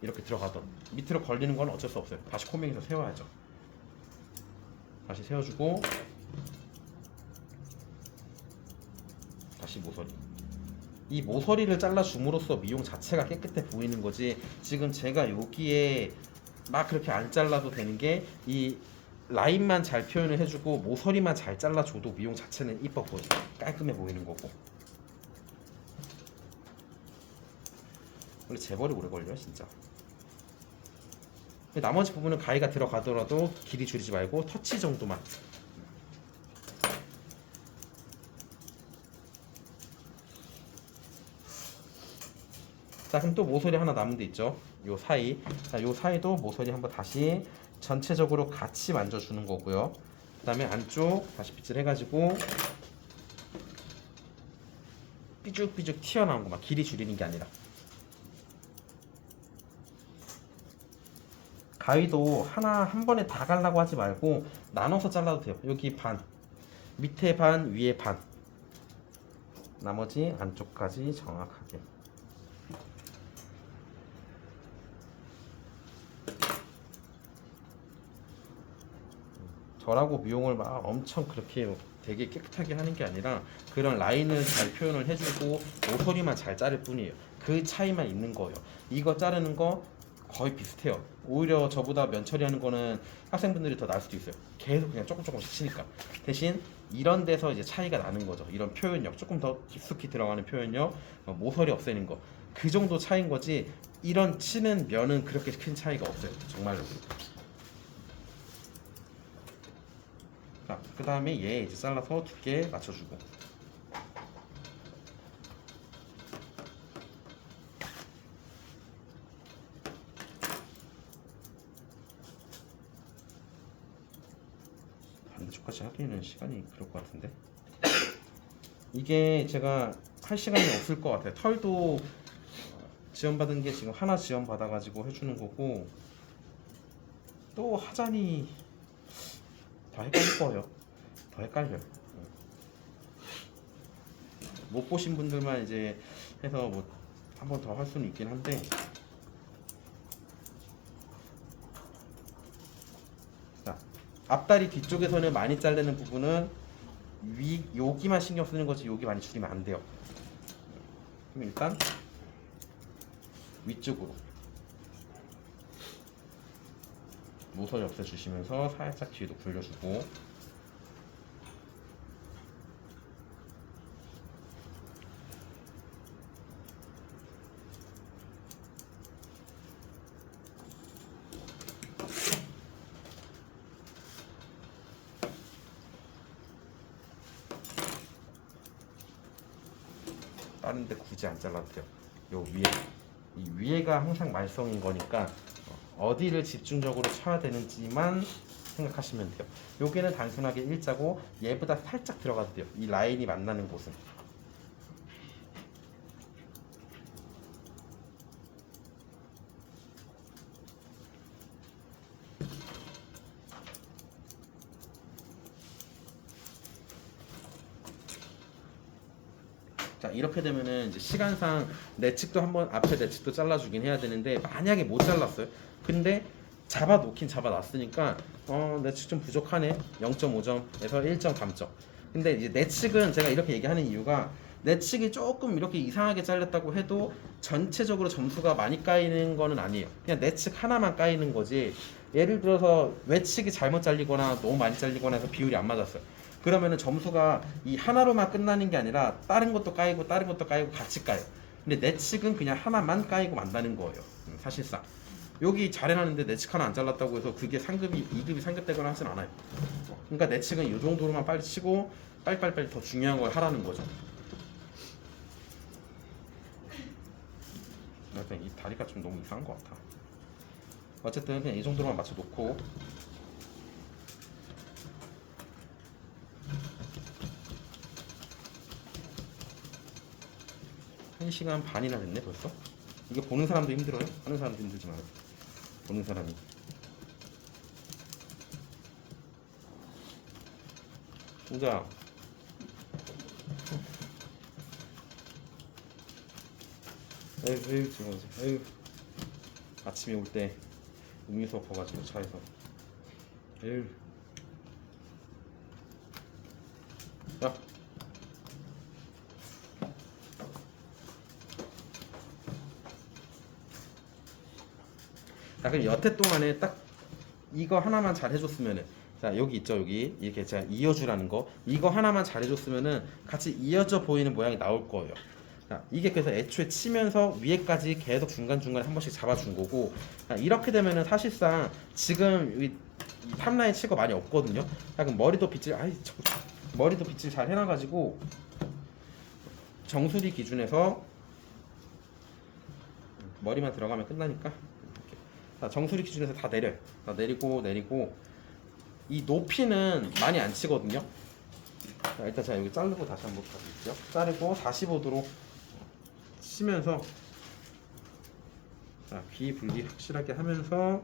이렇게 들어가던 밑으로 걸리는 건 어쩔 수 없어요. 다시 코맹에서 세워야죠. 다시 세워주고 다시 모서리. 이 모서리를 잘라줌으로써 미용 자체가 깨끗해 보이는 거지 지금 제가 여기에 막 그렇게 안 잘라도 되는 게 이 라인만 잘 표현을 해주고 모서리만 잘 잘라줘도 미용 자체는 이뻐 보여 깔끔해 보이는 거고 원래 재벌이 오래 걸려요 진짜. 나머지 부분은 가위가 들어가더라도 길이 줄이지 말고 터치 정도만. 자 그럼 또 모서리 하나 남은 데 있죠. 요 사이. 자, 요 사이도 모서리 한번 다시 전체적으로 같이 만져주는 거고요. 그 다음에 안쪽 다시 빗질 해가지고 삐죽삐죽 튀어나온 거 막 길이 줄이는 게 아니라 가위도 하나 한 번에 다 갈라고 하지 말고 나눠서 잘라도 돼요. 여기 반, 밑에 반, 위에 반. 나머지 안쪽까지 정확하게. 저라고 미용을 막 엄청 그렇게 되게 깨끗하게 하는 게 아니라 그런 라인을 잘 표현을 해주고 모서리만 잘 자를 뿐이에요. 그 차이만 있는 거예요. 이거 자르는 거 거의 비슷해요. 오히려 저보다 면 처리하는 거는 학생분들이 더 나을 수도 있어요. 계속 그냥 조금씩 치니까. 대신 이런 데서 이제 차이가 나는 거죠. 이런 표현력, 조금 더 깊숙이 들어가는 표현력, 모서리 없애는 거, 그 정도 차이인 거지. 이런 치는 면은 그렇게 큰 차이가 없어요. 정말로. 자, 그 다음에 얘 이제 잘라서 두께 맞춰주고. 반대쪽까지 하기에는 시간이 그럴 것 같은데. 이게 제가 할 시간이 없을 것 같아요. 털도 지원받은 게 지금 하나 지원받아가지고 해주는 거고, 또 하자니 더 헷갈릴 거예요. 더 헷갈려요. 못 보신 분들만 이제 해서 뭐 한 번 더 할 수는 있긴 한데, 자, 앞다리 뒤쪽에서는 많이 자르는 부분은 여기만 신경 쓰는 거지 여기 많이 줄이면 안 돼요. 그럼 일단 위쪽으로 모서리 없애주시면서 살짝 뒤에도 굴려주고, 다른데 굳이 안 잘라도 돼요. 요 위에, 이 위에가 항상 말썽인 거니까 어디를 집중적으로 쳐야 되는지만 생각하시면 돼요. 여기는 단순하게 일자고 얘보다 살짝 들어가도 돼요. 이 라인이 만나는 곳은. 자, 이렇게 되면은 이제 시간상 내측도 한번 앞에 내측도 잘라주긴 해야 되는데, 만약에 못 잘랐어요. 근데 잡아놓긴 잡아놨으니까 내측 좀 부족하네. 0.5점에서 1점 감점. 근데 이제 내측은 제가 이렇게 얘기하는 이유가, 내측이 조금 이렇게 이상하게 잘렸다고 해도 전체적으로 점수가 많이 까이는 거는 아니에요. 그냥 내측 하나만 까이는 거지. 예를 들어서 외측이 잘못 잘리거나 너무 많이 잘리거나 해서 비율이 안 맞았어요. 그러면은 점수가 이 하나로만 끝나는 게 아니라 다른 것도 까이고 다른 것도 까이고 같이 까요. 근데 내측은 그냥 하나만 까이고 만다는 거예요. 사실상 여기 잘 해놨는데 내측 하나 안 잘랐다고 해서 그게 상급이 2급이 상급되거나 하진 않아요. 그러니까 내측은 이 정도로만 빨리 치고 빨리빨리 더 중요한 걸 하라는 거죠. 약간 이 다리가 좀 너무 이상한 것 같아. 어쨌든 그냥 이 정도로만 맞춰 놓고, 한 시간 반이나 됐네 벌써. 이게 보는 사람도 힘들어요. 하는 사람도 힘들지 말아요. 보는 사람이. 진짜 에휴 지금 에휴 아침에 올 때 음료수 엎어가지고 차에서 에휴. 자, 자, 그럼 여태 동안에 딱 이거 하나만 잘 해줬으면은, 자 여기 있죠, 여기 이렇게 제가 이어주라는 거, 이거 하나만 잘 해줬으면은 같이 이어져 보이는 모양이 나올 거예요. 자, 이게 그래서 애초에 치면서 위에까지 계속 중간중간에 한 번씩 잡아준 거고, 자, 이렇게 되면은 사실상 지금 이 탑라인 칠 거 많이 없거든요. 자, 그럼 머리도 빗질, 머리도 빗질 잘 해놔가지고 정수리 기준에서 머리만 들어가면 끝나니까. 자, 정수리 기준에서 다 내려요. 다 내리고 이 높이는 많이 안 치거든요. 자, 일단 제가 여기 자르고 다시 한번 봐볼게요. 자르고 45도로 치면서, 자, 귀 분리 확실하게 하면서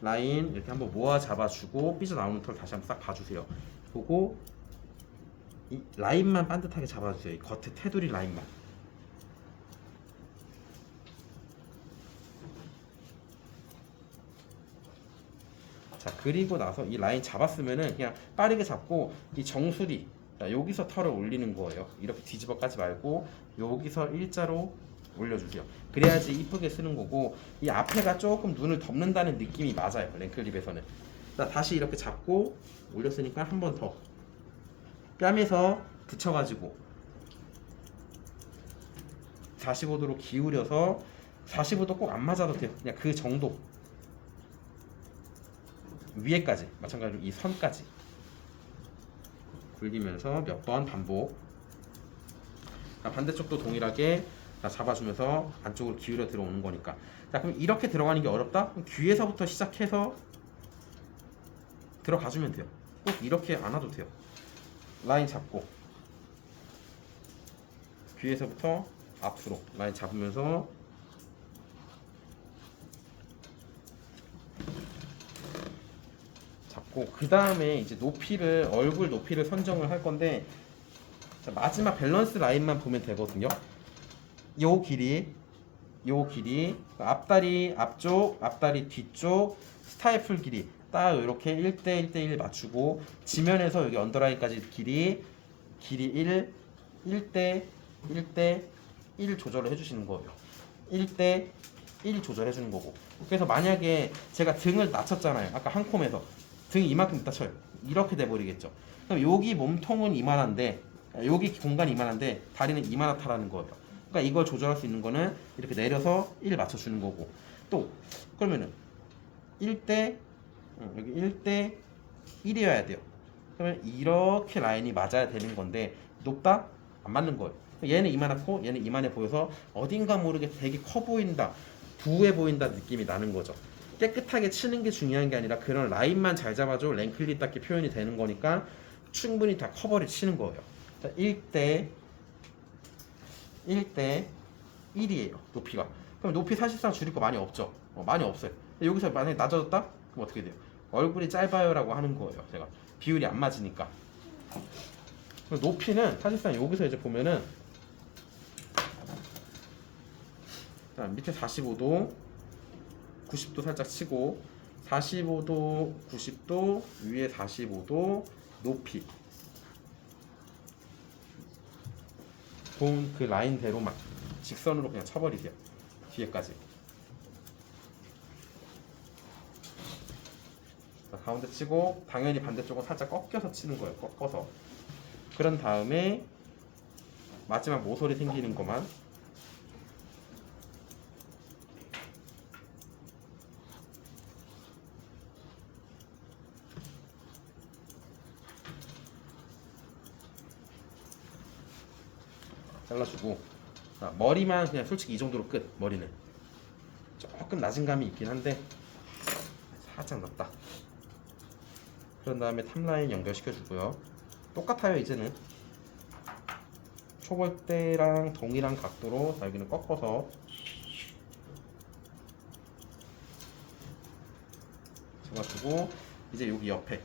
라인 이렇게 한번 모아 잡아주고 삐져나오는 털 다시 한번 싹 봐주세요. 보고 이 라인만 반듯하게 잡아주세요. 이 겉에 테두리 라인만. 자, 그리고 나서 이 라인 잡았으면은 그냥 빠르게 잡고 이 정수리, 자, 여기서 털을 올리는 거예요. 이렇게 뒤집어 까지 말고 여기서 일자로 올려주세요. 그래야지 이쁘게 쓰는 거고, 이 앞에가 조금 눈을 덮는다는 느낌이 맞아요. 랭클립에서는. 자, 다시 이렇게 잡고 올렸으니까 한 번 더 뺨에서 붙여가지고 45도로 기울여서, 45도 꼭 안 맞아도 돼요. 그냥 그 정도 위에까지, 마찬가지로 이 선까지 굴리면서 몇 번 반복. 자, 반대쪽도 동일하게 잡아주면서 안쪽으로 기울여 들어오는 거니까. 자, 그럼 이렇게 들어가는 게 어렵다? 그럼 귀에서부터 시작해서 들어가주면 돼요. 꼭 이렇게 안 와도 돼요. 라인 잡고 귀에서부터 앞으로 라인 잡으면서 잡고, 그 다음에 이제 높이를, 얼굴 높이를 선정을 할 건데, 자, 마지막 밸런스 라인만 보면 되거든요. 요 길이, 요 길이, 앞다리 앞쪽, 앞다리 뒤쪽, 스타이플 길이 딱 이렇게 1대 1대1 맞추고, 지면에서 여기 언더라인까지 길이 1, 1대 1대 1 조절을 해주시는 거예요. 1대 1 조절해 주는 거고. 그래서 만약에 제가 등을 낮췄잖아요. 아까 한 콤에서 등이 이만큼 낮춰요. 이렇게 돼버리겠죠. 그럼 여기 몸통은 이만한데, 여기 공간이 이만한데 다리는 이만하다라는 거예요. 그러니까 이걸 조절할 수 있는 거는 이렇게 내려서 1 맞춰주는 거고, 또 그러면은 1대 여기 1대 1이어야 돼요. 그러면 이렇게 라인이 맞아야 되는 건데, 높다? 안 맞는 거예요. 얘는 이만하고 얘는 이만해 보여서 어딘가 모르게 되게 커 보인다, 부해 보인다 느낌이 나는 거죠. 깨끗하게 치는 게 중요한 게 아니라 그런 라인만 잘 잡아줘 랭클립 닦기 표현이 되는 거니까 충분히 다 커버를 치는 거예요. 자, 1대 1이에요 높이가. 그럼 높이 사실상 줄일 거 많이 없죠. 많이 없어요. 여기서 만약에 낮아졌다? 그럼 어떻게 돼요? 얼굴이 짧아요 라고 하는 거예요. 제가 비율이 안 맞으니까. 높이는 사실상 여기서 이제 보면은, 자, 밑에 45도 90도 살짝 치고, 45도 90도 위에 45도 높이 본 그 라인대로만 직선으로 그냥 쳐버리세요. 뒤에까지. 자, 가운데 치고 당연히 반대쪽은 살짝 꺾여서 치는 거예요. 꺾어서. 그런 다음에 마지막 모서리 생기는 것만 잘라주고, 자, 머리만 그냥 솔직히 이 정도로 끝. 머리는 조금 낮은 감이 있긴 한데 살짝 낮다. 그런 다음에 탑라인 연결시켜주고요. 똑같아요. 이제는 초벌대랑 동일한 각도로 여기는 꺾어서 잡아주고, 이제 여기 옆에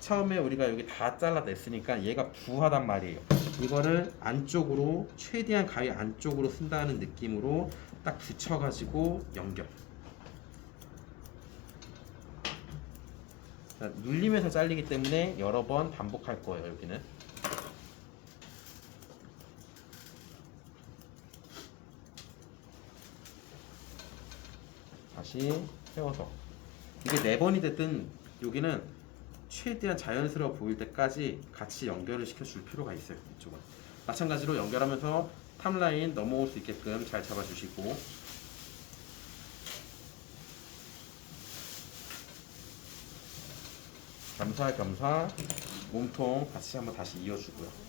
처음에 우리가 여기 다 잘라냈으니까 얘가 부하단 말이에요. 이거를 안쪽으로, 최대한 가위 안쪽으로 쓴다는 느낌으로 딱 붙여가지고 연결. 자, 눌리면서 잘리기 때문에 여러 번 반복할 거예요. 여기는 다시 세워서, 이게 4번이 됐든 여기는 최대한 자연스러워 보일 때까지 같이 연결을 시켜줄 필요가 있어요. 이쪽은 마찬가지로 연결하면서 탑라인 넘어올 수 있게끔 잘 잡아주시고, 겸사겸사 몸통 같이 한번 다시 이어주고요.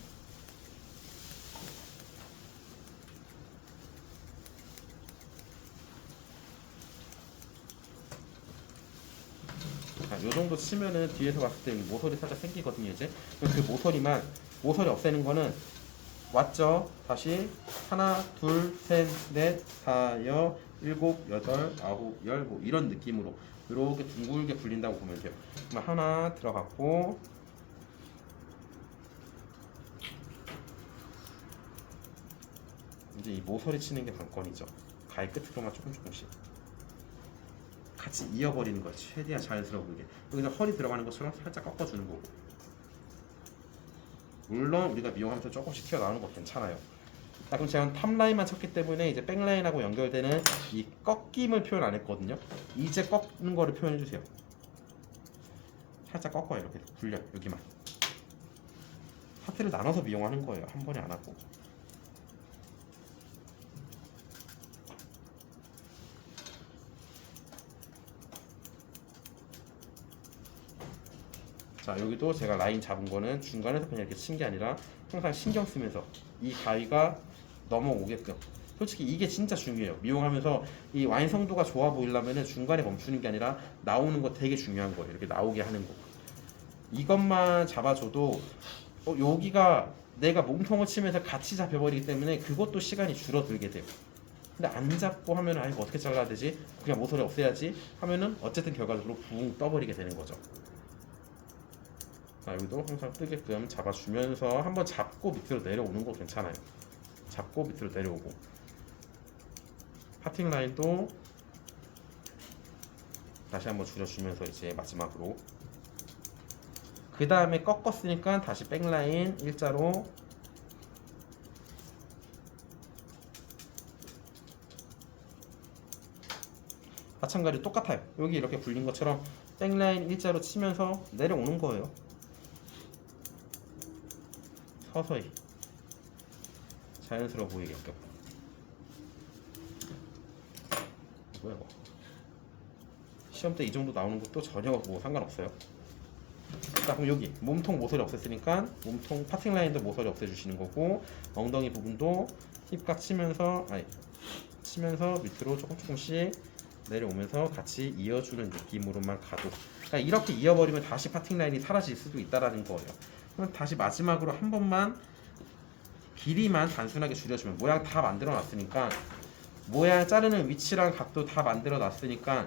이 정도 치면은 뒤에서 봤을 때 모서리 살짝 생기거든요. 이제 그 모서리만, 모서리 없애는 거는 왔죠. 다시 하나 둘 셋 넷 다 여 일곱, 여덟, 아홉, 열, 뭐 이런 느낌으로 이렇게 둥글게 굴린다고 보면 돼요. 그럼 하나 들어갔고 이제 이 모서리 치는 게 관건이죠. 가위 끝으로만 조금씩 같이 이어버리는 거야. 최대한 자연스러워 보이게. 여기서 허리 들어가는 것처럼 살짝 꺾어주는 거고. 물론 우리가 미용하면서 조금씩 튀어나오는 거 괜찮아요. 자, 그럼 제가 탑라인만 쳤기 때문에 이제 백라인하고 연결되는 이 꺾임을 표현 안 했거든요. 이제 꺾는 거를 표현해 주세요. 살짝 꺾어요. 이렇게 굴려 여기만. 파트를 나눠서 미용하는 거예요. 한 번에 안 하고. 자, 여기도 제가 라인 잡은 거는 중간에서 그냥 이렇게 친 게 아니라 항상 신경 쓰면서 이 가위가 넘어오게끔. 솔직히 이게 진짜 중요해요. 미용하면서 이 완성도가 좋아 보이려면 중간에 멈추는 게 아니라 나오는 거 되게 중요한 거예요. 이렇게 나오게 하는 거. 이것만 잡아줘도 여기가 내가 몸통을 치면서 같이 잡혀버리기 때문에 그것도 시간이 줄어들게 돼요. 근데 안 잡고 하면은 이거 어떻게 잘라야 되지? 그냥 모서리 없애야지 하면은 어쨌든 결과적으로 붕 떠버리게 되는 거죠. 자, 여기도 항상 뜨게끔 잡아주면서 한번 잡고 밑으로 내려오는 거 괜찮아요. 잡고 밑으로 내려오고 파팅 라인도 다시 한번 줄여주면서 이제 마지막으로 그 다음에 꺾었으니까 다시 백라인 일자로 마찬가지로 똑같아요. 여기 이렇게 굴린 것처럼 백라인 일자로 치면서 내려오는 거예요. 서서히 자연스러워 보이게끔. 뭐야 이거? 시험 때 이 정도 나오는 것도 전혀 뭐 상관없어요. 자, 그럼 여기 몸통 모서리 없앴으니까 몸통 파팅 라인도 모서리 없애주시는 거고 엉덩이 부분도 힙각 치면서 밑으로 조금씩 내려오면서 같이 이어주는 느낌으로만 가도. 그러니까 이렇게 이어버리면 다시 파팅 라인이 사라질 수도 있다라는 거예요. 그럼 다시 마지막으로 한 번만 길이만 단순하게 줄여주면 모양 다 만들어 놨으니까 모양 자르는 위치랑 각도 다 만들어 놨으니까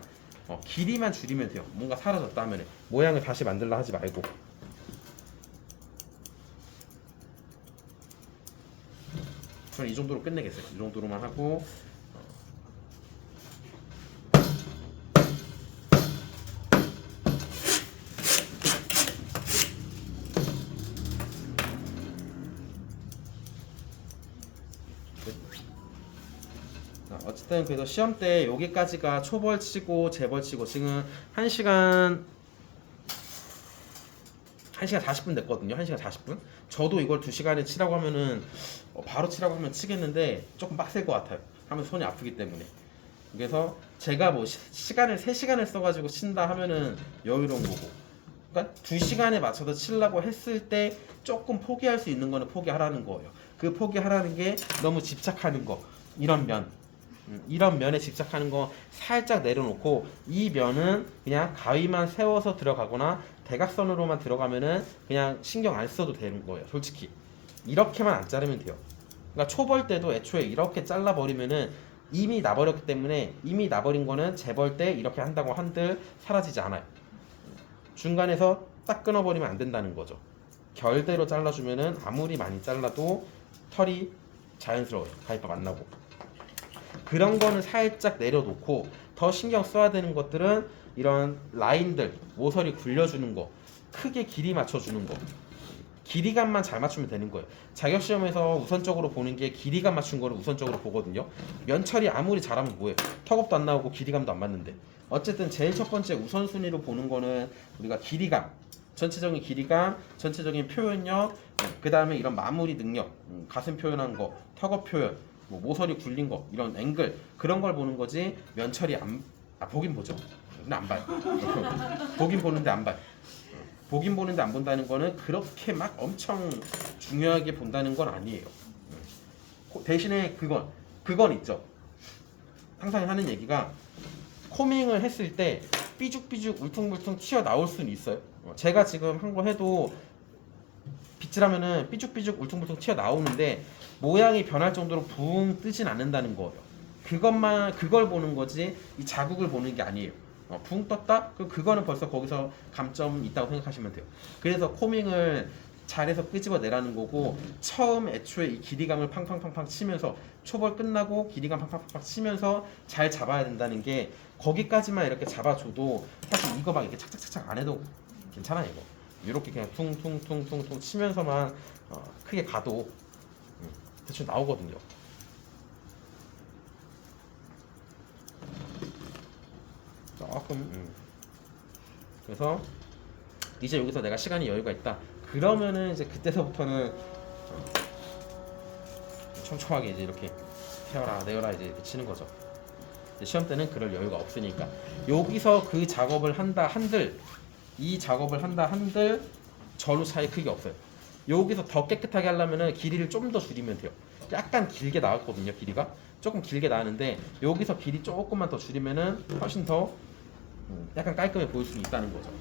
길이만 줄이면 돼요. 뭔가 사라졌다 하면 모양을 다시 만들라 하지 말고. 저는 이 정도로 끝내겠어요. 이 정도로만 하고 어쨌든 그래서 시험 때 여기까지가 초벌치고 재벌치고 지금 1시간 40분 됐거든요. 1시간 40분. 저도 이걸 2시간에 치라고 하면은 바로 치라고 하면 치겠는데 조금 빡셀 것 같아요. 하면 손이 아프기 때문에. 그래서 제가 뭐 시간을 3시간을 써가지고 친다 하면은 여유로운 거고. 그러니까 2시간에 맞춰서 치려고 했을 때 조금 포기할 수 있는 거는 포기하라는 거예요. 그 포기하라는 게 너무 집착하는 거. 이런 면에 집착하는 거 살짝 내려놓고 이 면은 그냥 가위만 세워서 들어가거나 대각선으로만 들어가면은 그냥 신경 안 써도 되는 거예요. 솔직히 이렇게만 안 자르면 돼요. 그러니까 초벌 때도 애초에 이렇게 잘라버리면은 이미 나버렸기 때문에 이미 나버린 거는 재벌 때 이렇게 한다고 한들 사라지지 않아요. 중간에서 딱 끊어버리면 안 된다는 거죠. 결대로 잘라주면은 아무리 많이 잘라도 털이 자연스러워요. 가위밥 안 나고. 그런 거는 살짝 내려놓고 더 신경 써야 되는 것들은 이런 라인들, 모서리 굴려주는 거, 크게 길이 맞춰주는 거, 길이감만 잘 맞추면 되는 거예요. 자격시험에서 우선적으로 보는 게 길이감 맞춘 거를 우선적으로 보거든요. 면처리 아무리 잘하면 뭐예요? 턱업도 안 나오고 길이감도 안 맞는데. 어쨌든 제일 첫 번째 우선순위로 보는 거는 우리가 길이감, 전체적인 길이감, 전체적인 표현력, 그 다음에 이런 마무리 능력, 가슴 표현한 거, 턱업 표현, 뭐 모서리 굴린 거, 이런 앵글 그런 걸 보는 거지. 면처리 보긴 보죠. 근데 안 봐요. 보긴 보는데 안 봐요. 보긴 보는데 안 본다는 거는 그렇게 막 엄청 중요하게 본다는 건 아니에요. 대신에 그건 있죠. 항상 하는 얘기가 코밍을 했을 때 삐죽삐죽 울퉁불퉁 튀어나올 수는 있어요. 제가 지금 한 거 해도 빗질하면은 삐죽삐죽 울퉁불퉁 튀어나오는데 모양이 변할 정도로 붕 뜨진 않는다는 거예요. 그걸 보는 거지 이 자국을 보는 게 아니에요. 붕 떴다? 그럼 그거는 벌써 거기서 감점 있다고 생각하시면 돼요. 그래서 코밍을 잘해서 끄집어내라는 거고 처음 애초에 이 길이감을 팡팡팡팡 치면서 초벌 끝나고 길이감 팡팡팡팡 치면서 잘 잡아야 된다는 게 거기까지만 이렇게 잡아줘도 사실 이거 막 이렇게 착착착착 안 해도 괜찮아요. 이거 이렇게 그냥 퉁퉁퉁퉁퉁 치면서만 크게 가도 대충 나오거든요. 조금 그래서 이제 여기서 내가 시간이 여유가 있다. 그러면은 이제 그때서부터는 촘촘하게 이제 이렇게 태워라 내어라 이제 이렇게 치는 거죠. 이제 시험 때는 그럴 여유가 없으니까 여기서 그 작업을 한다 한들 이 작업을 한다 한들 전후 차이 크게 없어요. 여기서 더 깨끗하게 하려면은 길이를 좀 더 줄이면 돼요. 약간 길게 나왔거든요. 길이가 조금 길게 나왔는데 여기서 길이 조금만 더 줄이면은 훨씬 더 약간 깔끔해 보일 수 있다는 거죠.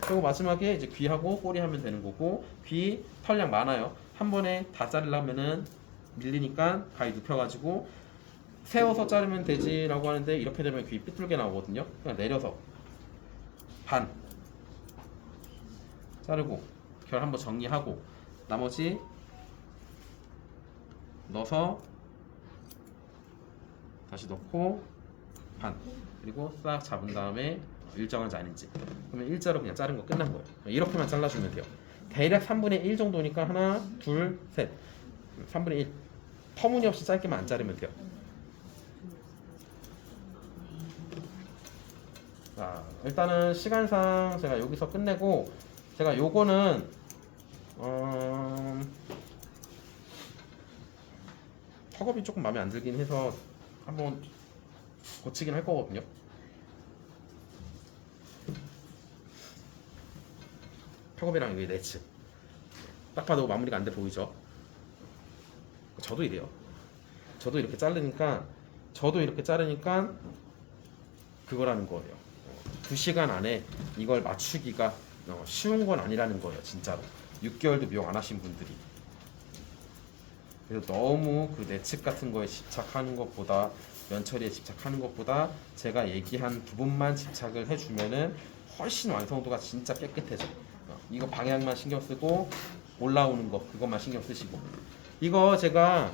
그리고 마지막에 이제 귀하고 꼬리 하면 되는 거고 귀 털량 많아요. 한 번에 다 자르려면은 밀리니까 가위 눕혀가지고 세워서 자르면 되지라고 하는데 이렇게 되면 귀 삐뚤게 나오거든요. 그냥 내려서 반 자르고 결 한번 정리하고 나머지 넣어서 다시 넣고 반 그리고 싹 잡은 다음에 일정한지 아닌지 그러면 일자로 그냥 자른 거 끝난 거예요. 이렇게만 잘라주면 돼요. 대략 3분의 1 정도니까 하나 둘 셋 3분의 1 터무니없이 짧게만 안 자르면 돼요. 자, 일단은 시간상 제가 여기서 끝내고 제가 요거는 턱업이 조금 마음에 안 들긴 해서 한번 고치긴 할 거거든요. 턱업이랑 여기 네츠 딱 봐도 마무리가 안 돼 보이죠? 저도 이래요. 저도 이렇게 자르니까 그거라는 거예요. 2시간 안에 이걸 맞추기가 쉬운 건 아니라는 거예요. 진짜로 6개월도 미용 안 하신 분들이. 그래서 너무 그 내측 같은 거에 집착하는 것보다 면처리에 집착하는 것보다 제가 얘기한 부분만 집착을 해주면은 훨씬 완성도가 진짜 깨끗해져. 이거 방향만 신경 쓰고 올라오는 거 그것만 신경 쓰시고 이거 제가